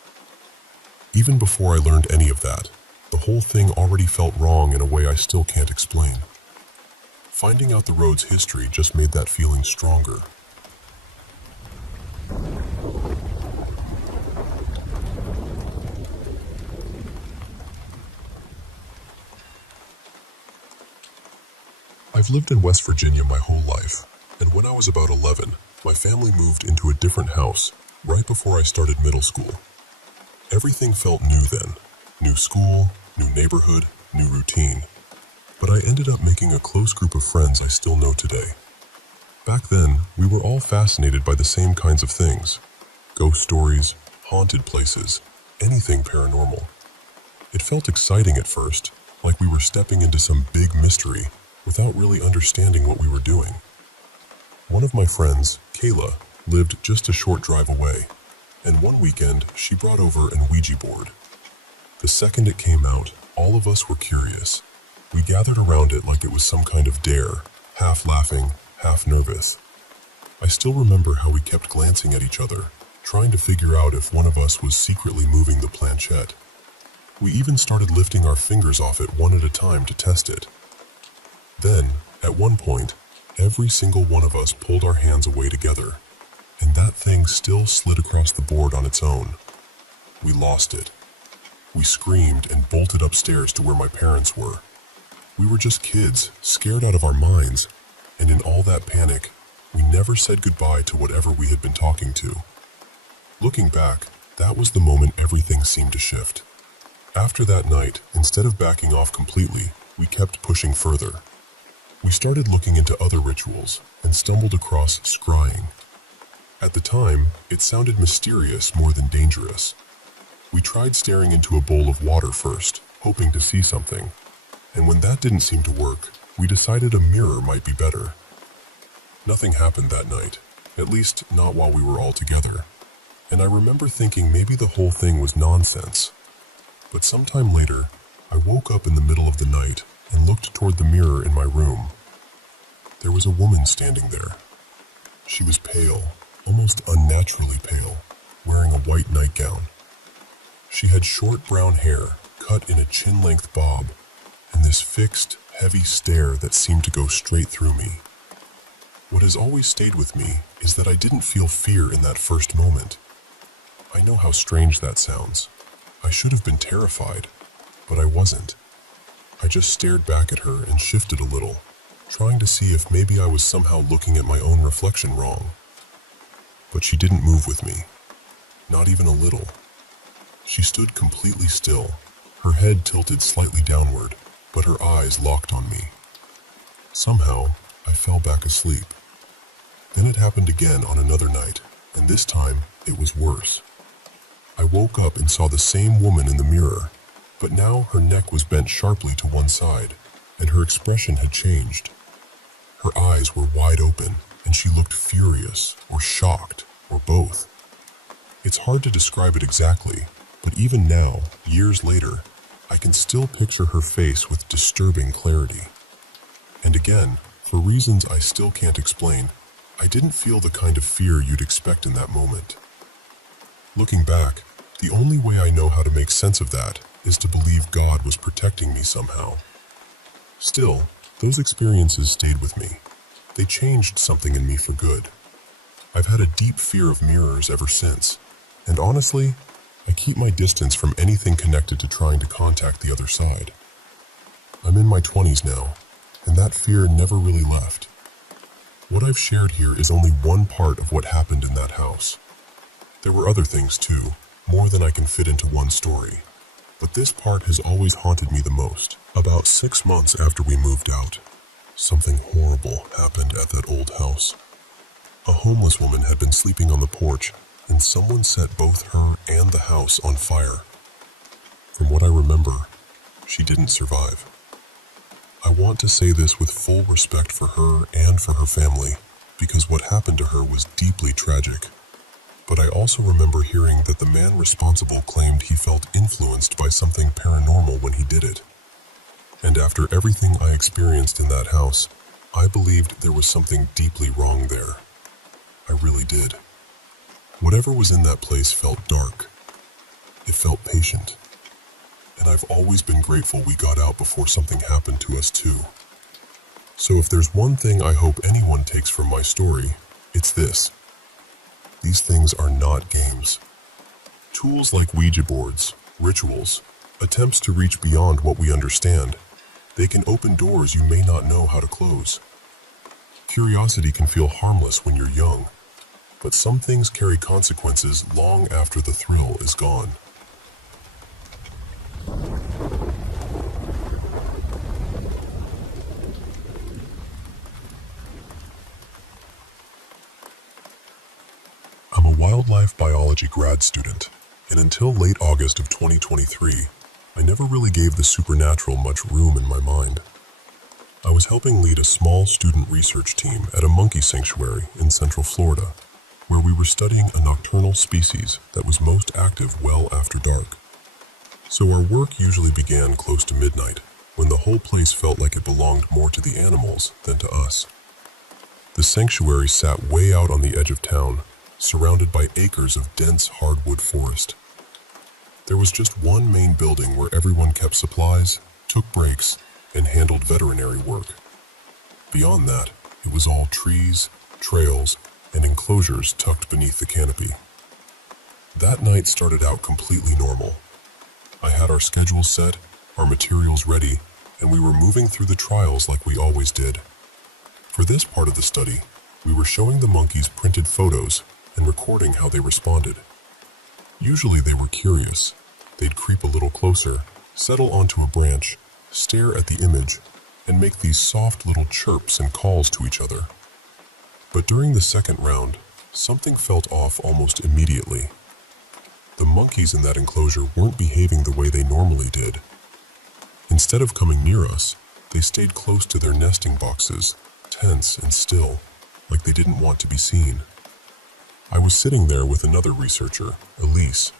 Even before I learned any of that, the whole thing already felt wrong in a way I still can't explain. Finding out the road's history just made that feeling stronger. I've lived in West Virginia my whole life, and when I was about 11, my family moved into a different house right before I started middle school. Everything felt new then. New school, new neighborhood, new routine. But I ended up making a close group of friends I still know today. Back then, we were all fascinated by the same kinds of things. Ghost stories, haunted places, anything paranormal. It felt exciting at first, like we were stepping into some big mystery without really understanding what we were doing. One of my friends, Kayla, lived just a short drive away, and one weekend she brought over an Ouija board. The second it came out, all of us were curious. We gathered around it like it was some kind of dare, half laughing, half nervous. I still remember how we kept glancing at each other, trying to figure out if one of us was secretly moving the planchette. We even started lifting our fingers off it one at a time to test it. Then, at one point, every single one of us pulled our hands away together, and that thing still slid across the board on its own. We lost it. We screamed and bolted upstairs to where my parents were. We were just kids, scared out of our minds, and in all that panic, we never said goodbye to whatever we had been talking to. Looking back, that was the moment everything seemed to shift. After that night, instead of backing off completely, we kept pushing further. We started looking into other rituals and stumbled across scrying. At the time, it sounded mysterious more than dangerous. We tried staring into a bowl of water first, hoping to see something, and when that didn't seem to work, we decided a mirror might be better. Nothing happened that night, at least not while we were all together, and I remember thinking maybe the whole thing was nonsense. But sometime later, I woke up in the middle of the night and looked toward the mirror in my room. There was a woman standing there. She was pale, almost unnaturally pale, wearing a white nightgown. She had short brown hair, cut in a chin-length bob, and this fixed, heavy stare that seemed to go straight through me. What has always stayed with me is that I didn't feel fear in that first moment. I know how strange that sounds. I should have been terrified, but I wasn't. I just stared back at her and shifted a little, trying to see if maybe I was somehow looking at my own reflection wrong. But she didn't move with me, not even a little. She stood completely still, her head tilted slightly downward, but her eyes locked on me. Somehow, I fell back asleep. Then it happened again on another night, and this time it was worse. I woke up and saw the same woman in the mirror, but now her neck was bent sharply to one side, and her expression had changed. Her eyes were wide open, and she looked furious, or shocked, or both. It's hard to describe it exactly, but even now, years later, I can still picture her face with disturbing clarity. And again, for reasons I still can't explain, I didn't feel the kind of fear you'd expect in that moment. Looking back, the only way I know how to make sense of that is to believe God was protecting me somehow. Still, those experiences stayed with me. They changed something in me for good. I've had a deep fear of mirrors ever since, and honestly, I keep my distance from anything connected to trying to contact the other side. I'm in my 20s now, and that fear never really left. What I've shared here is only one part of what happened in that house. There were other things too, more than I can fit into one story. But this part has always haunted me the most. About 6 months after we moved out, something horrible happened at that old house. A homeless woman had been sleeping on the porch, and someone set both her and the house on fire. From what I remember, she didn't survive. I want to say this with full respect for her and for her family, because what happened to her was deeply tragic. But I also remember hearing that the man responsible claimed he felt influenced by something paranormal when he did it. And after everything I experienced in that house, I believed there was something deeply wrong there. I really did. Whatever was in that place felt dark. It felt patient. And I've always been grateful we got out before something happened to us too. So if there's one thing I hope anyone takes from my story, it's this. These things are not games. Tools like Ouija boards, rituals, attempts to reach beyond what we understand, they can open doors you may not know how to close. Curiosity can feel harmless when you're young, but some things carry consequences long after the thrill is gone. I'm a wildlife biology grad student, and until late August of 2023, I never really gave the supernatural much room in my mind. I was helping lead a small student research team at a monkey sanctuary in Central Florida, where we were studying a nocturnal species that was most active well after dark. So our work usually began close to midnight, when the whole place felt like it belonged more to the animals than to us. The sanctuary sat way out on the edge of town, surrounded by acres of dense hardwood forest. There was just one main building where everyone kept supplies, took breaks, and handled veterinary work. Beyond that, it was all trees, trails, and enclosures tucked beneath the canopy. That night started out completely normal. I had our schedule set, our materials ready, and we were moving through the trials like we always did. For this part of the study, we were showing the monkeys printed photos and recording how they responded. Usually they were curious. They'd creep a little closer, settle onto a branch, stare at the image, and make these soft little chirps and calls to each other. But during the second round, something felt off almost immediately. The monkeys in that enclosure weren't behaving the way they normally did. Instead of coming near us, they stayed close to their nesting boxes, tense and still, like they didn't want to be seen. I was sitting there with another researcher, Elise,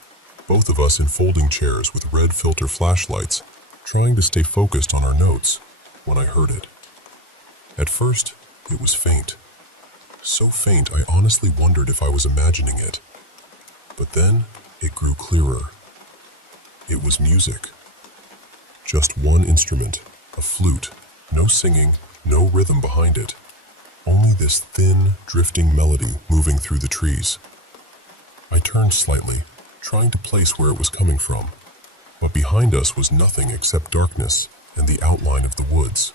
both of us in folding chairs with red filter flashlights, trying to stay focused on our notes, when I heard it. At first, it was faint. So faint I honestly wondered if I was imagining it. But then, it grew clearer. It was music. Just one instrument, a flute, no singing, no rhythm behind it. Only this thin, drifting melody moving through the trees. I turned slightly, trying to place where it was coming from, but behind us was nothing except darkness and the outline of the woods.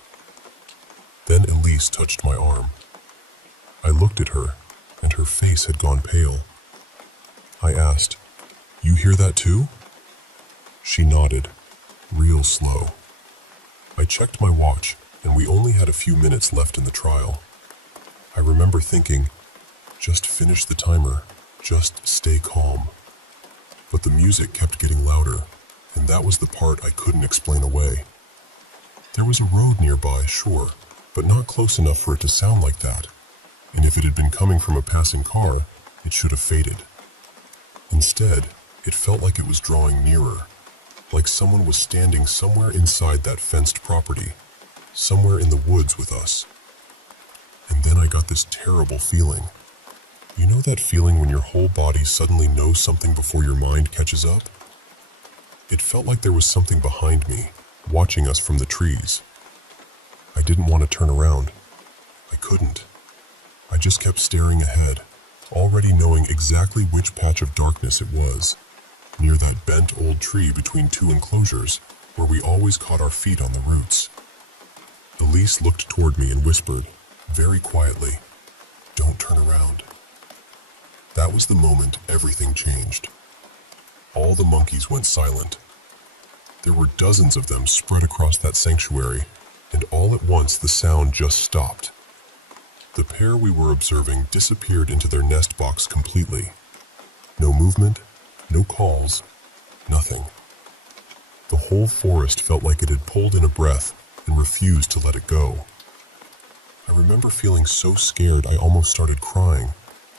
Then Elise touched my arm. I looked at her, and her face had gone pale. I asked, "You hear that too?" She nodded, real slow. I checked my watch, and we only had a few minutes left in the trial. I remember thinking, just finish the timer, just stay calm. But the music kept getting louder, and that was the part I couldn't explain away. There was a road nearby, sure, but not close enough for it to sound like that. And if it had been coming from a passing car, it should have faded. Instead, it felt like it was drawing nearer, like someone was standing somewhere inside that fenced property, somewhere in the woods with us. And then I got this terrible feeling. You know that feeling when your whole body suddenly knows something before your mind catches up? It felt like there was something behind me, watching us from the trees. I didn't want to turn around. I couldn't. I just kept staring ahead, already knowing exactly which patch of darkness it was, near that bent old tree between two enclosures where we always caught our feet on the roots. Elise looked toward me and whispered, very quietly, "Don't turn around." That was the moment everything changed. All the monkeys went silent. There were dozens of them spread across that sanctuary, and all at once the sound just stopped. The pair we were observing disappeared into their nest box completely. No movement, no calls, nothing. The whole forest felt like it had pulled in a breath and refused to let it go. I remember feeling so scared I almost started crying,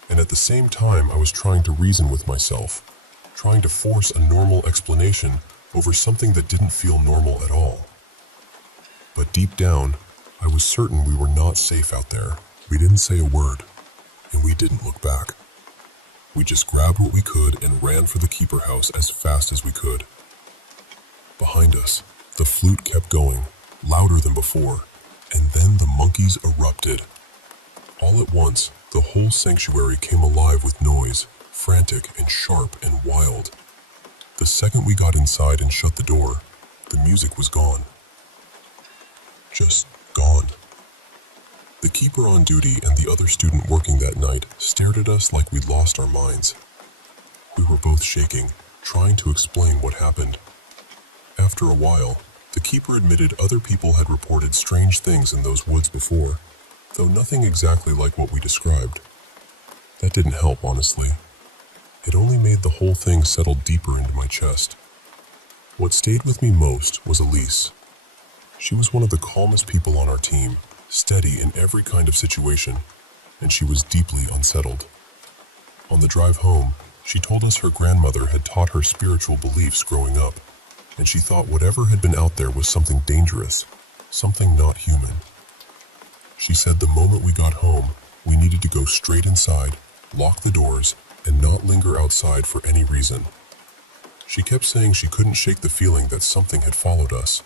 and at the same time I was trying to reason with myself, trying to force a normal explanation over something that didn't feel normal at all. But deep down, I was certain we were not safe out there. We didn't say a word, and we didn't look back. We just grabbed what we could and ran for the keeper house as fast as we could. Behind us, the flute kept going, louder than before, and then the monkeys erupted. All at once, the whole sanctuary came alive with noise, frantic and sharp and wild. The second we got inside and shut the door, the music was gone. Just gone. The keeper on duty and the other student working that night stared at us like we'd lost our minds. We were both shaking, trying to explain what happened. After a while, the keeper admitted other people had reported strange things in those woods before, though nothing exactly like what we described. That didn't help, honestly. It only made the whole thing settle deeper into my chest. What stayed with me most was Elise. She was one of the calmest people on our team, steady in every kind of situation, and she was deeply unsettled. On the drive home, she told us her grandmother had taught her spiritual beliefs growing up, and she thought whatever had been out there was something dangerous, something not human. She said the moment we got home, we needed to go straight inside, lock the doors, and not linger outside for any reason. She kept saying she couldn't shake the feeling that something had followed us.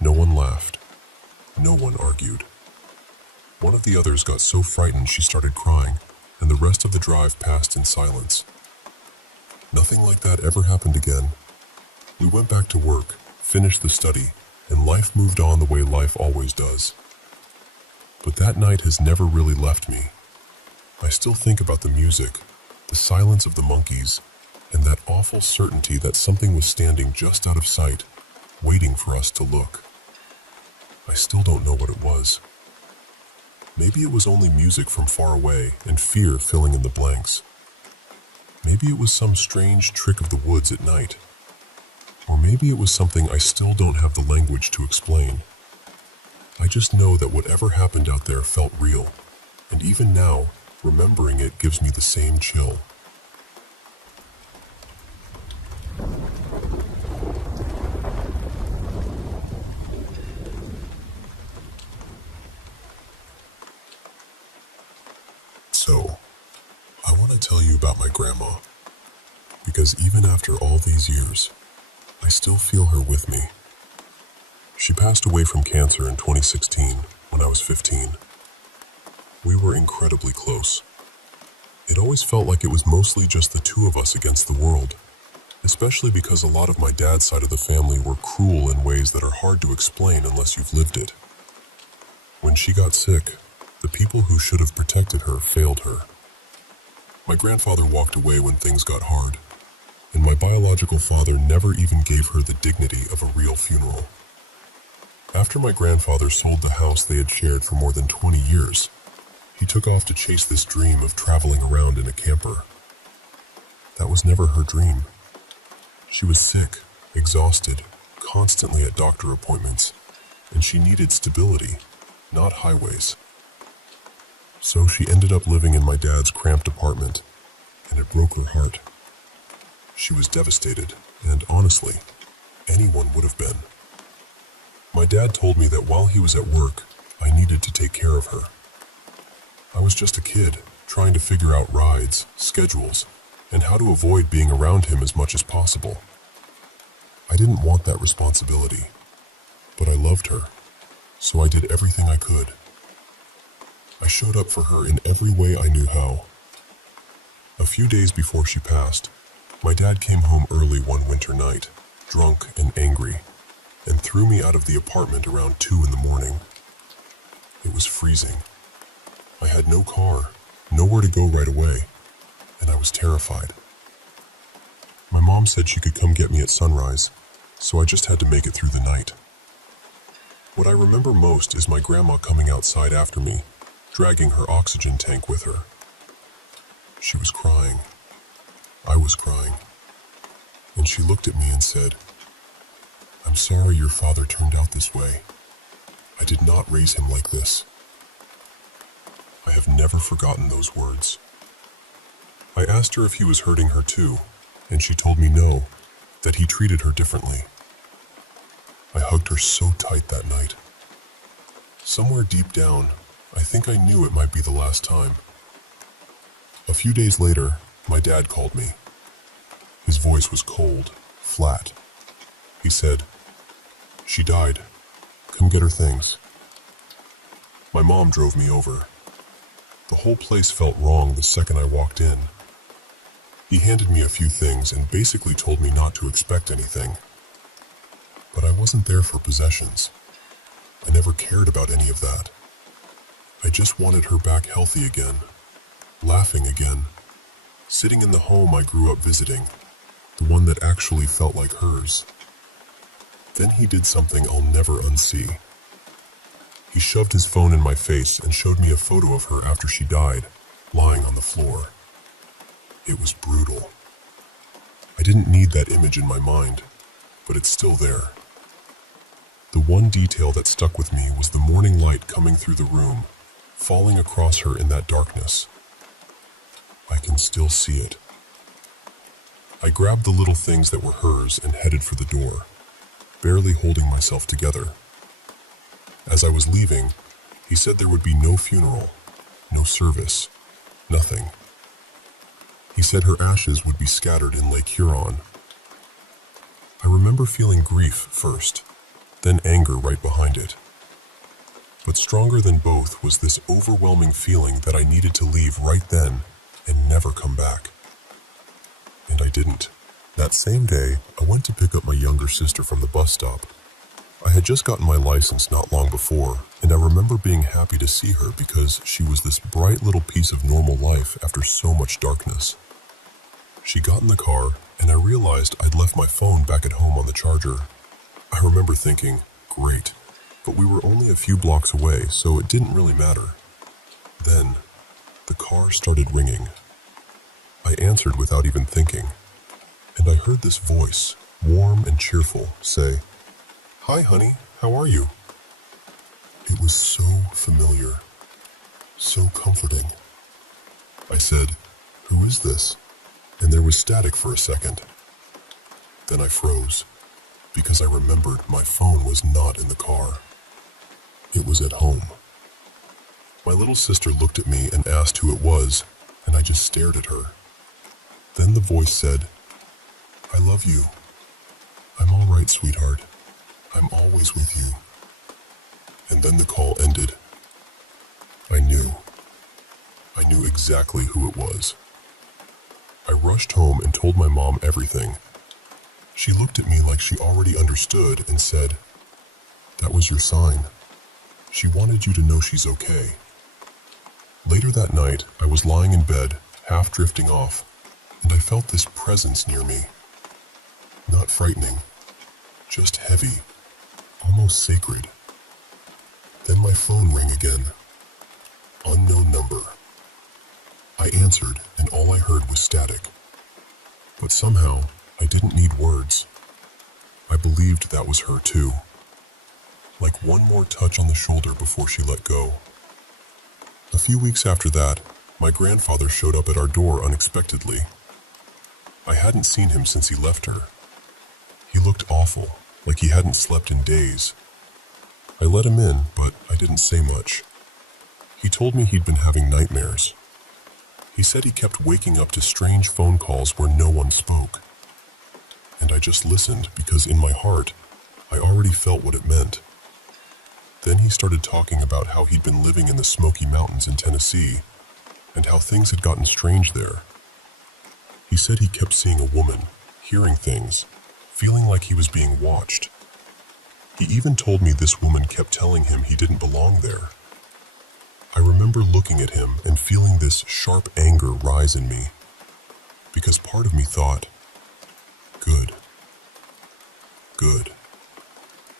No one laughed. No one argued. One of the others got so frightened she started crying, and the rest of the drive passed in silence. Nothing like that ever happened again. We went back to work, finished the study, and life moved on the way life always does. But that night has never really left me. I still think about the music, the silence of the monkeys, and that awful certainty that something was standing just out of sight, waiting for us to look. I still don't know what it was. Maybe it was only music from far away and fear filling in the blanks. Maybe it was some strange trick of the woods at night. Or maybe it was something I still don't have the language to explain. I just know that whatever happened out there felt real, and even now, remembering it gives me the same chill. So, I want to tell you about my grandma, because even after all these years, I still feel her with me. She passed away from cancer in 2016 when I was 15. We were incredibly close. It always felt like it was mostly just the two of us against the world, especially because a lot of my dad's side of the family were cruel in ways that are hard to explain unless you've lived it. When she got sick, the people who should have protected her failed her, My grandfather walked away when things got hard, and my biological father never even gave her the dignity of a real funeral. After my grandfather sold the house they had shared for more than 20 years, he took off to chase this dream of traveling around in a camper. That was never her dream. She was sick, exhausted, constantly at doctor appointments, and she needed stability, not highways. So she ended up living in my dad's cramped apartment, and it broke her heart. She was devastated, and honestly, anyone would have been. My dad told me that while he was at work, I needed to take care of her. I was just a kid, trying to figure out rides, schedules, and how to avoid being around him as much as possible. I didn't want that responsibility, but I loved her, so I did everything I could. I showed up for her in every way I knew how. A few days before she passed, my dad came home early one winter night, drunk and angry, and threw me out of the apartment around 2 in the morning. It was freezing. I had no car, nowhere to go right away, and I was terrified. My mom said she could come get me at sunrise, so I just had to make it through the night. What I remember most is my grandma coming outside after me, dragging her oxygen tank with her. She was crying. I was crying. And she looked at me and said, "I'm sorry your father turned out this way. I did not raise him like this." I have never forgotten those words. I asked her if he was hurting her too, and she told me no, that he treated her differently. I hugged her so tight that night. Somewhere deep down, I think I knew it might be the last time. A few days later, my dad called me. His voice was cold, flat. He said, "She died. Come get her things." My mom drove me over. The whole place felt wrong the second I walked in. He handed me a few things and basically told me not to expect anything. But I wasn't there for possessions. I never cared about any of that. I just wanted her back healthy again, laughing again, sitting in the home I grew up visiting, the one that actually felt like hers. Then he did something I'll never unsee. He shoved his phone in my face and showed me a photo of her after she died, lying on the floor. It was brutal. I didn't need that image in my mind, but it's still there. The one detail that stuck with me was the morning light coming through the room, falling across her in that darkness. I can still see it. I grabbed the little things that were hers and headed for the door, barely holding myself together. As I was leaving, he said there would be no funeral, no service, nothing. He said her ashes would be scattered in Lake Huron. I remember feeling grief first, then anger right behind it. But stronger than both was this overwhelming feeling that I needed to leave right then and never come back. And I didn't. That same day, I went to pick up my younger sister from the bus stop. I had just gotten my license not long before, and I remember being happy to see her because she was this bright little piece of normal life after so much darkness. She got in the car, and I realized I'd left my phone back at home on the charger. I remember thinking, great, but we were only a few blocks away, so it didn't really matter. Then, the car started ringing. I answered without even thinking, and I heard this voice, warm and cheerful, say, "Hi, honey, how are you?" It was so familiar, so comforting. I said, "Who is this?" And there was static for a second. Then I froze, because I remembered my phone was not in the car. It was at home. My little sister looked at me and asked who it was, and I just stared at her. Then the voice said, "I love you. I'm all right, sweetheart. I'm always with you." And then the call ended. I knew. I knew exactly who it was. I rushed home and told my mom everything. She looked at me like she already understood and said, "That was your sign. She wanted you to know she's okay." Later that night, I was lying in bed, half drifting off, and I felt this presence near me. Not frightening, just heavy, almost sacred. Then my phone rang again. Unknown number. I answered, and all I heard was static. But somehow, I didn't need words. I believed that was her too. Like one more touch on the shoulder before she let go. A few weeks after that, my grandfather showed up at our door unexpectedly. I hadn't seen him since he left her. He looked awful, like he hadn't slept in days. I let him in, but I didn't say much. He told me he'd been having nightmares. He said he kept waking up to strange phone calls where no one spoke. And I just listened because in my heart, I already felt what it meant. Then he started talking about how he'd been living in the Smoky Mountains in Tennessee, and how things had gotten strange there. He said he kept seeing a woman, hearing things, feeling like he was being watched. He even told me this woman kept telling him he didn't belong there. I remember looking at him and feeling this sharp anger rise in me, because part of me thought, good.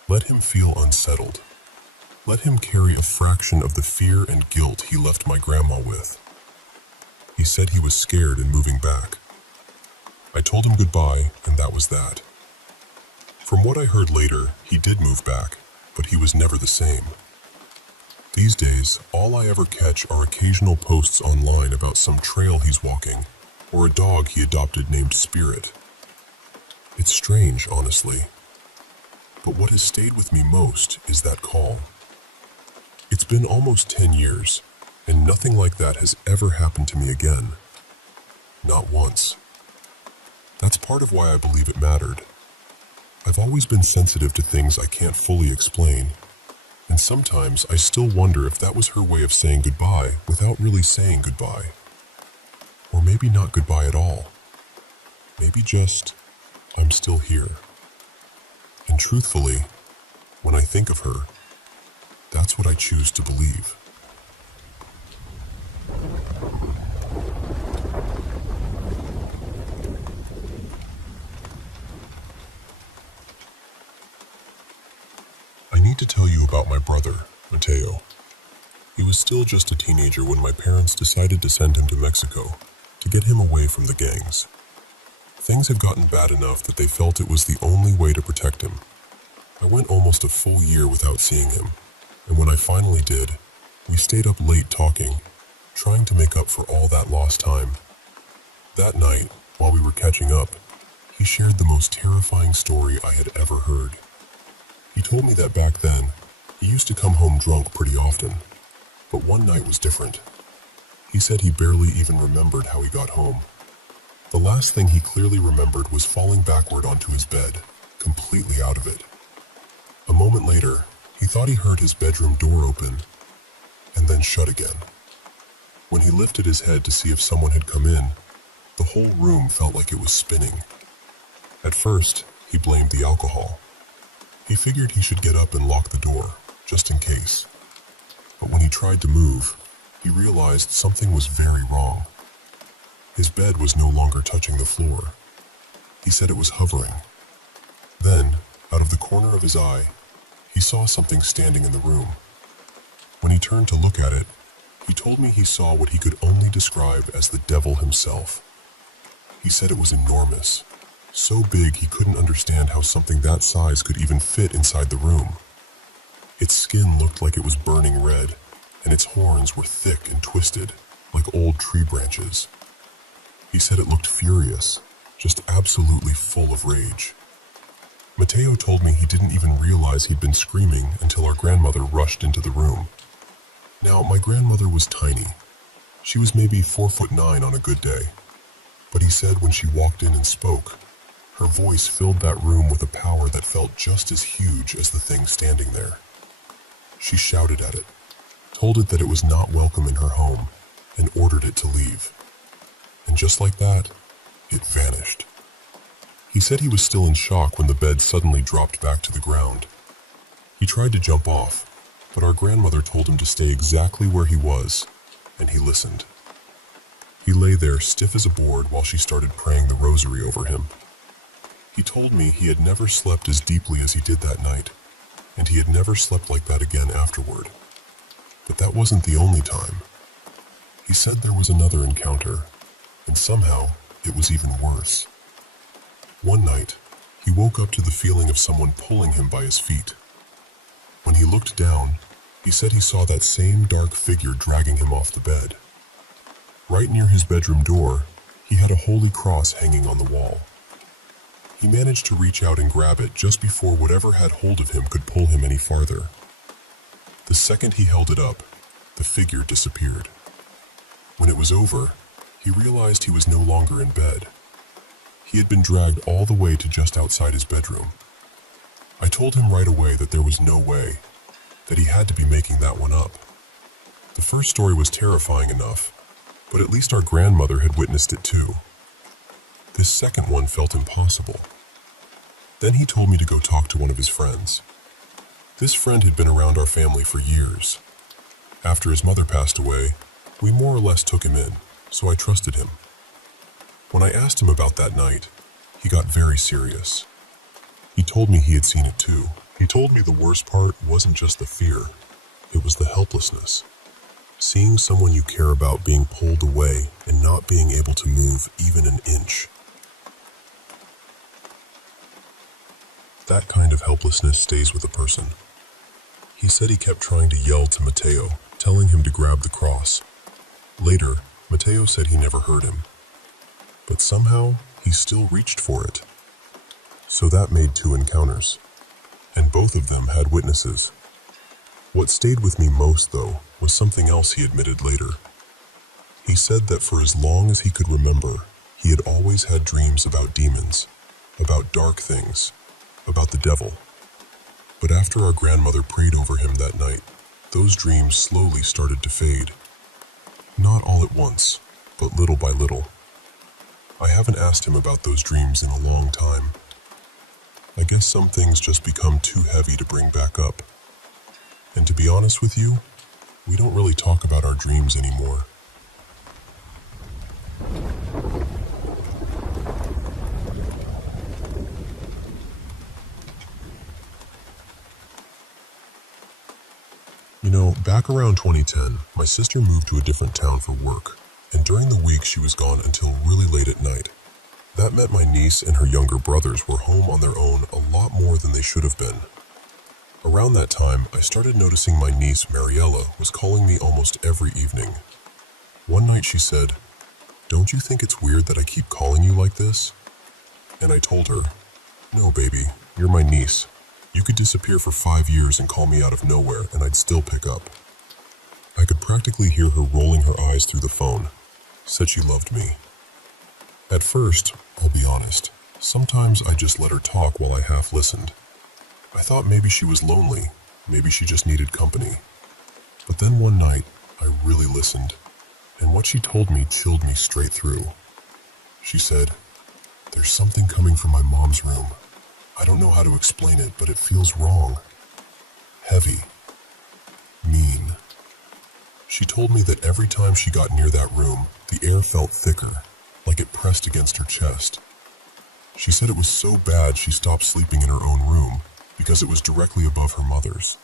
Let him feel unsettled. Let him carry a fraction of the fear and guilt he left my grandma with. He said he was scared and moving back. I told him goodbye, and that was that. From what I heard later, he did move back, but he was never the same. These days, all I ever catch are occasional posts online about some trail he's walking, or a dog he adopted named Spirit. It's strange, honestly. But what has stayed with me most is that call. It's been almost 10 years, and nothing like that has ever happened to me again. Not once. That's part of why I believe it mattered. I've always been sensitive to things I can't fully explain, and sometimes I still wonder if that was her way of saying goodbye without really saying goodbye. Or maybe not goodbye at all. Maybe just, I'm still here. And truthfully, when I think of her, that's what I choose to believe. I need to tell you about my brother, Mateo. He was still just a teenager when my parents decided to send him to Mexico to get him away from the gangs. Things had gotten bad enough that they felt it was the only way to protect him. I went almost a full year without seeing him, and when I finally did, we stayed up late talking, trying to make up for all that lost time. That night, while we were catching up, he shared the most terrifying story I had ever heard. He told me that back then, he used to come home drunk pretty often, but one night was different. He said he barely even remembered how he got home. The last thing he clearly remembered was falling backward onto his bed, completely out of it. A moment later, he thought he heard his bedroom door open, and then shut again. When he lifted his head to see if someone had come in, the whole room felt like it was spinning. At first, he blamed the alcohol. He figured he should get up and lock the door, just in case. But when he tried to move, he realized something was very wrong. His bed was no longer touching the floor. He said it was hovering. Then, out of the corner of his eye, he saw something standing in the room. When he turned to look at it, he told me he saw what he could only describe as the devil himself. He said it was enormous, so big he couldn't understand how something that size could even fit inside the room. Its skin looked like it was burning red, and its horns were thick and twisted, like old tree branches. He said it looked furious, just absolutely full of rage. Mateo told me he didn't even realize he'd been screaming until our grandmother rushed into the room. Now, my grandmother was tiny. She was maybe 4'9" on a good day. But he said when she walked in and spoke, her voice filled that room with a power that felt just as huge as the thing standing there. She shouted at it, told it that it was not welcome in her home, and ordered it to leave. And just like that, it vanished. He said he was still in shock when the bed suddenly dropped back to the ground. He tried to jump off, but our grandmother told him to stay exactly where he was, and he listened. He lay there stiff as a board while she started praying the rosary over him. He told me he had never slept as deeply as he did that night, and he had never slept like that again afterward. But that wasn't the only time. He said there was another encounter, and somehow it was even worse. One night, he woke up to the feeling of someone pulling him by his feet. When he looked down, he said he saw that same dark figure dragging him off the bed. Right near his bedroom door, he had a holy cross hanging on the wall. He managed to reach out and grab it just before whatever had hold of him could pull him any farther. The second he held it up, the figure disappeared. When it was over, he realized he was no longer in bed. He had been dragged all the way to just outside his bedroom. I told him right away that there was no way, that he had to be making that one up. The first story was terrifying enough, but at least our grandmother had witnessed it too. This second one felt impossible. Then he told me to go talk to one of his friends. This friend had been around our family for years. After his mother passed away, we more or less took him in, so I trusted him. When I asked him about that night, he got very serious. He told me he had seen it too. He told me the worst part wasn't just the fear, it was the helplessness. Seeing someone you care about being pulled away and not being able to move even an inch. That kind of helplessness stays with a person. He said he kept trying to yell to Mateo, telling him to grab the cross. Later, Mateo said he never heard him. But somehow, he still reached for it. So that made 2 encounters. And both of them had witnesses. What stayed with me most, though, was something else he admitted later. He said that for as long as he could remember, he had always had dreams about demons, about dark things, about the devil. But after our grandmother prayed over him that night, those dreams slowly started to fade. Not all at once, but little by little. I haven't asked him about those dreams in a long time. I guess some things just become too heavy to bring back up. And to be honest with you, we don't really talk about our dreams anymore. You know, back around 2010, my sister moved to a different town for work, and during the week she was gone until really late at night. That meant my niece and her younger brothers were home on their own a lot more than they should have been. Around that time, I started noticing my niece, Mariella, was calling me almost every evening. One night she said, "Don't you think it's weird that I keep calling you like this?" And I told her, "No, baby, you're my niece. You could disappear for 5 years and call me out of nowhere, and I'd still pick up." I could practically hear her rolling her eyes through the phone. Said she loved me. At first, I'll be honest, sometimes I just let her talk while I half listened. I thought maybe she was lonely, maybe she just needed company. But then one night, I really listened, and what she told me chilled me straight through. She said, "There's something coming from my mom's room. I don't know how to explain it, but it feels wrong. Heavy. Mean." She told me that every time she got near that room, the air felt thicker, like it pressed against her chest. She said it was so bad she stopped sleeping in her own room because it was directly above her mother's.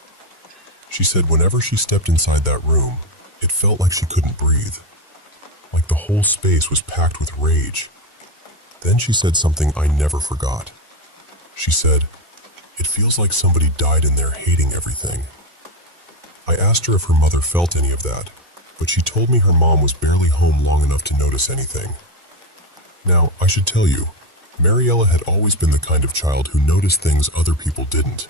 She said whenever she stepped inside that room, it felt like she couldn't breathe, like the whole space was packed with rage. Then she said something I never forgot. She said, "It feels like somebody died in there hating everything." I asked her if her mother felt any of that, but she told me her mom was barely home long enough to notice anything. Now, I should tell you, Mariella had always been the kind of child who noticed things other people didn't.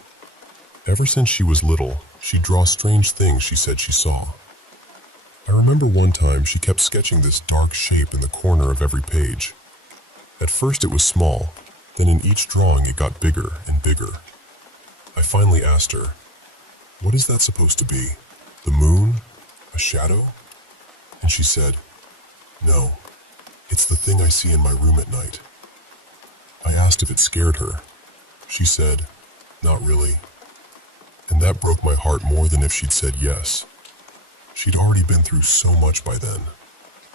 Ever since she was little, she'd draw strange things she said she saw. I remember one time she kept sketching this dark shape in the corner of every page. At first it was small, then in each drawing it got bigger and bigger. I finally asked her, "What is that supposed to be? The moon? A shadow?" And she said, "No, it's the thing I see in my room at night." I asked if it scared her. She said, "Not really." And that broke my heart more than if she'd said yes. She'd already been through so much by then.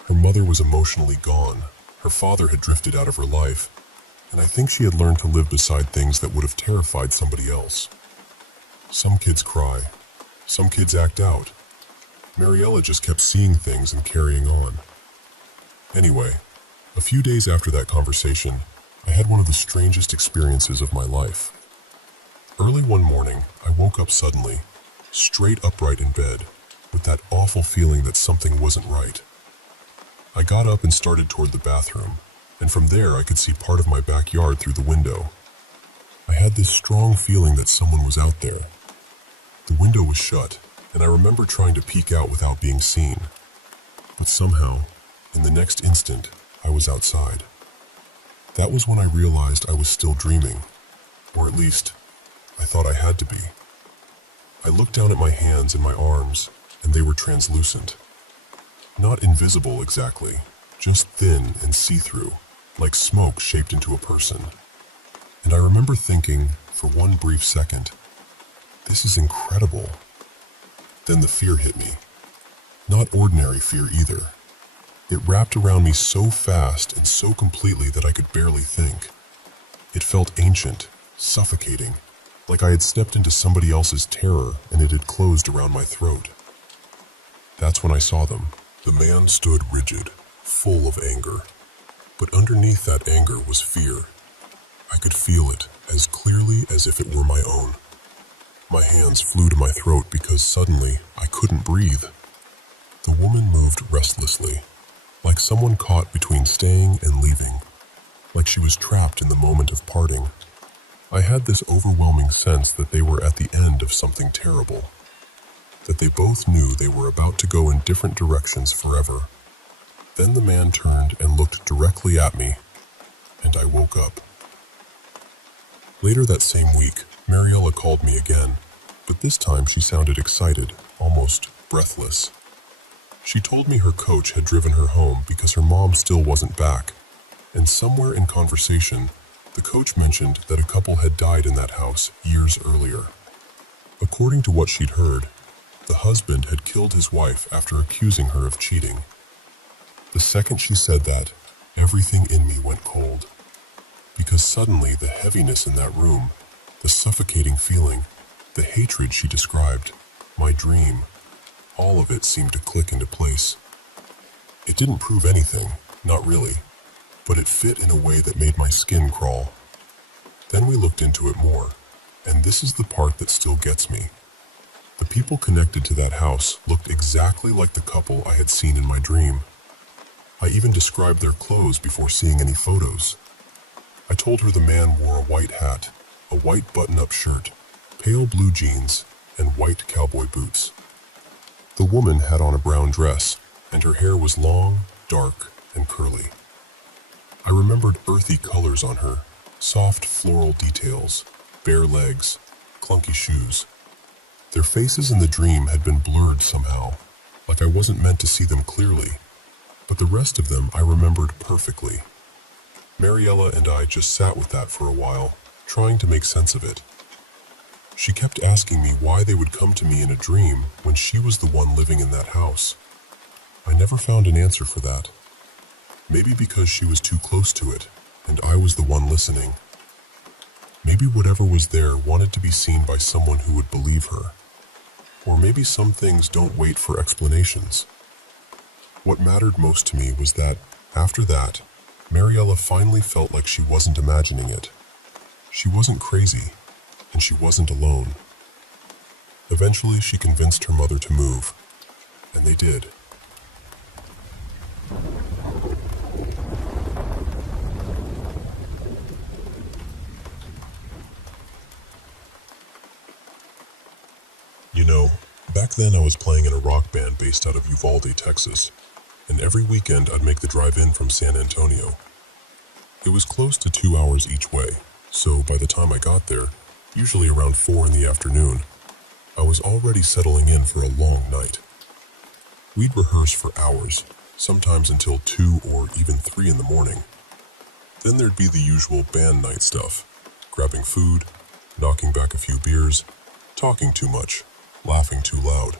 Her mother was emotionally gone. Her father had drifted out of her life, and I think she had learned to live beside things that would have terrified somebody else. Some kids cry. Some kids act out. Mariella just kept seeing things and carrying on. Anyway, a few days after that conversation, I had one of the strangest experiences of my life. Early one morning, I woke up suddenly, straight upright in bed, with that awful feeling that something wasn't right. I got up and started toward the bathroom, and from there I could see part of my backyard through the window. I had this strong feeling that someone was out there. The window was shut, and I remember trying to peek out without being seen. But somehow, in the next instant, I was outside. That was when I realized I was still dreaming, or at least, I thought I had to be. I looked down at my hands and my arms, and they were translucent. Not invisible exactly, just thin and see-through, like smoke shaped into a person. And I remember thinking, for one brief second, this is incredible. Then the fear hit me. Not ordinary fear either. It wrapped around me so fast and so completely that I could barely think. It felt ancient, suffocating, like I had stepped into somebody else's terror and it had closed around my throat. That's when I saw them. The man stood rigid, full of anger. But underneath that anger was fear. I could feel it as clearly as if it were my own. My hands flew to my throat because suddenly I couldn't breathe. The woman moved restlessly, like someone caught between staying and leaving, like she was trapped in the moment of parting. I had this overwhelming sense that they were at the end of something terrible, that they both knew they were about to go in different directions forever. Then the man turned and looked directly at me, and I woke up. Later that same week, Mariella called me again, but this time she sounded excited, almost breathless. She told me her coach had driven her home because her mom still wasn't back, and somewhere in conversation, the coach mentioned that a couple had died in that house years earlier. According to what she'd heard, the husband had killed his wife after accusing her of cheating. The second she said that, everything in me went cold. Because suddenly the heaviness in that room, the suffocating feeling, the hatred she described, my dream, all of it seemed to click into place. It didn't prove anything, not really, but it fit in a way that made my skin crawl. Then we looked into it more, and this is the part that still gets me. The people connected to that house looked exactly like the couple I had seen in my dream. I even described their clothes before seeing any photos. I told her the man wore a white hat, a white button-up shirt, pale blue jeans, and white cowboy boots. The woman had on a brown dress, and her hair was long, dark, and curly. I remembered earthy colors on her, soft floral details, bare legs, clunky shoes. Their faces in the dream had been blurred somehow, like I wasn't meant to see them clearly, but the rest of them I remembered perfectly. Mariella and I just sat with that for a while, trying to make sense of it. She kept asking me why they would come to me in a dream when she was the one living in that house. I never found an answer for that. Maybe because she was too close to it, and I was the one listening. Maybe whatever was there wanted to be seen by someone who would believe her. Or maybe some things don't wait for explanations. What mattered most to me was that, after that, Mariella finally felt like she wasn't imagining it. She wasn't crazy, and she wasn't alone. Eventually, she convinced her mother to move, and they did. You know, back then I was playing in a rock band based out of Uvalde, Texas, and every weekend I'd make the drive in from San Antonio. It was close to 2 hours each way, so by the time I got there, usually around 4 in the afternoon, I was already settling in for a long night. We'd rehearse for hours, sometimes until 2 or even 3 in the morning. Then there'd be the usual band night stuff, grabbing food, knocking back a few beers, talking too much, laughing too loud.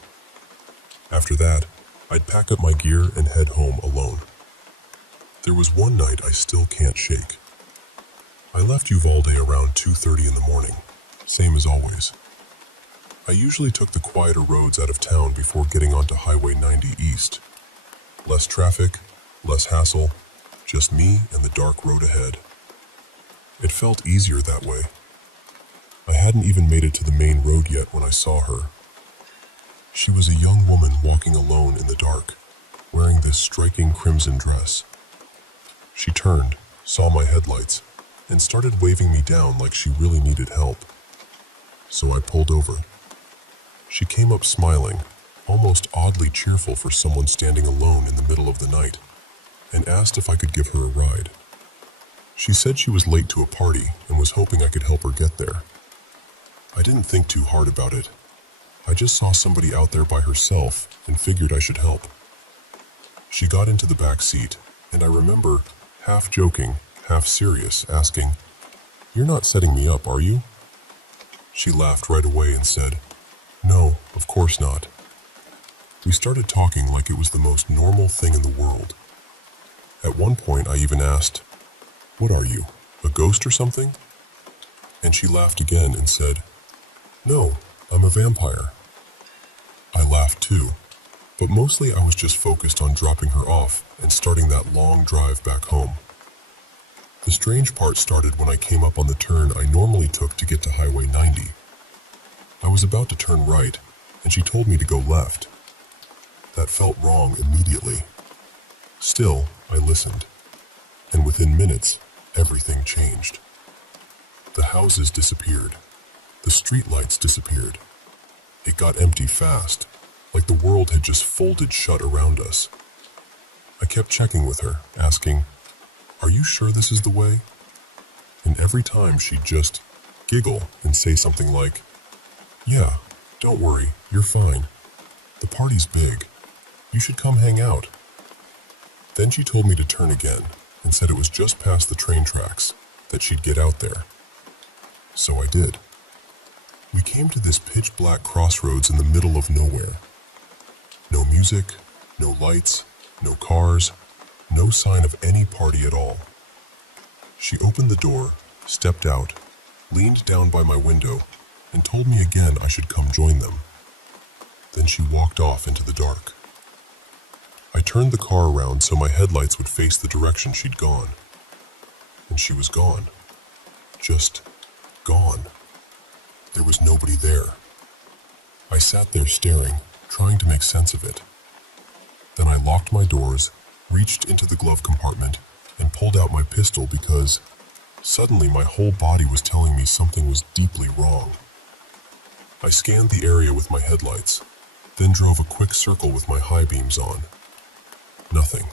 After that, I'd pack up my gear and head home alone. There was one night I still can't shake. I left Uvalde around 2:30 in the morning, same as always. I usually took the quieter roads out of town before getting onto Highway 90 East. Less traffic, less hassle, just me and the dark road ahead. It felt easier that way. I hadn't even made it to the main road yet when I saw her. She was a young woman walking alone in the dark, wearing this striking crimson dress. She turned, saw my headlights, and started waving me down like she really needed help. So I pulled over. She came up smiling, almost oddly cheerful for someone standing alone in the middle of the night, and asked if I could give her a ride. She said she was late to a party and was hoping I could help her get there. I didn't think too hard about it. I just saw somebody out there by herself and figured I should help. She got into the back seat, and I remember, half joking, half serious, asking, "You're not setting me up, are you?" She laughed right away and said, "No, of course not." We started talking like it was the most normal thing in the world. At one point I even asked, "What are you, a ghost or something?" And she laughed again and said, "No, I'm a vampire." I laughed too, but mostly I was just focused on dropping her off and starting that long drive back home. The strange part started when I came up on the turn I normally took to get to Highway 90. I was about to turn right, and she told me to go left. That felt wrong immediately. Still, I listened, and within minutes, everything changed. The houses disappeared. The streetlights disappeared. It got empty fast, like the world had just folded shut around us. I kept checking with her, asking, "Are you sure this is the way?" And every time she'd just giggle and say something like, "Yeah, don't worry, you're fine. The party's big. You should come hang out." Then she told me to turn again and said it was just past the train tracks, that she'd get out there. So I did. We came to this pitch-black crossroads in the middle of nowhere. No music, no lights, no cars, no sign of any party at all. She opened the door, stepped out, leaned down by my window, and told me again I should come join them. Then she walked off into the dark. I turned the car around so my headlights would face the direction she'd gone. And she was gone. Just gone. There was nobody there. I sat there staring, trying to make sense of it. Then I locked my doors, reached into the glove compartment, and pulled out my pistol because suddenly my whole body was telling me something was deeply wrong. I scanned the area with my headlights, then drove a quick circle with my high beams on. Nothing.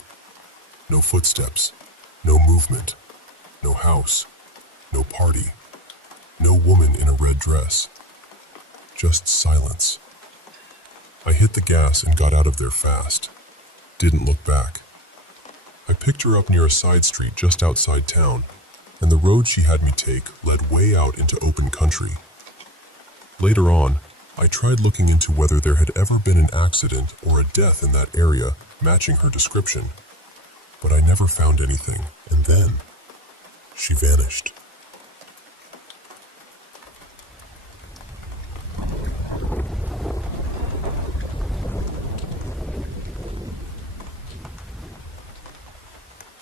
No footsteps. No movement. No house. No party. No woman in a red dress. Just silence. I hit the gas and got out of there fast. Didn't look back. I picked her up near a side street just outside town, and the road she had me take led way out into open country. Later on, I tried looking into whether there had ever been an accident or a death in that area matching her description, but I never found anything, and then she vanished.